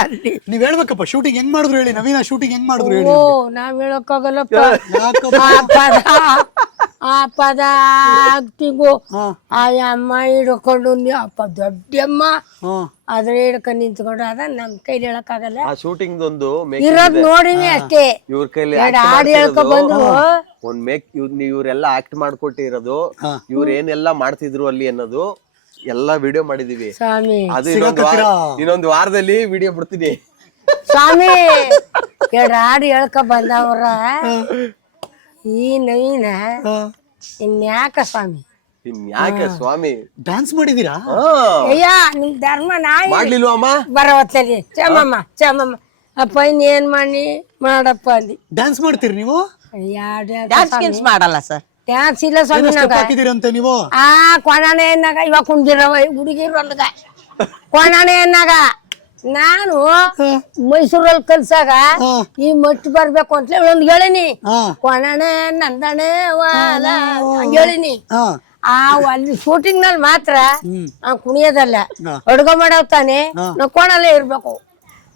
ಅಲ್ಲಿ. ನೀವ್ ಹೇಳ್ಬೇಕಪ್ಪ ಶೂಟಿಂಗ್ ಹೆಂಗ್ ಮಾಡಿದ್ರು ಹೇಳಿ. ನವೀನ ಶೂಟಿಂಗ್ ಹೆಂಗ್ ಮಾಡಿದ್ರು ಹೇಳಿ. ಓ ನಾವ್ ಹೇಳಕ್ಕಾಗಲ್ಲಪ್ಪ. ಆ ಪದ ಆಗ್ತಿಗು ಆ ಅಮ್ಮ ಹಿಡ್ಕೊಂಡು ಅಪ್ಪ ದೊಡ್ಡಮ್ಮ ಅದ್ರ ಹಿಡ್ಕೊಂಡು ನಿಂತ್ಕೊಂಡು ಅದ ನಮ್ ಕೈಲಿ ಹೇಳಕ್ಕಾಗಲ್ಲ. ಆ ಶೂಟಿಂಗ್ ಒಂದು ಇರೋದ್ ನೋಡಿವಿ ಅಷ್ಟೇ. ಇವ್ರ ಕೈಲಿ ಎರಡು ಹಾಡು ಹೇಳ್ಕೊ ಬಂದ್ರು. ಒಂದ್ ಇವ್ರೆಲ್ಲ ಆಕ್ಟ್ ಮಾಡ್ಕೊಟ್ಟಿರೋದು, ಇವ್ರ ಏನೆಲ್ಲ ಮಾಡ್ತಿದ್ರು ಅಲ್ಲಿ ಅನ್ನೋದು ಎಲ್ಲಾ ವಿಡಿಯೋ ಮಾಡಿದೀವಿ. ಸ್ವಾಮಿ ಅದು ಇನ್ನೊಂದು ವಾರದಲ್ಲಿ ವಿಡಿಯೋ ಬಿಡ್ತೀನಿ. ಸ್ವಾಮಿ ಎರಡು ಹಾಡು ಹೇಳ್ಕೊ ಬಂದವ್ರ ಈ ನವೀನ ಇನ್ಯಾಕ ಸ್ವಾಮಿ ಇನ್ಯಾಕೆ ಸ್ವಾಮಿ ಡ್ಯಾನ್ಸ್ ಮಾಡಿದೀರಾ? ಅಯ್ಯ ನಿಮ್ ಧರ್ಮ ನಾಯಿ ಮಾಡ್ಲಿಲ್ವಾ ಅಮ್ಮ? ಬರವತ್ತಲ್ಲಿ ಚಮಮ್ಮ ಅಪ್ಪ ಇನ್ನೇನ್ ಮಾಡಿ ಮಾಡಪ್ಪ ಅಂದಿ. ಡ್ಯಾನ್ಸ್ ಮಾಡ್ತೀರಿ ನೀವು? ಡ್ಯಾನ್ಸ್ ಮಾಡಲ್ಲ ಸರ್. ಡ್ಯಾನ್ಸ್ ಇಲ್ಲ ಸ್ವಾಮಿ. ಹಾಕಿದಿರಂತೆ ನೀವು? ಕೊಣಾಣೆ ಎನ್ನಾಗ ಇವಾಗ ಕುಂದಿರವ ಹುಡುಗಿರು ಅಂದಾಗ ಕೊಣಾಣೆ ಎನ್ನಾಗ ನಾನು ಮೈಸೂರಲ್ಲಿ ಕಲ್ಸಾಗ ಈ ಮಟ್ಟು ಬರ್ಬೇಕು ಅಂತ ಒಂದ್ ಹೇಳಿನಿ. ಕೊಣಾಣೆ ನಂದಣೆ ವಾಲ ಹೇಳಿನಿ. ಅಲ್ಲಿ ಶೂಟಿಂಗ್ ನಲ್ಲಿ ಮಾತ್ರ ಕುಣಿಯೋದಲ್ಲ, ಅಡ್ಗೆ ಮಾಡವ್ತಾನೆ ನಾವು ಕೋಣಲ್ಲೇ ಇರ್ಬೇಕು.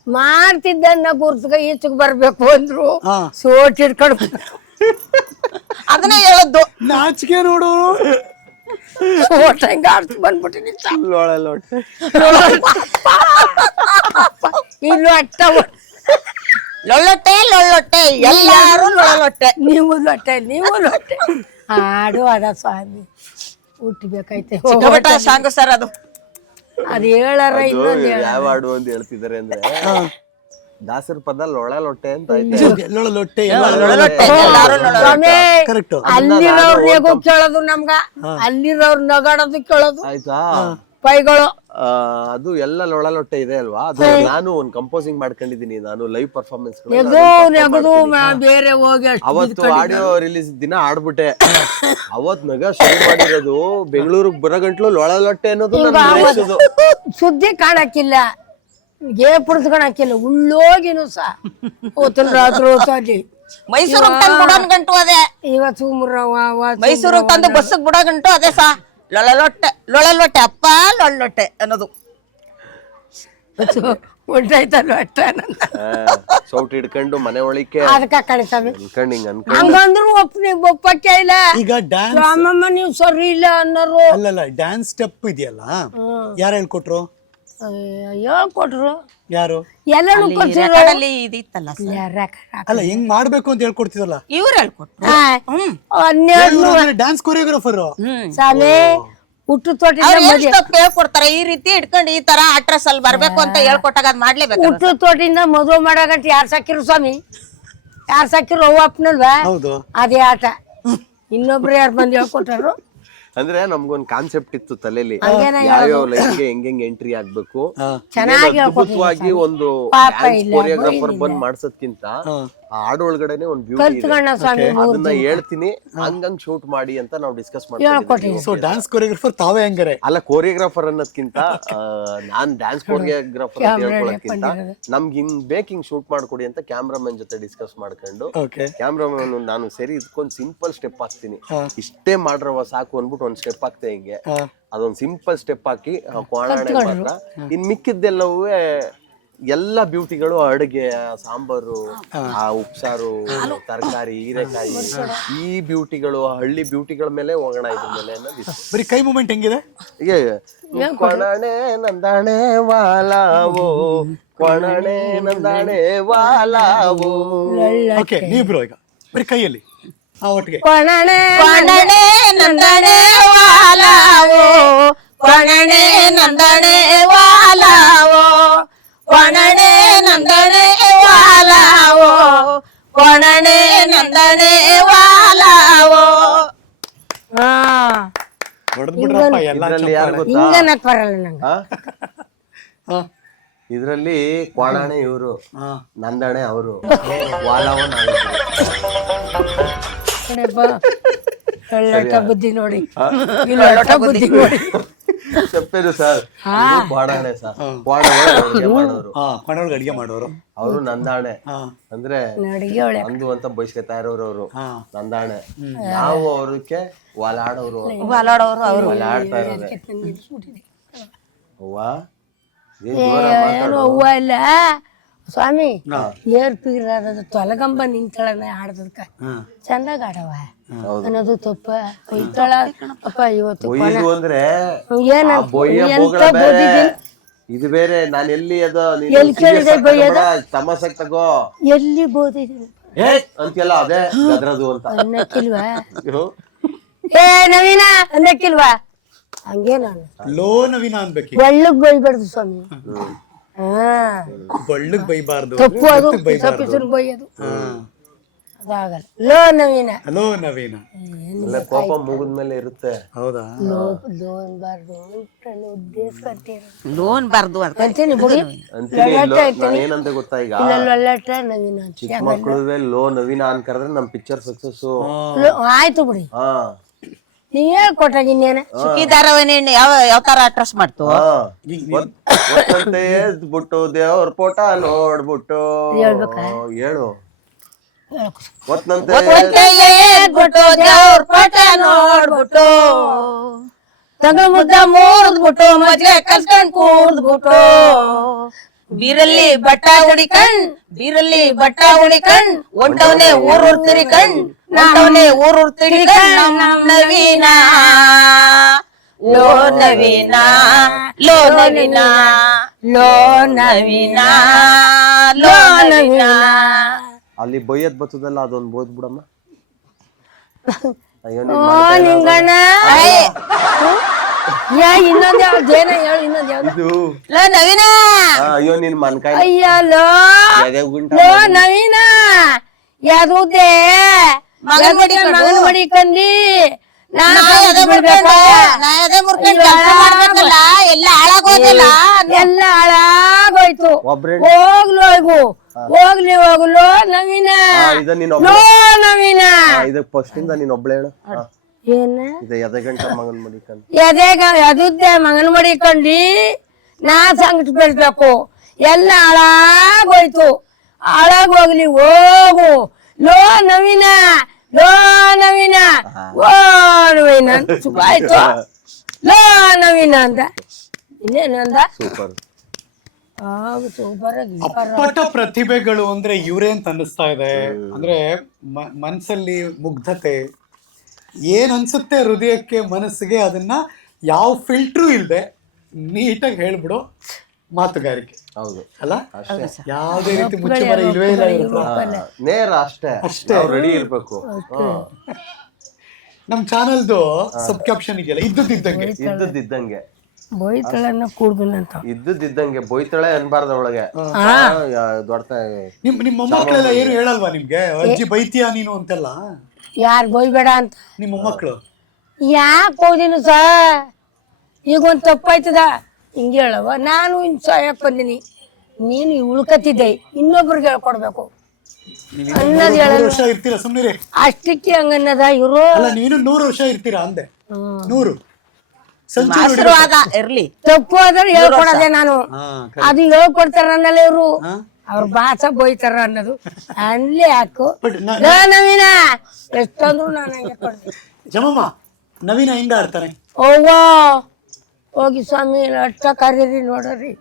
ಮಾಡ್ತಿದ್ದನ್ನ ಗುರ್ತ್ಗ ಈಚೆಗೆ ಬರ್ಬೇಕು ಅಂದ್ರು ಸೋಟ್ ಹಿಡ್ಕೊಂಡು ಅದನ್ನೇ ಹೇಳದ್ದು. ನಾಚಿಕೆ ನೋಡು. ಸೋಟ್ ಹೆಂಗ ಆಡ್ತು ಬಂದ್ಬಿಟ್ಟಿನಿ. ಇಲ್ಲೂ ಅಟ್ಟ ಲೊಳ್ಳೊಟ್ಟೆ ಲೊಳ್ಳೊಟ್ಟೆ ಎಲ್ಲಾರು ಲೊಳ್ಳೊಟ್ಟೆ. ನೀವು ಲೊಟ್ಟೆ ನೀವು ಲೊಟ್ಟೆ ಹಾಡು ಅದ ಸ್ವಾಮಿ ಹುಟ್ಟಬೇಕೈತೆ. ಸಾಂಗು ಸರ್ ಅದು. ಅದ್ ಹೇಳಾರ ಇನ್ನೊಂದು ಯಾವ ಹಾಡು ಅಂತ ಹೇಳ್ತಿದಾರೆ ಅಂದ್ರೆ ದಾಸರ ಪದ ಲೊಟ್ಟೆ ಅಂತ ಐತೆ. ಲೊಟ್ಟೆ ಕರೆಕ್ಟ್. ಅಲ್ಲಿರೋರ್ ನೆಗು ಕೇಳೋದು ನಮ್ಗ, ಅಲ್ಲಿರೋರ್ ನಗಾಡೋದು ಕೇಳೋದು ಆಯ್ತಾ ಪೈಗಳು. ಅದು ಎಲ್ಲ ಲೊಟ್ಟೆ ಇದೆ ಅಲ್ವಾ? ಅದು ನಾನು ಒಂದ್ ಕಂಪೋಸಿಂಗ್ ಮಾಡ್ಕೊಂಡಿದೀನಿ. ನಾನು ಲೈವ್ ಪರ್ಫಾರ್ಮೆನ್ಸ್ ನೆಗದು ಬೇರೆ ಹೋಗಿ ಅವತ್ತು ಆಡಿಯೋ ರಿಲೀಸ್ ದಿನ ಆಡ್ಬಿಟ್ಟೆ. ಅವತ್ ನಗ ಶುರು ಮಾಡಿರೋದು ಬೆಂಗಳೂರಿಗೆ ಬರೋ ಗಂಟ್ಲು ಲೊಟ್ಟೆ ಅನ್ನೋದು ಸುದ್ದಿ ಕಾಣಕ್ಕಿಲ್ಲ, ಗೇ ಪುಡ್ಸ್ಕೊಳಕ್ಕಿಲ್ಲ. ಉಳ್ಳೋಗಿನು ಸಹ ಓತನ್ ರಾತ್ರಿ ಓತಾಡಿ ಮೈಸೂರಿಗೆ ತಂದು ಬಿಡೋ ಗಂಟು ಅದೇ. ಇವತ್ತು ಮೈಸೂರಿಗೆ ತಂದು ಬಸ್ಸಿಗೆ ಬಿಡೋ ಗಂಟು ಅದೇ ಸಾ. ಲೊಳ್ಳೊಟ್ಟೆ ಅಪ್ಪ ಲೊಳ್ಳೊಟ್ಟೆ ಅನ್ನೋದು ಉಂಟಾಯ್ತಲ್ಲ ಅಟ್ಟ ಸೌಟ್ ಹಿಡ್ಕೊಂಡು ಮನೆ ಒಳಿಕೆ ಅದಕ್ಕ ಕಳಿತಾವೆ ಅನ್ಕೊಂಡು ಹಂಗಂದ್ರು ಒಪ್ಪಕ್ಕೆ ಇಲ್ಲ. ಈಗ ಡ್ಯಾನ್ಸ್ ರಾಮಮ್ಮ ನೀವು ಸರಿ ಇಲ್ಲ ಅನ್ನೋರು. ಅಲ್ಲಲ್ಲ, ಡ್ಯಾನ್ಸ್ ಸ್ಟೆಪ್ ಇದೆಯಲ್ಲ, ಯಾರು ಹೇಳ್ಕೊಟ್ರು? ಹೇಳ್ಕೊಟ್ರು ಯಾರು? ಎಲ್ಲರೂ ಇದಿತ್ತಲ್ಲ ಅಲ್ಲ, ಹೆಂಗ್ ಮಾಡ್ಬೇಕು ಅಂತ ಹೇಳ್ಕೊಡ್ತಿದಲ್ಲ ಇವ್ರು ಹೇಳ್ಕೊಟ್ರು. 12 ಡ್ಯಾನ್ಸ್ ಕೊರಿಯೋಗ್ರಾಫರ್ ಸಾಲೆ ಹುಟ್ಟು ತೋಟ ಹೇಳ್ಕೊಡ್ತಾರೆ. ಈ ರೀತಿ ಇಟ್ಕೊಂಡು ಈ ತರ ಅಡ್ರೆಸ್ ಅಲ್ಲಿ ಬರ್ಬೇಕು ಅಂತ ಹೇಳ್ಕೊಟ್ಟಾಗ ಅದ್ ಮಾಡ್ಲೇಬೇಕು. ಹುಟ್ಟು ತೋಟಿಂದ ಮದುವೆ ಮಾಡಗಂಟ ಯಾರು ಸಾಕಿರು ಸ್ವಾಮಿ? ಯಾರು ಸಾಕಿರು? ಅವ್ವ ಅಪ್ಪನಲ್ವಾ? ಹೌದು. ಅದೇ ಆಟ. ಇನ್ನೊಬ್ರು ಯಾರು ಬಂದು ಹೇಳ್ಕೊಟ್ಟಾರು? ಅಂದ್ರೆ ನಮ್ಗೊಂದ್ ಕಾನ್ಸೆಪ್ಟ್ ಇತ್ತು ತಲೆಯಲ್ಲಿ, ಯಾವ್ಯಾವ ಲೈಫ್ಗೆ ಹೆಂಗ್ ಎಂಟ್ರಿ ಆಗ್ಬೇಕು. ಅದ್ಭುತವಾಗಿ ಒಂದು ಕೊರಿಯೋಗ್ರಾಫರ್ ಬಂದ್ ಮಾಡ್ಸೋದ್ಕಿಂತ ಹಾಡು ಒಳಗಡೆನೆ ಒಂದ್ ಬ್ಯೂಟಿ ಅದನ್ನ ಹೇಳ್ತೀನಿ, ಹಂಗಂಗ್ ಶೂಟ್ ಮಾಡಿ ಅಂತ ನಾವು ಡಿಸ್ಕಸ್ ಮಾಡ್ತೀವಿ. ಸೊ ಡ್ಯಾನ್ಸ್ ಕೊರಿಯೋಗ್ರಾಫರ್ ತಾವೇ ಹಂಗಾರೆ? ಅಲ್ಲ, ಕೊರಿಯೋಗ್ರಾಫರ್ ಅನ್ನೋದ್ಕಿಂತ ನಾನ್ ಡ್ಯಾನ್ಸ್ ಕೊರಿಯೋಗ್ರಾಫರ್ ಅಂತ ಹೇಳ್ಕೊಳಕ್ಕಿಂತ ನಮ್ಗೆ ಹಿಂಗ್ ಬೇಕಿಂಗ್ ಶೂಟ್ ಮಾಡ್ಕೊಡಿ ಅಂತ ಕ್ಯಾಮ್ರಾಮನ್ ಜೊತೆ ಡಿಸ್ಕಸ್ ಮಾಡ್ಕೊಂಡು, ಕ್ಯಾಮ್ರಾಮನ್ ನಾನು ಸರಿ ಇದಕ್ಕೊಂದ್ ಸಿಂಪಲ್ ಸ್ಟೆಪ್ ಹಾಕ್ತೀನಿ, ಇಷ್ಟೇ ಮಾಡ್ರವ ಸಾಕು ಅನ್ಬಿಟ್ಟು ಒಂದ್ ಸ್ಟೆಪ್ ಹಾಕ್ತೆ. ಹಿಂಗೆ ಅದೊಂದ್ ಸಿಂಪಲ್ ಸ್ಟೆಪ್ ಹಾಕಿ ಕೋಣಾಣೆ ಮಾತ್ರ. ಇನ್ ಮಿಕ್ಕಿದ್ದೆಲ್ಲವೂ ಎಲ್ಲ ಬ್ಯೂಟಿಗಳು ಅಡುಗೆ, ಸಾಂಬಾರು, ಆ ಉಪ್ಸಾರು, ತರಕಾರಿ, ಹೀರೆಕಾಯಿ, ಈ ಬ್ಯೂಟಿಗಳು ಹಳ್ಳಿ ಬ್ಯೂಟಿಗಳ ಮೇಲೆ ಹೋಗೋಣ ಇದ್ರ ಮೇಲೆ ಅನ್ನೋದು. ಬರೀ ಕೈ ಮೂಮೆಂಟ್ ಹೆಂಗಿದೆ? ಕೊಣಣೆ ನಂದಾಣೆ ವಾಲಾವೋ, ಕೊಣಣೆ ನಂದಾಣೆ ವಾಲಾವೋ. ಓಕೆ, ನೀವಿಬ್ರು ಈಗ ಬರೀ ಕೈಯಲ್ಲಿ ಒಟ್ಟಿಗೆ ಕೊಣಣೆ ನಂದಣೆ ವಾಲಾವೋ, ಕೊಣಣೆ ನಂದಣೆ ವಾಲಾವೋ, ಕೊಣಣೆ ನಂದಣೆ ವಾಲಾವೋ, ಕೊಣಣೆ ನಂದಣೆ ವಾಲಾವೋ. ಹೊಡೆದ್ಬಿಟ್ರಪ್ಪ ಎಲ್ಲ. ಇದ್ರಲ್ಲಿ ಯಾರು ಗೊತ್ತಾ? ಹಿಂಗನಕ್ ಬರಲ್ಲ ನಂಗೆ. ಇದ್ರಲ್ಲಿ ಕೊಣಾಣೆ ಇವರು, ನಂದಣೆ ಅವರು, ವಾಲಾವೋ ನಾವು. ಒಳ್ಳಟ ಬುದ್ಧಿ ನೋಡಿ, ಇಲ್ಲೊಟ ಬುದ್ಧಿ ನೋಡಿ. ಸಪ್ಪೇರು ಸರ್ ಕ್ವಾಡಾಣೆ ಸರ್ ಅಡುಗೆ ಮಾಡೋರು ಮನೆಯೊಳಗೆ ಅಡಿಗೆ ಮಾಡೋರು ಅವರು ನಂದಾಣೆ ಅಂದ್ರೆ ಅಡಿಗೆ ಒಳ್ಳೆ ಅಂದು ಅಂತ ಬಯಸ್ಕೊತಾ ಇರೋರು ಅವರು ನಂದಾಣೆ ನಾವು ಅವ್ರಕ್ಕೆ ವಾಲಾಡೋರು ವಾಲಾಡೋರು ಅವರು ವಾಲಾಡ್ತಾ ಇರೋದೆ ಅವ್ವ ಏನು ಹೂವ ಇಲ್ಲ ಸ್ವಾಮಿ ಏರ್ ಪೀರ ತೊಲಗಂಬ ನಿಂತಳನ ಆಡದಕ್ಕ ಚಂದಾಗ ಆಡವ ಅನ್ನೋದು ತಪ್ಪ ಕೊಯ್ತಾಳ ಅಪ್ಪ ಇವತ್ತು ಬೊಯ್ದು ಅಂದ್ರೆ ಏನ ಎಂತ ಇದು ಬೇರೆ ನಾನು ಎಲ್ಲಿ ಅದು ಎಲ್ಲಿ ಕೇಳಿದೆ ಬೈಯೋದ ತಮಾಸಕ್ ತಗೋ ಎಲ್ಲಿ ಬೋದಿದ್ದೀನಿ ಅಂತೆಲ್ಲ ಅದೇ ಅದ್ರದು ಅಂತ ಅನ್ನಕ್ಕಿಲ್ವಾ ಏ ನವೀನ ಅನ್ನಕ್ಕಿಲ್ವಾ ಹಂಗೆ ನಾನು ಲೋ ನವೀನ ಅನ್ಬೇಕು ಒಳ್ಳಗ್ ಬೈಬಾರ್ದು ಸ್ವಾಮಿ ಬಳ್ಳಗ್ ಬೈಬಾರ್ದು ತಪ್ಪು ಅದು ತಪ್ಪಿಸಲು ಬೈಯೋದು ಅದಾಗಲ್ಲ ಲೋ ನವೀನ ಹಲೋ ನವೀನ ಕೋಪ ಮುಗಿದ್ಮೇಲೆ ಇರುತ್ತೆ ಹೌದಾ ಲೋನ್ ಬಾರ್ದು ಉದ್ದೇಶ ಕಟ್ಟಿರೋ ಲೋನ್ ಬಾರ್ದು ಅಂತ ಅಂತೀನಿ ಬಿಡಿ ನಾನು ಏನಂತ ಗೊತ್ತಾ ಈಗ ಒಳ್ಳಟ ನವೀನ ಚಿಕ್ಕ ಮಕ್ಕಳುವೆ ಲೋ ನವೀನ ಅನ್ ಕರೆದ್ರೆ ನಮ್ ಪಿಕ್ಚರ್ ಸಕ್ಸಸ್ ಆಯ್ತು ಬಿಡಿ ಹಾ ನೀವ್ ಹೇಳ್ಕೊಟ್ಟಾಗ ಇನ್ನೇನ ಸುಖಿ ಧಾರಾವಾಹಿ ಯಾವ ತರ ಅಟ್ರಸ್ ಮಾಡ್ತು ಒತ್ತಂತೆ ಎದ್ಬಿಟ್ಟು ದೇವ್ರ ಪೋಟ ನೋಡ್ಬಿಟ್ಟು ಹೇಳು ಒತ್ತಂತೆ ಎದ್ಬಿಟ್ಟು ದೇವ್ರ ಪಟ ನೋಡ್ಬಿಟ್ಟು ತಗ ಮುದ್ದ ಮೂರ್ದ್ಬಿಟ್ಟು ಮದ್ವೆ ಕಲ್ಸ್ಕೊಂಡ್ ಕೂರ್ದ್ಬಿಟ್ಟು ಬೀರಲ್ಲಿ ಬಟ್ಟ ಹುಡಿಕಂಡ್ ಒಂಟವನೆ ಊರೂರ್ ತಿರಿಕಂಡ್ ನಮ್ಮವನೆ ಊರೂರ್ ತಿರಿಕಂಡ್ ನಮ್ ನವೀನ ಲೋ ನವೀನ ಲೋ ನವೀನ ಲೋ ನವೀನ ಲೋ ನವೀನ ಅಲ್ಲಿ ಬೈಯದ್ ಬರ್ತದಲ್ಲ ಅದೊಂದು ಬೋದ್ ಬಿಡಮ್ಮ ಅಯ್ಯೋ ನಿಂಗಣ್ಣ ಇನ್ನೊಂದ್ ಯಾವ್ದು ಜೇನ ಹೇಳು ಇನ್ನೊಂದ್ ಯಾವ್ದು ಇದು ಲೋ ನವೀನ ಅಯ್ಯೋ ನಿನ್ ಮನ್ಕಾಯಿ ಅಯ್ಯ ಲೋ ನವೀನ ಯಾವ್ದೇ ಮಗನ್ ಮಡಿಕಂದಿ ಎಲ್ಲ ಹಾಳಾಗೋದಿಲ್ಲ ಎಲ್ಲ ಹಾಳಾಗೋಯ್ತು ಒಬ್ರೆ ಹೋಗ್ಲಿ ಹೋಗ್ಲೋ ನವೀನ ಇದ ನೀನ್ ಲೋ ನವೀನ ಇದಕ್ ಫಸ್ಟ್ ಇಂದ ನೀನ್ ಒಬ್ಳೆ ಹೇಳು ಏನ ಇದು ಎದೆ ಗಂಟ ಮಗನ್ ಮಡಿಕಂಡ್ ಅದುದ್ದೆ ಮಗನ್ ಮಡಿಕಂಡಿ ನಾ ಸಂಕಟ ಬೆಳ್ಬೇಕು ಎಲ್ಲ ಹಾಳಾಗೋಯ್ತು ಹಾಳಾಗೋಗ್ಲಿ ಹೋಗು ಲೋ ನವೀನ ಲೋ ನವೀನ ಓ ನವೀನ ಆಯ್ತು ಲೋ ನವೀನ ಅಂತ ಇನ್ನೇನಂದ ಸೂಪರ್ ಸೂಪರ್ ಅಪ್ಪಟ ಪ್ರತಿಭೆಗಳು ಅಂದ್ರೆ ಇವ್ರೇ ಅಂತ ಅನ್ನಿಸ್ತಾ ಇದೆ ಅಂದ್ರೆ ಮನ್ಸಲ್ಲಿ ಮುಗ್ಧತೆ ಏನ್ ಅನ್ಸುತ್ತೆ ಹೃದಯಕ್ಕೆ ಮನಸ್ಸಿಗೆ ಅದನ್ನ ಯಾವ ಫಿಲ್ಟ್ರು ಇಲ್ದೆ ನೀಟಾಗಿ ಹೇಳ್ಬಿಡು ಮಾತುಗಾರಿಕೆ ಹೌದು ಅಲ್ಲ ಯಾವ್ದೇ ರೀತಿ ಮುಚ್ಚುಮರ ಇಲ್ವೇ ಇಲ್ಲ ಇವ್ರ ಹತ್ರ. ನೇರ ಅಷ್ಟೇ ರೆಡಿ ಇರ್ಬೇಕು ನಮ್ ಚಾನಲ್ದು ಸಬ್ ಕ್ಯಾಪ್ಷನ್ ಇದೆಯಲ್ಲ ಇದ್ದಂಗೆ ಬೋಯ್ತಳನ್ನ ಕೂಡ್ಬಂದಂತ ಇದ್ದಂಗೆ ಬೊಯ್ತಳೆ ಅನ್ಬಾರ್ದ ಒಳಗೆ ದೊಡ್ಡ ನಿಮ್ಮ ಮೊಮ್ಮಕ್ಕಳೆಲ್ಲ ಏನು ಹೇಳಲ್ವಾ ನಿಮ್ಗೆ ಅಜ್ಜಿ ಬೈತೀಯಾ ನೀನು ಅಂತೆಲ್ಲ ಯಾರು ಬೋಯ್ಬೇಡ ಅಂತ ನಿಮ್ಮ ಮೊಮ್ಮಕ್ಕಳು ಯಾಕೆ ಹೋದಿನು ಸ ಈಗ ಒಂದು ತಪ್ಪಾಯ್ತದ ಹಿಂಗೆ ಹೇಳವ ನಾನು ಇನ್ ಸಾಯಕ್ ಬಂದಿನಿ ನೀನು ಉಳ್ಕತ್ತಿದ್ದೆ ಇನ್ನೊಬ್ರಿಗೆ ಹೇಳ್ಕೊಡ್ಬೇಕು ಅನ್ನೋದು ಹೇಳ ವರ್ಷ ಇರ್ತೀರಾ ಸುಮ್ಮನೆ ಅಷ್ಟಕ್ಕೆ ಹಂಗನ್ನದ ಇವರು ಅಲ್ಲ ನೀನು 100 ವರ್ಷ ಇರ್ತೀರಾ ಅಂದೆ 100 ಆಶೀರ್ವಾದ ಇರ್ಲಿ ತಪ್ಪು ಆದ್ರೆ ಹೇಳ್ಕೊಡದೆ ನಾನು ಅದು ಹೇಳ್ಕೊಡ್ತಾರ ಅನ್ನಲ್ಲ ಇವ್ರು ಅವ್ರ ಭಾಷೆ ಬೋಯ್ತಾರ ಅನ್ನೋದು ಅನ್ಲಿ ಹಾಕು ನವೀನ ಎಷ್ಟಂದ್ರು ನಾನು ಹಂಗೆ ಕೊಡ್ತೀನಿ ಜಮಮ್ಮ ನವೀನ ಹೆಂಗ ಆಡ್ತಾನೆ ಓವೋ ಹೋಗಿ ಸ್ವಾಮಿ ಅಷ್ಟ ಕರೀರಿ ನೋಡ್ರಿ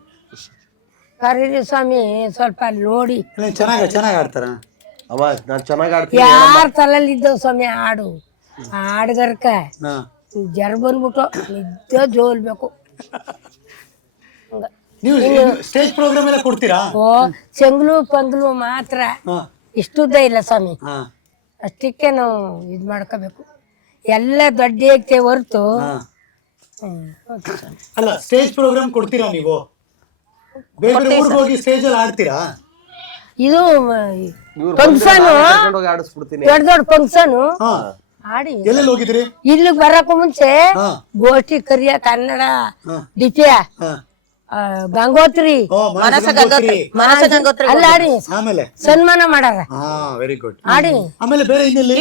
ಕರೀರಿ ಸ್ವಾಮಿ ಸ್ವಲ್ಪ ನೋಡಿ ಚೆನ್ನಾಗಿ ಆಡ್ತಾರ ಅವ ನಾನ್ ಚೆನ್ನಾಗ್ ಆಡ್ತೀನಿ ಯಾರ ತಲೆಯಲ್ಲಿ ಇದ್ದವ್ ಸ್ವಾಮಿ ಹಾಡು ಹಾಡ್ಗರ್ಕ ಜರ ಬಂದ್ಬಿಟ್ಟು ನಿದ್ದೆ ಜೋಲ್ಬೇಕು ನೀವು ಸ್ಟೇಜ್ ಪ್ರೋಗ್ರಾಮ್ ಎಲ್ಲ ಕೊಡ್ತೀರಾ ಓ ಚೆಂಗ್ಲು ಪಂಗ್ಲು ಮಾತ್ರ ಇಷ್ಟುದ್ದ ಇಲ್ಲ ಸ್ವಾಮಿ ಅಷ್ಟಕ್ಕೆ ನಾವು ಇದ್ ಮಾಡ್ಕೋಬೇಕು ಎಲ್ಲ ದೊಡ್ಡ ಐತೆ ಹೊರ್ತು ಅಲ್ಲ ಸ್ಟೇಜ್ ಪ್ರೋಗ್ರಾಮ್ ಕೊಡ್ತೀರಾ ನೀವು ಬೇರೆ ಬೇರೆ ಊರಿಗೆ ಹೋಗಿ ಸ್ಟೇಜ್ ಅಲ್ಲಿ ಆಡ್ತೀರಾ ಇದು ಫಂಕ್ಷನ್ ಆಡಿಸ್ಬಿಡ್ತೀನಿ ದೊಡ್ಡ ದೊಡ್ಡ ಫಂಕ್ಷನ್ ಆಡಿ ಎಲ್ಲೆಲ್ಲಿ ಹೋಗಿದ್ರಿ ಇಲ್ಲಿಗೆ ಬರಕ್ಕೂ ಮುಂಚೆ ಗೋಷ್ಠಿ ಕರಿಯ ಕನ್ನಡ ದಿಪ್ಯ ಗಂಗೋತ್ರಿ ಮನಸ ಗಂಗೋತ್ರಿ ಅಲ್ಲ ಆಡಿ ಆಮೇಲೆ ಸನ್ಮಾನ ಮಾಡಾರ ವೆರಿ ಗುಡ್ ಆಡಿ ಆಮೇಲೆ ಬೇರೆ ಇನ್ನೆಲ್ಲಿ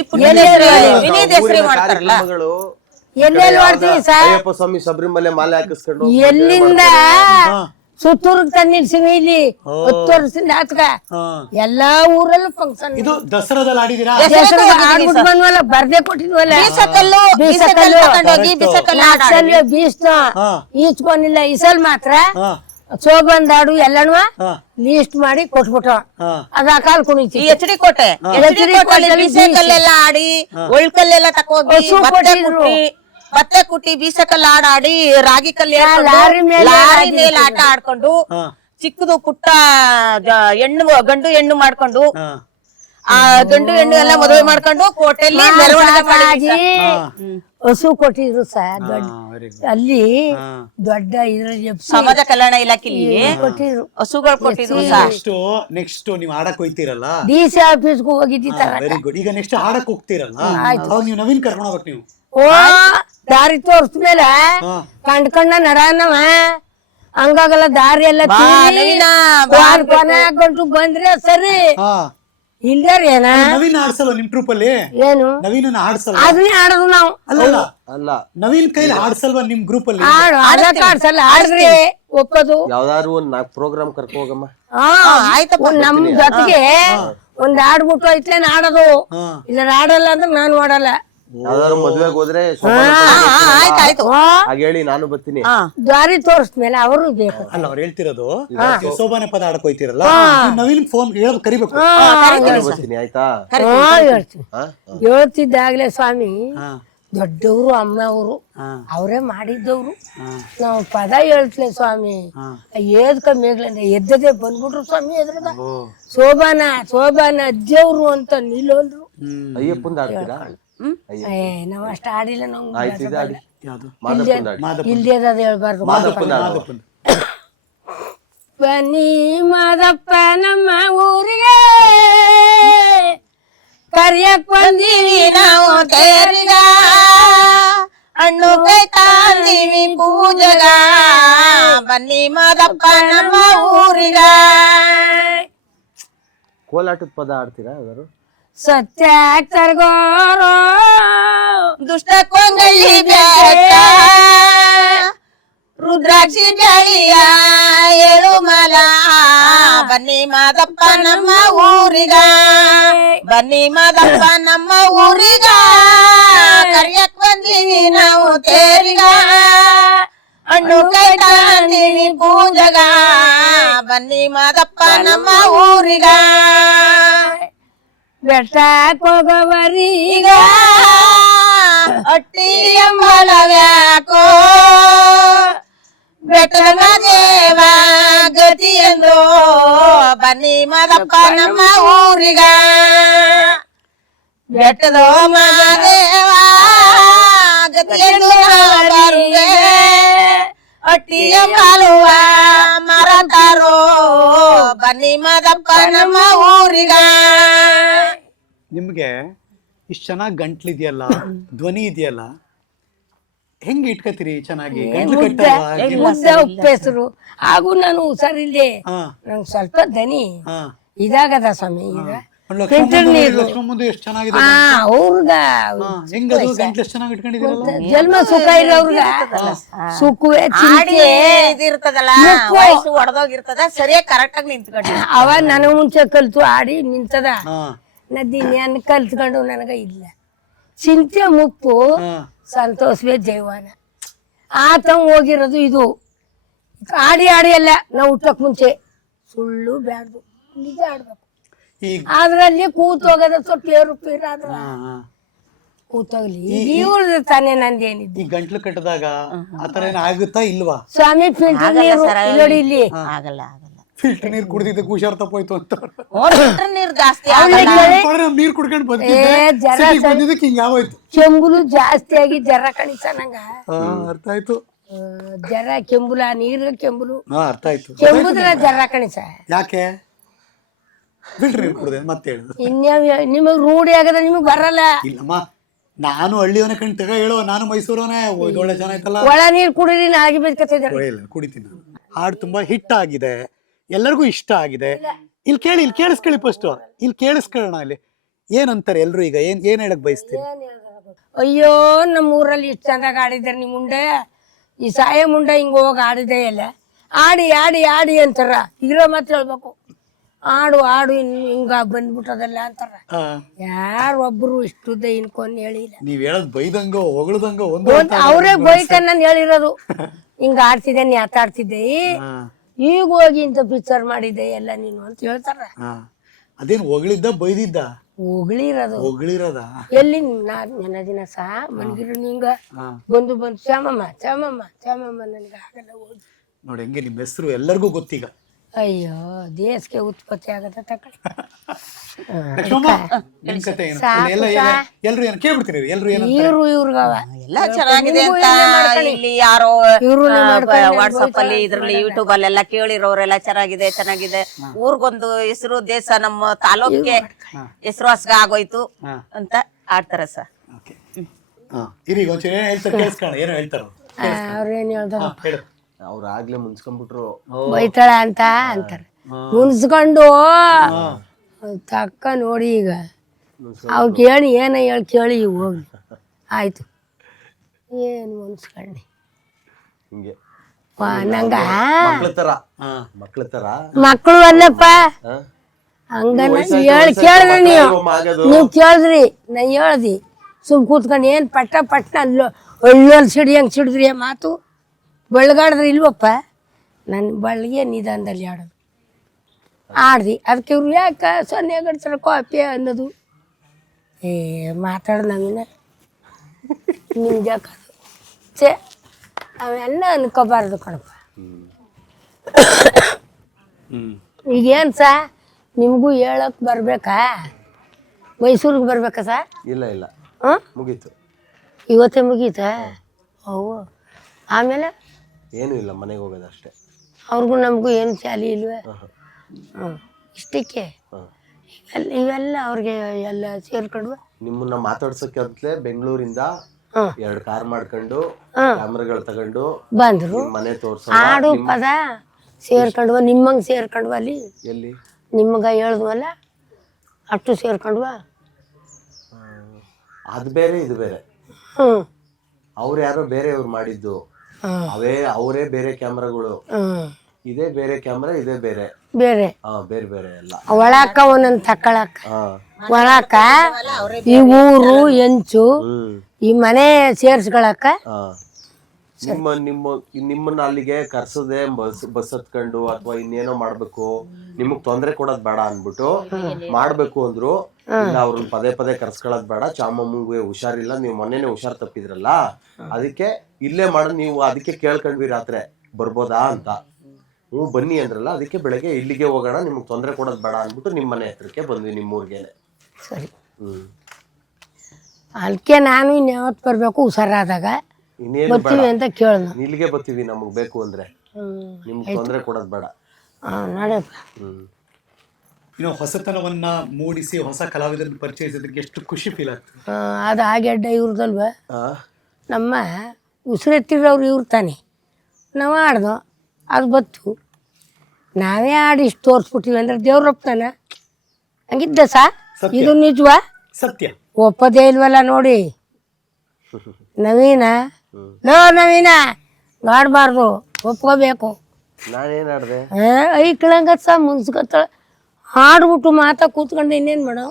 ವಿನೀತ್ ಹೆಸರಿ ಮಾಡ್ತಾರಲ್ಲ ಎಲ್ಲೆಲ್ಲಿ ಮಾಡ್ತೀವಿ ಸರ್ ಅಯ್ಯಪ್ಪ ಸ್ವಾಮಿ ಶಬರಿಮಲೆ ಮಾಲೆ ಹಾಕಿಸ್ಕೊಂಡು ಎಲ್ಲಿಂದ ಸುತ್ತೂರ್ಗ್ ತಂದಿಡ್ಸಿವಿ ಇಲ್ಲಿ 10 ವರ್ಷದಿಂದ ಆತ್ಗ ಎಲ್ಲಾ ಊರಲ್ಲೂ ಫಂಕ್ಷನ್ ಇದು ದಸರಾದಲ್ಲಿ ಆಡಿದಿರಾ? ಆಡ್ಬಿಟ್ಟು ಬಂದ್ವಲ್ಲ ಬರ್ದೇ ಕೊಟ್ಟಿದ್ವಲ್ಲ ಬೀಸಕಲ್ಲು ತಗೊಂಡೋಗಿ ಬೀಸಕಲ್ಲು ಬೀಸ್ನ ಈಚ್ಕೊಂಡಿಲ್ಲ ಈ ಸಲ ಮಾತ್ರ ಸೋಬಂದಾಡು ಎಲ್ಲಾನು ಲೀಸ್ಟ್ ಮಾಡಿ ಕೊಟ್ಬಿಟ್ಟು ಅದ ಕಾಲ್ ಕುಣಿತಿ ಈ ಎಚ್ ಡಿ ಕೋಟೆ ಬೀಸಕಲ್ಲೆಲ್ಲ ಆಡಿ ಒಳ್ಕಲ್ಲೆಲ್ಲ ತಕೋಗಿ ಭತ್ತ ಕುಟ್ಟಿ ಬೀಸಕಲ್ಲು ಆಡಿ ರಾಗಿ ಕಲ್ಲು ಲಾರಿ ಮೇಲೆ ಆಟ ಆಡ್ಕೊಂಡು ಚಿಕ್ಕದು ಪುಟ್ಟ ಗಂಡು ಹೆಣ್ಣು ಮಾಡ್ಕೊಂಡು ಆ ಗಂಡು ಹೆಣ್ಣು ಎಲ್ಲ ಮದುವೆ ಮಾಡ್ಕೊಂಡು ಕೋಟೆಯಲ್ಲಿ ಮೆರವಣಿಗೆ ಹಸು ಕೊಟ್ಟಿದ್ರು ಸರ್ ಅಲ್ಲಿ ದೊಡ್ಡ ಇದ್ರಲ್ಲಿ ಸಮಾಜ ಕಲ್ಯಾಣ ಇಲಾಖೆಲಿ ಕೊಟ್ಟಿದ್ರು ಹಸುಗಳು ಕೊಟ್ಟಿದ್ರು ನೆಕ್ಸ್ಟ್ ನೀವು ಆಡಕ್ ಹೋಗ್ತೀರಲ್ಲ, DC ಆಫೀಸ್ಗೂ ಹೋಗಿದ್ದಿತ್ತಾರ. Very good. ಈಗ ನೆಕ್ಸ್ಟ್ ಆಡಕ್ ಹೋಗ್ತೀರಲ್ಲ, ಅವಾಗ ನೀವು ನವೀನ್ ಕರ್ಕೊಂಡು ಹೋಗ್ಬೇಕು. ನೀವು ಓ ದಾರಿ ತೋರ್ಸ್ಮೇಲೆ ಕಂಡ್ಕಂಡ ನಡನವ ಹಂಗಾಗಲ್ಲ ದಾರಿ ಎಲ್ಲ ಗಂಟು ಬಂದ್ರೆ ಸರಿ ಇಲ್ದಾರ ಏನ ನವೀನ್ ಆಡ್ಸಲ್ವ ನಿಮ್ ಟ್ರೂಪ್ ಅಲ್ಲಿ? ಏನು ನವೀನ್ ಆಡ್ಸಲ್ವ? ಅದನ್ನೇ ಆಡೋದು ನಾವು. ಅಲ್ಲ ನವೀನ್ ಕೈಲಿ ಆಡ್ಸಲ್ವ ನಿಮ್ ಗ್ರೂಪ್ ಅಲ್ಲಿ? ಆಡ್ಸಲ್ಲ ಆಡ್ರಿ ಒಪ್ಪದು. ಯಾವ್ದಾದ್ರು ಒಂದ್ 4 ಪ್ರೋಗ್ರಾಮ್ ಕರ್ಕೊ ಹೋಗಮ್ಮ. ನಮ್ ಜೊತೆಗೆ ಒಂದ್ ಆಡ್ಬಿಟ್ಟು ಐತ್ಲೇನ್ ಆಡೋದು, ಇಲ್ಲ ಆಡಲ್ಲ ಅಂದ್ರೆ ನಾನು ಆಡಲ್ಲ. ಯಾವ್ದಾದ್ರು ಮದ್ವೆಗೆ ಹೋದ್ರೆ ಹಾಗೆ ಹೇಳಿ ನಾನು ಬರ್ತೀನಿ. ದಾರಿ ತೋರಿಸ್ಮೇಲೆ ಅವರು ಬೇಕು. ಅಲ್ಲ ಅವ್ರು ಹೇಳ್ತಿರೋದು ಸೋಬಾನೆ ಪದ ಆಡಕ್ ಹೋಯ್ತಿರಲ್ಲ, ನವೀನ್ ಫೋನ್ ಕರಿಬೇಕು. ಬರ್ತೀನಿ ಆಯ್ತಾ? ಹೇಳ್ತಿದ್ದಾಗ್ಲೇ ಸ್ವಾಮಿ ದೊಡ್ಡವರು ಅಮ್ಮನವರು ಅವರೇ ಮಾಡಿದ್ದವ್ರು. ನಾವು ಪದ ಹೇಳ್ತಲೇ ಸ್ವಾಮಿ ಏದ್ ಕಮ್ಮಿ ಆಗ್ಲಂದ್ರೆ ಎದ್ದದೆ ಬಂದ್ಬಿಟ್ರು ಸ್ವಾಮಿ ಎದ್ರದ ಶೋಭಾನ ಅಜ್ಜಿಯವ್ರು ಅಂತ ನಿಲ್ಲೋದ್ರು. ಅಯ್ಯಪ್ಪಂದ ಆಡ್ತೀರಾ? ನಾವ್ ಅಷ್ಟ ಆಡಿಲ್ಲ. ನಾವು ಇಲ್ದೇದ ಹೇಳ್ಬಾರ್ದು. ಬನ್ನಿ ಮಾದಪ್ಪ ನಮ್ಮ ಊರಿಗೆ ಕರಿಯಕ್ ಬಂದೀವಿ ನಾವು ತೇರಿಗ, ಹಣ್ಣು ಕೈ ತಾಂದೀವಿ ಪೂಜೆಗ, ಬನ್ನಿ ಮಾದಪ್ಪ ನಮ್ಮ ಊರಿಗ. ಕೋಲಾಟದ ಪದ ಆಡ್ತೀರಾ ಯಾವ್ದಾರು? ಸತ್ಯ ತರ್ಗೋರೋ ದುಷ್ಟ ಕೊಂಗಳಿ ಬೆಟ್ಟ ರುದ್ರಾಕ್ಷಿ ಬೆಳಿಯ ಏಳು ಮಲ, ಬನ್ನಿ ಮಾದಪ್ಪ ನಮ್ಮ ಊರಿಗ, ಬನ್ನಿ ಮಾದಪ್ಪ ನಮ್ಮ ಊರಿಗ, ಕರಿಯಕ್ ಬಂದೀವಿ ನಾವು ತೇರಿಗ, ಹಣ್ಣು ಕೈ ತಾಂದೀವಿ ಪೂಜಗ, ಬನ್ನಿ ಮಾದಪ್ಪ ನಮ್ಮ ಊರಿಗ. ಬೆಟ್ಟಕ್ ಹೋಗವರೀಗ ಅಟ್ಟಿ ಎಂಬಲವ್ಯಾಕೋ, ಬೆಟ್ಟದ ದೇವ ಗತಿ ಎಂದು, ಬನ್ನಿ ಮಾದಪ್ಪ ನಮ್ಮ ಊರಿಗ, ಬೆಟ್ಟದ ಮಾದೇವ ಗತಿ ಎಂದು ಬರುವೆ, ಅಟ್ಟಿ ಎಂಬಲುವ ಮರತಾರೋ, ಬನ್ನಿ ಮಾದಪ್ಪ ನಮ್ಮ ಊರಿಗ. ನಿಮ್ಗೆ ಇಷ್ಟ ಚೆನ್ನಾಗಿ ಗಂಟ್ಲಿದೆಯಲ್ಲ, ಧ್ವನಿ ಇದೆಯಲ್ಲ, ಹೆಂಗ್ ಇಟ್ಕೋತೀರಿ ಚೆನ್ನಾಗಿ? ಮುದ್ದೆ ಉಪ್ಪೆಸರು ಹಾಗೂ ನಾನು ಹುಷಾರಿಲ್ದೆ ನಂಗೆ ಸ್ವಲ್ಪ ದನಿ ಇದಾಗದ ಸ್ವಾಮಿ. ಈಗ ಎಷ್ಟು ಚೆನ್ನಾಗಿದೆ ಅವ್ರಗ ಜನ್ಮ ಸುಖ ಇಲ್ಲ ಅವ್ರಗ, ಸುಖವೇ ಇದಿರ್ತದಲ್ಲ ಹೊಡೆದೋಗಿರ್ತದ, ಸರಿಯಾಗಿ ಕರೆಕ್ಟ್ ಆಗಿ ನಿಂತ್ಕೊಂಡು ಅವ ನನಗ್ ಮುಂಚೆ ಕಲ್ತು ಆಡಿ ನಿಂತದ. ನನ್ ಕಲ್ತ್ಕೊಂಡು ನನಗ ಇಲ್ಲ ಚಿಂತೆ ಮುಪ್ಪು ಸಂತೋಷವೇ ಜೈವಾನ ಆತ ಹೋಗಿರೋದು. ಇದು ಆಡಿ ಎಲ್ಲ ನಾವು ಹುಟ್ಟಕ್ ಮುಂಚೆ ಸುಳ್ಳು ಬ್ಯಾಡ್ದು, ನಿಜ ಆಡ್ಬೇಕು. ಅದ್ರಲ್ಲಿ ಕೂತೋಗದ ಸ್ವಲ್ಪ ಏರುಪೇರು ಆದ್ರ ಕೂತೋಗ್ಲಿ, ಇವ್ರದ್ದು ತಾನೇ ನಂದೇನಿದ್ದು. ಈ ಗಂಟ್ಲು ಕಟ್ಟದಾಗ ಆತರ ಏನ್ ಆಗುತ್ತಾ ಇಲ್ವಾ ಸ್ವಾಮಿ? ಫಿಲ್ಟರ್ ನೀರು ನೋಡಿ ಇಲ್ಲಿ ಆಗಲ್ಲ ಫಿಲ್ಟರ್ ನೀರ್ ಕುಡಿದಿದ್ದೆ ಹುಷಾರ್ ತಪ್ಪೋಯ್ತು ಅಂತ. ನೀರ್ ಜಾಸ್ತಿ ನೀರ್ ಕುಡ್ಕೊಂಡು ಬಂದಿದ್ದಕ್ಕೆ ಹಿಂಗ ಆಗೋಯ್ತು. ಕೆಂಬುಲು ಜಾಸ್ತಿ ಆಗಿ ಜರ ಕಣಿಸ ನಂಗ. ಅರ್ಥ ಆಯ್ತು. ಜರ ಕೆಂಬುಲ ನೀರು ಕೆಂಬುಲು ಅರ್ಥ ಆಯ್ತು. ಕೆಂಬುದ್ರ ಜರ ಕಣಿಸ. ಯಾಕೆ ಫಿಲ್ಟರ್ ನೀರ್ ಕುಡ್ದೆ ಮತ್ತೆ ಹೇಳುದು? ನಿಮಗ್ ರೂಢಿ ಆಗದ, ನಿಮಗ್ ಬರಲ್ಲ. ಇಲ್ಲಮ್ಮ, ನಾನು ಹಳ್ಳಿಯವನ ಕಣ್ ತಗ ಹೇಳೋ, ನಾನು ಮೈಸೂರವನೇ. ಒಳ್ಳೆ ಚೆನ್ನಾಯ್ತಲ್ಲ. ಒಳ ನೀರ್ ಕುಡಿರಿ ನಾಗಿ ಬೇಕತ್ತಿದ್ದೆ. ಕುಡಿತೀನಿ. ಹಾಡು ತುಂಬಾ ಹಿಟ್ ಆಗಿದೆ, ಎಲ್ಲರಿಗೂ ಇಷ್ಟ ಆಗಿದೆ. ಇಲ್ಲಿ ಕೇಳಿ, ಇಲ್ಲಿ ಕೇಳಿಸ್ಕೊಳ್ಳಿ ಫಸ್ಟ್. ಇಲ್ಲಿ ಕೇಳಿಸ್ಕೊಳ್ಳೋಣ. ಇಲ್ಲಿ ಏನಂತಾರೆ ಎಲ್ರು? ಈಗ ಏನ್ ಹೇಳಕ್ ಬಯಸ್ತೀರಿ? ಅಯ್ಯೋ ನಮ್ಮ ಊರಲ್ಲಿ ಇಷ್ಟು ಚಂದಾಗ ಆಡಿದಾರೆ ನಿಮ್ಮ ಮುಂಡೆ ಈ ಸಾಯ ಮುಂಡೆ ಹಿಂಗೆ ಹೋಗಿ ಆಡಿದೆ ಎಲ್ಲ ಆಡಿ ಆಡಿ ಆಡಿ ಅಂತಾರ ಇರೋ ಮಾತು ಹೇಳ್ಬೇಕು ಆಡು ಆಡು ಹಿಂಗ ಬಂದ್ಬಿಟ್ಟದಲ್ಲ ಅಂತಾರ ಯಾರು ಒಬ್ರು ಇಷ್ಟುದ್ದ ಇನ್ಕೊಂಡ್ ಹೇಳಿಲ್ಲ ನೀವ್ ಹೇಳದ್ ಬೈದಂಗೋ ಹೊಗಳದಂಗೋ ಅವರೇ ಬೈಕ ನಾನು ಹೇಳಿರೋದು ಹಿಂಗ ಆಡ್ತಿದ್ದೆ ನೀ ಆಟಾಡ್ತಿದ್ದೆ ಈಗ ಹೋಗಿ ಇಂತ ಪಿಕ್ಚರ್ ಮಾಡಿದ್ದೆ ಎಲ್ಲ ನೀನು ಅಂತ ಹೇಳ್ತಾರ ಅದೇನ್ ಹೊಗಳಿದ್ದ ಬೈದಿದ್ದ ಹೊಗಳಿರೋದ ಎಲ್ಲಿ ನನ್ನ ದಿನ ಸಹ ಮನ್ಗಿರು ನಿಂಗ ಬಂದು ಶ್ಯಾಮಮ್ಮ ಶ್ಯಾಮಮ್ಮ ಶ್ಯಾಮಮ್ಮ ನನ್ಗೆ ಆಗಲ್ಲ ಹೋಗಿ ನೋಡಿ ಹೆಂಗೆ ನಿಮ್ ಹೆಸರು ಎಲ್ಲರಿಗೂ ಗೊತ್ತೀಗ. ಅಯ್ಯೋ ದೇಶಕ್ಕೆ ಉತ್ಪತ್ತಿ ಆಗತ್ತ ತಕೊಳ್ಳಿ ನಿಮ್ ಕತೆ ಏನು ಎಲ್ರು ಏನ್ ಕೇಳ್ಬಿಡ್ತೀರಿ ಎಲ್ರು ಏನು ಇವ್ರಿಗವ ಎಲ್ಲ ಚೆನ್ನಾಗಿದೆ ಅಂತ ಇಲ್ಲಿ ಯಾರೋ ವಾಟ್ಸಪ್ ಅಲ್ಲಿ ಇದ್ರಲ್ಲಿ ಯೂಟ್ಯೂಬ್ ಅಲ್ಲೆಲ್ಲ ಕೇಳಿರೋರೆಲ್ಲ ಚೆನ್ನಾಗಿದೆ ಊರ್ಗೊಂದು ಹೆಸರು ದೇಶ ನಮ್ಮ ತಾಲೂಕ್ಗೆ ಹೆಸರುವಾಸ ಆಗೋಯ್ತು ಅಂತ ಆಡ್ತಾರ ಸರ್. ಇರಿ ಒಂಚೂರು ಏನ್ ಹೇಳ್ತಾರೆ ಕೇಳಿಸ್ಕೊಳ್ಳೋಣ, ಏನೋ ಹೇಳ್ತಾರ ಅವ್ರೇನ್ ಹೇಳ್ತಾರ ಅವ್ರ ಆಗ್ಲೇ ಮುನ್ಸ್ಕೊಂಡ್ಬಿಟ್ರು ಬೈತಾಳ ಅಂತ ಅಂತಾರೆ ಮುನ್ಸ್ಕೊಂಡು ತಕ್ಕ ನೋಡಿ ಈಗ ಅವ್ ಕೇಳಿ ಏನ ಹೇಳಿ ಕೇಳಿ ಹೋಗ್ಲಿ ಆಯ್ತು ಏನು ಮುನ್ಸ್ಕೊಂಡಿ ಹಿಂಗೆ ನಂಗ ಮಕ್ಳ ತರ ಮಕ್ಕಳು ಅಲ್ಲಪ್ಪ ಹಂಗನ ಹೇಳಿ ಕೇಳಿದ್ರಿ ನೀವು ಕೇಳಿದ್ರಿ ನಾ ಹೇಳ್ದಿ ಸುಮ್ ಕೂತ್ಕೊಂಡು ಏನ್ ಪಟ್ಟ ಅಲ್ಲೊಲ್ಲಿ ಸಿಡಿಯಂಗೆ ಸಿಡಿದ್ರಿ ಮಾತು ಬೆಳಗಾಡಿದ್ರೆ ಇಲ್ವಪ್ಪ ನನ್ನ ಬಳ್ಳಿಗೆ ನಿಧಾನದಲ್ಲಿ ಆಡೋದು ಆಡ್ದಿ ಅದಕ್ಕೆ ಇವ್ರು ಯಾಕೆ ಸೊನ್ನೆ ಗಡ್ಸರ ಕಾಪಿ ಅನ್ನೋದು ಮಾತಾಡೋದು ನಮೀನ ನಿಮ್ಗೆ ಯಾಕದು ಛೇ ಅವೆಲ್ಲ ಅನ್ಕೋಬಾರ್ದು ಕಣಪ್ಪ. ಈಗೇನು ಸಾ ನಿಮಗೂ ಹೇಳಕ್ ಬರ್ಬೇಕಾ ಮೈಸೂರಿಗೆ ಬರ್ಬೇಕಾ ಸಾ? ಇಲ್ಲ ಮುಗೀತು ಇವತ್ತೇ ಮುಗೀತಾ? ಅವು ಆಮೇಲೆ ಏನು ಇಲ್ಲ ಮನೆಗೆ ಹೋಗೋದು ಅಷ್ಟೇ. ಅವ್ರಿಗೂ ನಮಗೂ ಏನು ಚಾಲಿ ಇಲ್ವೇ? ಇಷ್ಟಕ್ಕೆ ಇವೆಲ್ಲ ಅವ್ರಿಗೆ ಎಲ್ಲ ಸೇರ್ಕೊಂಡ್ವ ನಿಮ್ಮನ್ನ ಮಾತಾಡ್ಸೋಕೆ ಅಂತಲೇ ಬೆಂಗಳೂರಿಂದ 2 ಕಾರ್ ಮಾಡ್ಕೊಂಡು ಕ್ಯಾಮ್ರಾಗಳು ತಗೊಂಡು ಬಂದ್ರು ಮನೆ ತೋರ್ಸ ಆಡು ಪದ ಸೇರ್ಕೊಂಡ್ವ ನಿಮ್ಮಂಗೆ ಸೇರ್ಕೊಂಡ್ವ ಅಲ್ಲಿ ಎಲ್ಲಿ ನಿಮ್ಗ ಹೇಳ್ದ್ವಲ್ಲ ಅಷ್ಟು ಸೇರ್ಕೊಂಡ್ವ ಅದು ಬೇರೆ ಇದು ಬೇರೆ. ಅವ್ರು ಯಾರೋ ಬೇರೆಯವ್ರು ಮಾಡಿದ್ದು ಅವರೇ ಬೇರೆ ಕ್ಯಾಮ್ರಾಗಳು, ಇದೇ ಬೇರೆ ಕ್ಯಾಮ್ರಾ ಇದೇ ಬೇರೆ ಬೇರೆ ಬೇರೆ ಎಲ್ಲ ಒಳಕ ಒಂದೊಂದು ತಕ್ಕಳಕ ಒಳಕ ಈ ಊರು ಎಂಚು ಈ ಮನೆ ಸೇರ್ಸ್ಕೊಳಕ ನಿಮ್ಮನ್ನ ಅಲ್ಲಿಗೆ ಕರ್ಸದೆ ಬಸ್ ಹತ್ಕೊಂಡು ಅಥವಾ ಇನ್ನೇನೋ ಮಾಡ್ಬೇಕು ನಿಮಗ್ ತೊಂದ್ರೆ ಕೊಡೋದ್ ಬೇಡ ಅನ್ಬಿಟ್ಟು ಮಾಡ್ಬೇಕು ಅಂದ್ರು. ಇಲ್ಲ ಅವ್ರನ್ನ ಪದೇ ಕರ್ಸ್ಕೊಳ್ಳೋದ್ ಬೇಡ, ಚಾಮಮ್ಮಂಗೆ ಹುಷಾರಿಲ್ಲ, ನೀವು ಮೊನ್ನೆನೆ ಹುಷಾರ್ ತಪ್ಪಿದ್ರಲ್ಲ ಅದಕ್ಕೆ ಇಲ್ಲೇ ಮಾಡೋದು, ನೀವು ಅದಕ್ಕೆ ಕೇಳ್ಕೊಂಡ್ವಿ ರಾತ್ರಿ ಬರ್ಬೋದಾ ಅಂತ. ಬನ್ನಿ ಅಂದ್ರಲ್ಲ ಅದಕ್ಕೆ ಬೆಳಗ್ಗೆ ಇಲ್ಲಿಗೆ ಹೋಗೋಣ, ನಿಮಗ್ ತೊಂದ್ರೆ ಕೊಡೋದ್ ಬೇಡ ಅನ್ಬಿಟ್ಟು ನಿಮ್ ಮನೆ ಹತ್ರಕ್ಕೆ ಬಂದ್ವಿ, ನಿಮ್ಮೂರ್ಗೇನೆ. ಸರಿ ಅದಕ್ಕೆ ನಾನು ಇನ್ಯಾವತ್ತು ಬರ್ಬೇಕು ಹುಷಾರಾದಾಗ ಬರ್ತೀವಿ ಅಂತ ಕೇಳ್ದ. ಇಲ್ಲಿಗೆ ಬರ್ತೀವಿ ನಮಗ್ ಬೇಕು ಅಂದ್ರೆ, ನಿಮ್ಗೆ ತೊಂದ್ರೆ ಕೊಡೋದ್ ಬೇಡ. ನೋಡಪ್ಪ ಇನ್ನು ಹೊಸತನವನ್ನ ಮೂಡಿಸಿ ಹೊಸ ಕಲಾವಿದರನ್ನು ಪರಿಚಯಿಸೋದಕ್ಕೆ ಎಷ್ಟು ಖುಷಿ ಫೀಲ್ ಆಗ್ತದೆ. ಅದು ಹಾಗೆಡ್ಡ ಇವ್ರದಲ್ವ, ನಮ್ಮ ಉಸಿರೆತ್ತಿರೋರು ಇವ್ರು ತಾನೆ, ನಾವು ಆಡ್ದೋ ಅದು ಬತ್ತು, ನಾವೇ ಆಡಿ ಇಷ್ಟು ತೋರಿಸ್ಬಿಟ್ಟಿವಿ ಅಂದ್ರೆ ದೇವ್ರೊಪ್ತಾನ ಹಂಗಿದ್ದ ಸಾ? ಇದು ನಿಜವಾ? ಸತ್ಯ ಒಪ್ಪದೇ ಇಲ್ವಲ್ಲ ನೋಡಿ ನವೀನ. ನವೀನ ಆಡ್ಬಾರ್ದು, ಒಪ್ಕೋಬೇಕು. ನಾನೇನ್ ಆಡ್ದೆ? ಐಕ್ಳಂಗ ಸಾ ಮುನ್ಸ್ಕೊತಾಳ ಆಡ್ಬಿಟ್ಟು ಮಾತಾ ಕೂತ್ಕೊಂಡು ಇನ್ನೇನ್ ಮಾಡೋ?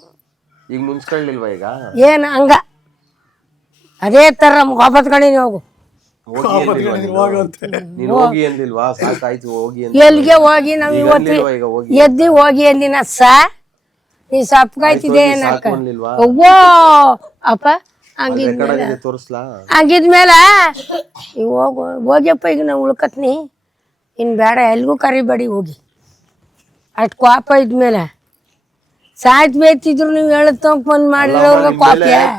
ಈಗ ಮುನ್ಸ್ಕೊಳ್ಳಿಲ್ವಾ? ಈಗ ಏನ್ ಹಂಗ ಅದೇ ತರ ನಮ್ಗೆ ವಾಪಸ್ಕಂಡಿ ಹೋಗು. ಎಲ್ಲಿಗೆ ಹೋಗಿ ನಾವ್ ಇವತ್ತು ಎದ್ದಿ ಹೋಗಿ ಅಂದಿನ ಸಾ ನೀ ಸಪ್ಕಾಯ್ತಿದೆ ಏನಕ್ಕ? ಅವ್ವೋ ಅಪ್ಪ ಹಂಗಿದ್ಮೇಲೆ ಹೋಗ್ಯಪ್ಪ ಈಗ ನಾವು ಉಳ್ಕತ್ನಿ, ಇನ್ ಬೇಡ ಎಲ್ಗೂ ಕರಿಬೇಡಿ ಹೋಗಿ. ಅಷ್ಟು ಕೋಪ ಇದ್ಮೇಲೆ ಸಾಯ್ತ್ ಬೇಯ್ತಿದ್ರು ನೀವು ಹೇಳದ್ ಬಂದ್ ಮಾಡಿರೋರ್ಗ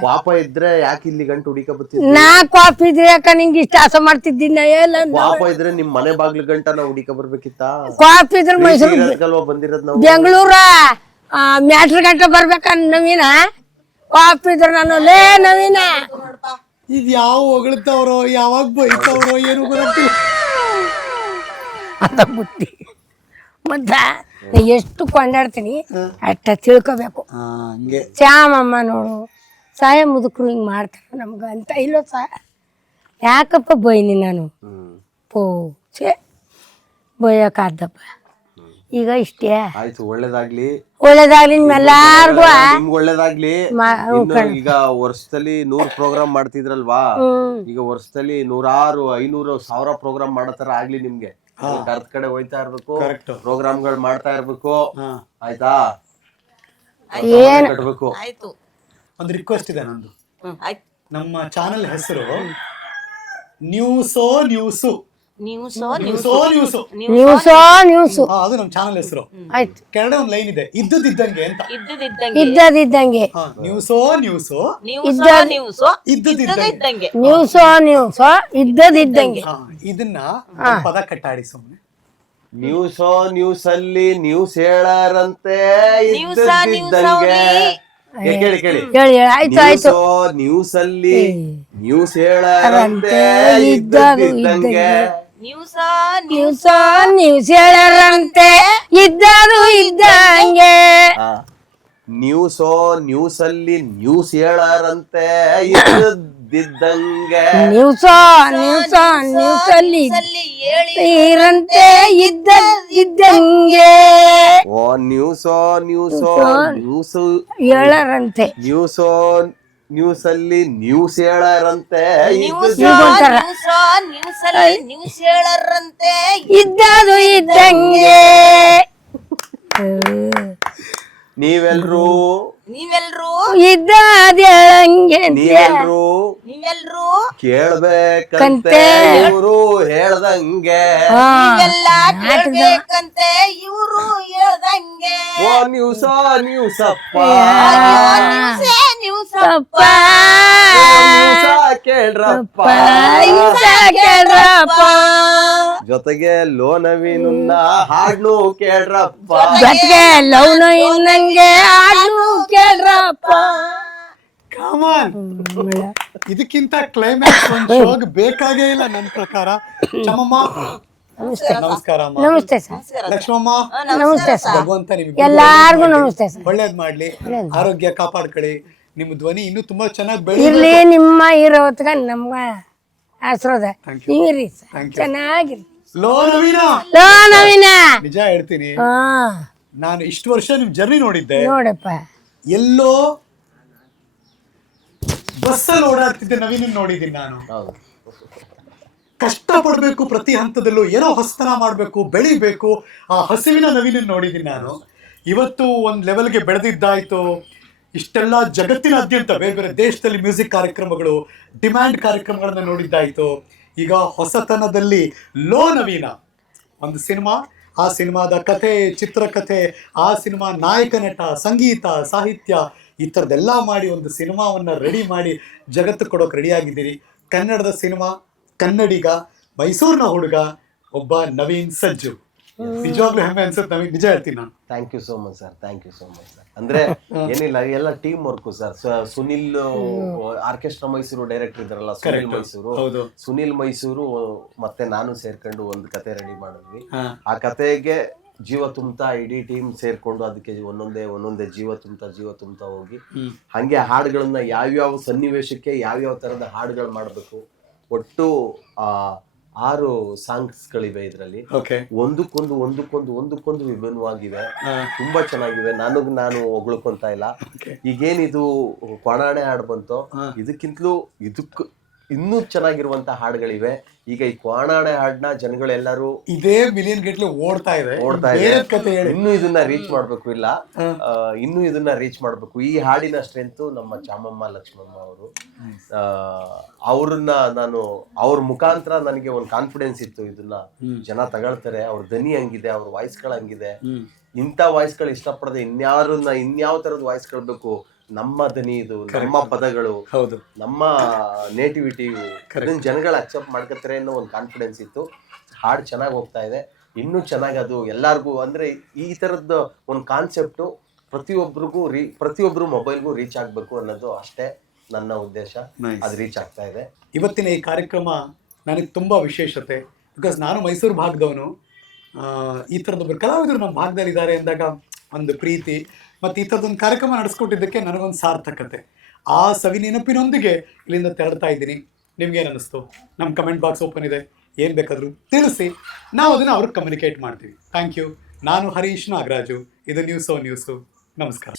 ಪಾಪ ಇದ್ರೆ ಯಾಕೆ ಇಲ್ಲಿ ಗಂಟು ಹುಡುಕ ಬರ್ತಿದ್ವಿ? ನಾ ಕೋಪ ಇದ್ರೆ ಯಾಕ ನಿಂಗೆ ಇಷ್ಟ ಆಸೆ ಮಾಡ್ತಿದ್ದೀನಿ? ಪಾಪ ಇದ್ರೆ ನಿಮ್ ಮನೆ ಬಾಗ್ಲು ಗಂಟ ನಾವು ಹುಡುಕ ಬರ್ಬೇಕಿತ್ತ? ಕೋಪ ಇದ್ರೆ ಮೈಸೂರು ಬಂದಿರೋದ್ ನಾವು ಬೆಂಗಳೂರ ಮ್ಯಾಟ್ರ್ ಗಂಟೆ ಬರ್ಬೇಕ ನವೀನ. ಕೋಪ ಇದ್ರೆ ನಾನು ಲೇ ನವೀನ ಇದು ಯಾವ ಹೊಗಳ್ತಾವ್ರೋ ಯಾವಾಗ ಬೈತಾವ್ರೋ ಏನು ಗೊತ್ತಿಲ್ಲ ಅಂತ ಬುದ್ಧಿ. ಮತ್ತ ಎಷ್ಟು ಕೊಂಡಾಡ್ತೀನಿ ಅಷ್ಟ ತಿಳ್ಕೊಬೇಕು. ಶ್ಯಾಮಮ್ಮ ನೋಡು ಸಾಯ ಮುದುಕರು ಹಿಂಗೆ ಮಾಡ್ತಾರೆ ನಮ್ಗೆ ಅಂತ ಇಲ್ಲೋ ಯಾಕಪ್ಪ ಬೈನಿ ನಾನು ಪೋ ಛೇ ಬೈಯೋಕ್ಕಾದ್ದಪ್ಪ. ಈಗ ಇಷ್ಟೇ ಆಯ್ತು, ಒಳ್ಳೇದಾಗ್ಲಿ ನಿಮ್ಮೆಲ್ಲಾರ್ಗು ನಿಮ್ಗೆ ಒಳ್ಳೇದಾಗ್ಲಿ. ಈಗ ವರ್ಷದಲ್ಲಿ 100 ಪ್ರೋಗ್ರಾಮ್ ಮಾಡ್ತಿದ್ರಲ್ವಾ, ಈಗ ವರ್ಷದಲ್ಲಿ 100, 500, 1000 ಪ್ರೋಗ್ರಾಮ್ ಮಾಡೋ ತರ ಆಗ್ಲಿ ನಿಮ್ಗೆ. ಅರ್ಧ ಕಡೆ ಹೋಯ್ತಾ ಇರ್ಬೇಕು, ಪ್ರೋಗ್ರಾಮ್ಗಳು ಮಾಡ್ತಾ ಇರ್ಬೇಕು. ಆಯ್ತಾ? ಏನ್ ಕಟ್ಬೇಕು. ಆಯ್ತು. ಒಂದು ರಿಕ್ವೆಸ್ಟ್ ಇದೆ ನಂದು. ಆಯ್ತು. ನಮ್ಮ ಚಾನೆಲ್ ಹೆಸರು ನ್ಯೂಸೋ ನ್ಯೂಸು. ನ್ಯೂಸೋ ನ್ಯೂಸೋ ನ್ಯೂಸು. ನ್ಯೂಸು ಅದು ನಮ್ಮ ಚಾನೆಲ್ ಹೆಸರು. ಆಯ್ತು. ಕೆಳಗಡೆ ಒಂದು ಲೈನ್ ಇದೆ, ಇದ್ದದಿದ್ದಂಗೆ ಅಂತ. ಇದ್ದದಿದ್ದಂಗೆ ನ್ಯೂಸೋ ನ್ಯೂಸು, ಇದ್ದದಿದ್ದಂಗೆ. ನ್ಯೂಸೋ ಇದ್ದದಿದ್ದಂಗೆ. ಇದನ್ನ ಪದ ಕಟ್ಟಾಡಿ ಸುಮ್ಮನೆ. ನ್ಯೂಸೋ ನ್ಯೂಸಲ್ಲಿ ನ್ಯೂಸ್ ಹೇಳಾರಂತೆ ಇದ್ದದಿದ್ದಂಗೆ. ಕೇಳಿ ಕೇಳಿ. ಹೇಳಿ ಆಯ್ತು. ನ್ಯೂಸಲ್ಲಿ ನ್ಯೂಸ್ ಹೇಳಾರಂತೆ ಇದ್ದದಿದ್ದಂಗೆ. ನ್ಯೂಸ್ ಹೇಳರಂತೆ ಇದ್ದದು ಇದ್ದಂಗೆ. ನ್ಯೂಸಲ್ಲಿ ನ್ಯೂಸ್ ಹೇಳಾರಂತೆ ಇದ್ದದಿದ್ದಂಗೆ. ನ್ಯೂಸಲ್ಲಿ ಇರಂತೆ ಇದ್ದಂಗೆ. ಓ ನ್ಯೂಸ್ ಹೇಳರಂತೆ. ನ್ಯೂಸಲ್ಲಿ ನ್ಯೂಸ್ ಹೇಳಾರಂತೆ ಇದ್ದದು ಇದ್ದಂಗೆ. ನೀವೆಲ್ರೂ ಇದ್ದದಂಗೆ ನೀವೆಲ್ರೂ ಕೇಳ್ಬೇಕಂತೆ ಇವರು ಹೇಳ್ದಂಗೆ. ಕೇಳ್ಬೇಕಂತೆ ಇವರು ಹೇಳ್ದಂಗೆ. ಓ ನ್ಯೂಸಪ್ಪ ಕೇಳ್ರಪ್ಪ. ಜೊತೆಗೆ ಲೋನವಿನುನ್ನ ಹಾಡ್ನು ಕೇಳ್ರಪ್ಪ. ಜೊತೆಗೆ ಲವ್ನು ಇನ್ನಂಗೆ ಹಾಡ್ನು ಕೇಳ್ರಪ್ಪ. ಇದಕ್ಕಿಂತ ಕ್ಲೈಮ್ಯಾಕ್ಸ್ ಒಂದು ಶೋಗ್ ಬೇಕಾಗೇ ಇಲ್ಲ ನನ್ನ ಪ್ರಕಾರ. ಚಮ್ಮಮ್ಮ ನಮಸ್ಕಾರ. ನಮಸ್ತೆ ಸರ್. ಲಕ್ಷ್ಮಮ್ಮ ನಮಸ್ತೆ ಸರ್. ಭಗವಂತ ನಿಮ್ಗೆ ಎಲ್ಲಾರ್ಗು ನಮಸ್ತೆ ಸರ್. ಒಳ್ಳೇದ್ ಮಾಡ್ಲಿ, ಆರೋಗ್ಯ ಕಾಪಾಡ್ಕೊಳ್ಳಿ, ನಿಮ್ಮ ಧ್ವನಿ ಇನ್ನೂ ತುಂಬಾ ಚೆನ್ನಾಗಿ ಇರ್ಲಿ. ನಿಮ್ಮ ಇರೋ ಹೊತ್ಗ ನಮ್ಮ ಆಶೀರ್ವಾದ ನೀವಿರಿ ಚೆನ್ನಾಗಿರಿ. ಲೋ ನವೀನ ನಿಜ ಹೇಳ್ತೀನಿ, ನಾನು ಇಷ್ಟು ವರ್ಷ ನಿಮ್ ಜರ್ನಿ ನೋಡಿದ್ದೆ. ನೋಡಪ್ಪ, ಎಲ್ಲೋ ಬಸ್ಸಲ್ಲಿ ಓಡಾಡ್ತಿದ್ದೆ ನವೀನ್ ನೋಡಿದ್ದೀನಿ ನಾನು. ಕಷ್ಟ ಪಡ್ಬೇಕು, ಪ್ರತಿ ಹಂತದಲ್ಲೂ ಏನೋ ಹೊಸತನ ಮಾಡ್ಬೇಕು, ಬೆಳಿಬೇಕು, ಆ ಹಸಿವಿನ ನವೀನ್ ನೋಡಿದ್ದೀನಿ ನಾನು. ಇವತ್ತು ಒಂದ್ ಲೆವೆಲ್ಗೆ ಬೆಳೆದಿದ್ದಾಯ್ತು. ಇಷ್ಟೆಲ್ಲ ಜಗತ್ತಿನಾದ್ಯಂತ ಬೇರೆ ಬೇರೆ ದೇಶದಲ್ಲಿ ಮ್ಯೂಸಿಕ್ ಕಾರ್ಯಕ್ರಮಗಳು, ಡಿಮ್ಯಾಂಡ್ ಕಾರ್ಯಕ್ರಮಗಳನ್ನ ನೋಡಿದ್ದಾಯ್ತು. ಈಗ ಹೊಸತನದಲ್ಲಿ ಲೋ ನವೀನ ಒಂದು ಸಿನಿಮಾ, ಆ ಸಿನಿಮಾದ ಕಥೆ, ಚಿತ್ರಕಥೆ, ಆ ಸಿನಿಮಾ ನಾಯಕ ನಟ, ಸಂಗೀತ, ಸಾಹಿತ್ಯ, ಈ ಥರದ್ದೆಲ್ಲ ಮಾಡಿ ಒಂದು ಸಿನಿಮಾವನ್ನು ರೆಡಿ ಮಾಡಿ ಜಗತ್ತು ಕೊಡೋಕೆ ರೆಡಿಯಾಗಿದ್ದೀರಿ. ಕನ್ನಡದ ಸಿನಿಮಾ, ಕನ್ನಡಿಗ, ಮೈಸೂರಿನ ಹುಡುಗ, ಒಬ್ಬ ನವೀನ್ ಸಜ್ಜು. ನಿಜವಾಗ್ಲೂ ಹೆಮ್ಮೆ ಅನ್ಸುತ್ತೆ ನವೀನ್, ನಿಜ ಹೇಳ್ತೀನಿ ನಾನು. Thank you so much sir, thank you so much sir. ಅಂದ್ರೆ ಏನಿಲ್ಲ, ಎಲ್ಲ ಟೀಮ್ ವರ್ಕು ಸರ್. ಸುನಿಲ್ ಆರ್ಕೆಸ್ಟ್ರಾ ಮೈಸೂರು ಡೈರೆಕ್ಟರ್ ಇದ್ರಲ್ಲ, ಸುನಿಲ್ ಮೈಸೂರು ಮತ್ತೆ ನಾನು ಸೇರ್ಕೊಂಡು ಒಂದು ಕತೆ ರೆಡಿ ಮಾಡಿದ್ವಿ. ಆ ಕತೆಗೆ ಜೀವ ತುಂಬ್ತಾ ಇಡೀ ಟೀಮ್ ಸೇರ್ಕೊಂಡು ಅದಕ್ಕೆ ಒಂದೊಂದೇ ಜೀವ ತುಂಬ್ತಾ ಹೋಗಿ ಹಂಗೆ ಹಾಡುಗಳನ್ನ ಯಾವ್ಯಾವ ಸನ್ನಿವೇಶಕ್ಕೆ ಯಾವ್ಯಾವ ತರದ ಹಾಡುಗಳು ಮಾಡಬೇಕು. ಒಟ್ಟು 6 ಸಾಂಗ್ಸ್ಗಳಿವೆ ಇದರಲ್ಲಿ. ಒಂದಕ್ಕೊಂದು ವಿಭಿನ್ನವಾಗಿವೆ, ತುಂಬಾ ಚೆನ್ನಾಗಿವೆ. ನಾನು ಹೊಗಳ್ಕೊಂತ ಇಲ್ಲ. ಈಗೇನಿದು ಕೊಣಾಣೆ ಹಾಡು ಬಂತೋ, ಇದಕ್ಕಿಂತಲೂ ಇನ್ನೂ ಚೆನ್ನಾಗಿರುವಂತ ಹಾಡುಗಳಿವೆ. ಈಗ ಈ ಕ್ವಾಣಾಣೆ ಹಾಡನ್ನ ಜನಗಳೆಲ್ಲರೂ ಇದೇ ಮಿಲಿಯನ್ ಗಟ್ಟಲೆ ಓಡ್ತಾ ಇದೆ. ಇನ್ನೂ ಇದನ್ನ ರೀಚ್ ಮಾಡ್ಬೇಕು. ಈ ಹಾಡಿನ ಸ್ಟ್ರೆಂತ್ ನಮ್ಮ ಚಾಮಮ್ಮ ಲಕ್ಷ್ಮಮ್ಮ ಅವರು. ಅವ್ರನ್ನ ಅವ್ರ ಮುಖಾಂತರ ನನಗೆ ಒಂದು ಕಾನ್ಫಿಡೆನ್ಸ್ ಇತ್ತು, ಇದನ್ನ ಜನ ತಗೊಳ್ತಾರೆ, ಅವ್ರ ಧ್ವನಿ ಹಂಗಿದೆ, ಅವ್ರ ವಾಯ್ಸ್ಗಳು ಹಂಗಿದೆ, ಇಂಥ ವಾಯ್ಸ್ಗಳು ಇಷ್ಟಪಡದೆ ಇನ್ಯಾವ ತರದ ವಾಯ್ಸ್ಗಳು ಬೇಕು, ನಮ್ಮ ಧ್ವನಿ ಇದು, ನಮ್ಮ ಪದಗಳು, ಹೌದು, ನಮ್ಮ ನೇಟಿವಿಟಿ, ಇದನ್ನ ಜನಗಳು ಅಕ್ಸೆಪ್ಟ್ ಮಾಡ್ಕೊತಾರೆ ಅನ್ನೋ ಒಂದು ಕಾನ್ಫಿಡೆನ್ಸ್ ಇತ್ತು. ಹಾಡು ಚೆನ್ನಾಗಿ ಹೋಗ್ತಾ ಇದೆ, ಇನ್ನೂ ಚೆನ್ನಾಗಿ ಅದು ಎಲ್ಲಾರ್ಗೂ, ಅಂದ್ರೆ ಈ ತರದ್ದು ಒಂದು ಕಾನ್ಸೆಪ್ಟು ಪ್ರತಿಯೊಬ್ರು ಮೊಬೈಲ್ಗೂ ರೀಚ್ ಆಗ್ಬೇಕು ಅನ್ನೋದು ಅಷ್ಟೇ ನನ್ನ ಉದ್ದೇಶ. ಅದು ರೀಚ್ ಆಗ್ತಾ ಇದೆ. ಇವತ್ತಿನ ಈ ಕಾರ್ಯಕ್ರಮ ನನಗೆ ತುಂಬಾ ವಿಶೇಷತೆ. ಬಿಕಾಸ್ ನಾನು ಮೈಸೂರು ಭಾಗದವನು. ಈ ಥರದೊಬ್ಬರು ಕಲಾವಿದರು ನಮ್ಮ ಭಾಗದಲ್ಲಿ ಇದ್ದಾರೆ ಅಂದಾಗ ಒಂದು ಪ್ರೀತಿ, ಮತ್ತು ಈ ಥರದೊಂದು ಕಾರ್ಯಕ್ರಮ ನಡೆಸ್ಕೊಟ್ಟಿದ್ದಕ್ಕೆ ನನಗೊಂದು ಸಾರ್ಥಕತೆ. ಆ ಸವಿ ನೆನಪಿನೊಂದಿಗೆ ಇಲ್ಲಿಂದ ತೆರಳ್ತಾ ಇದ್ದೀನಿ. ನಿಮ್ಗೇನು ಅನ್ನಿಸ್ತು? ನಮ್ಮ ಕಮೆಂಟ್ ಬಾಕ್ಸ್ ಓಪನ್ ಇದೆ, ಏನು ಬೇಕಾದರೂ ತಿಳಿಸಿ, ನಾವು ಅದನ್ನು ಅವ್ರಿಗೆ ಕಮ್ಯುನಿಕೇಟ್ ಮಾಡ್ತೀವಿ. Thank you. ನಾನು ಹರೀಶ್ ನಾಗರಾಜು, ಇದು ನ್ಯೂಸು. ನಮಸ್ಕಾರ.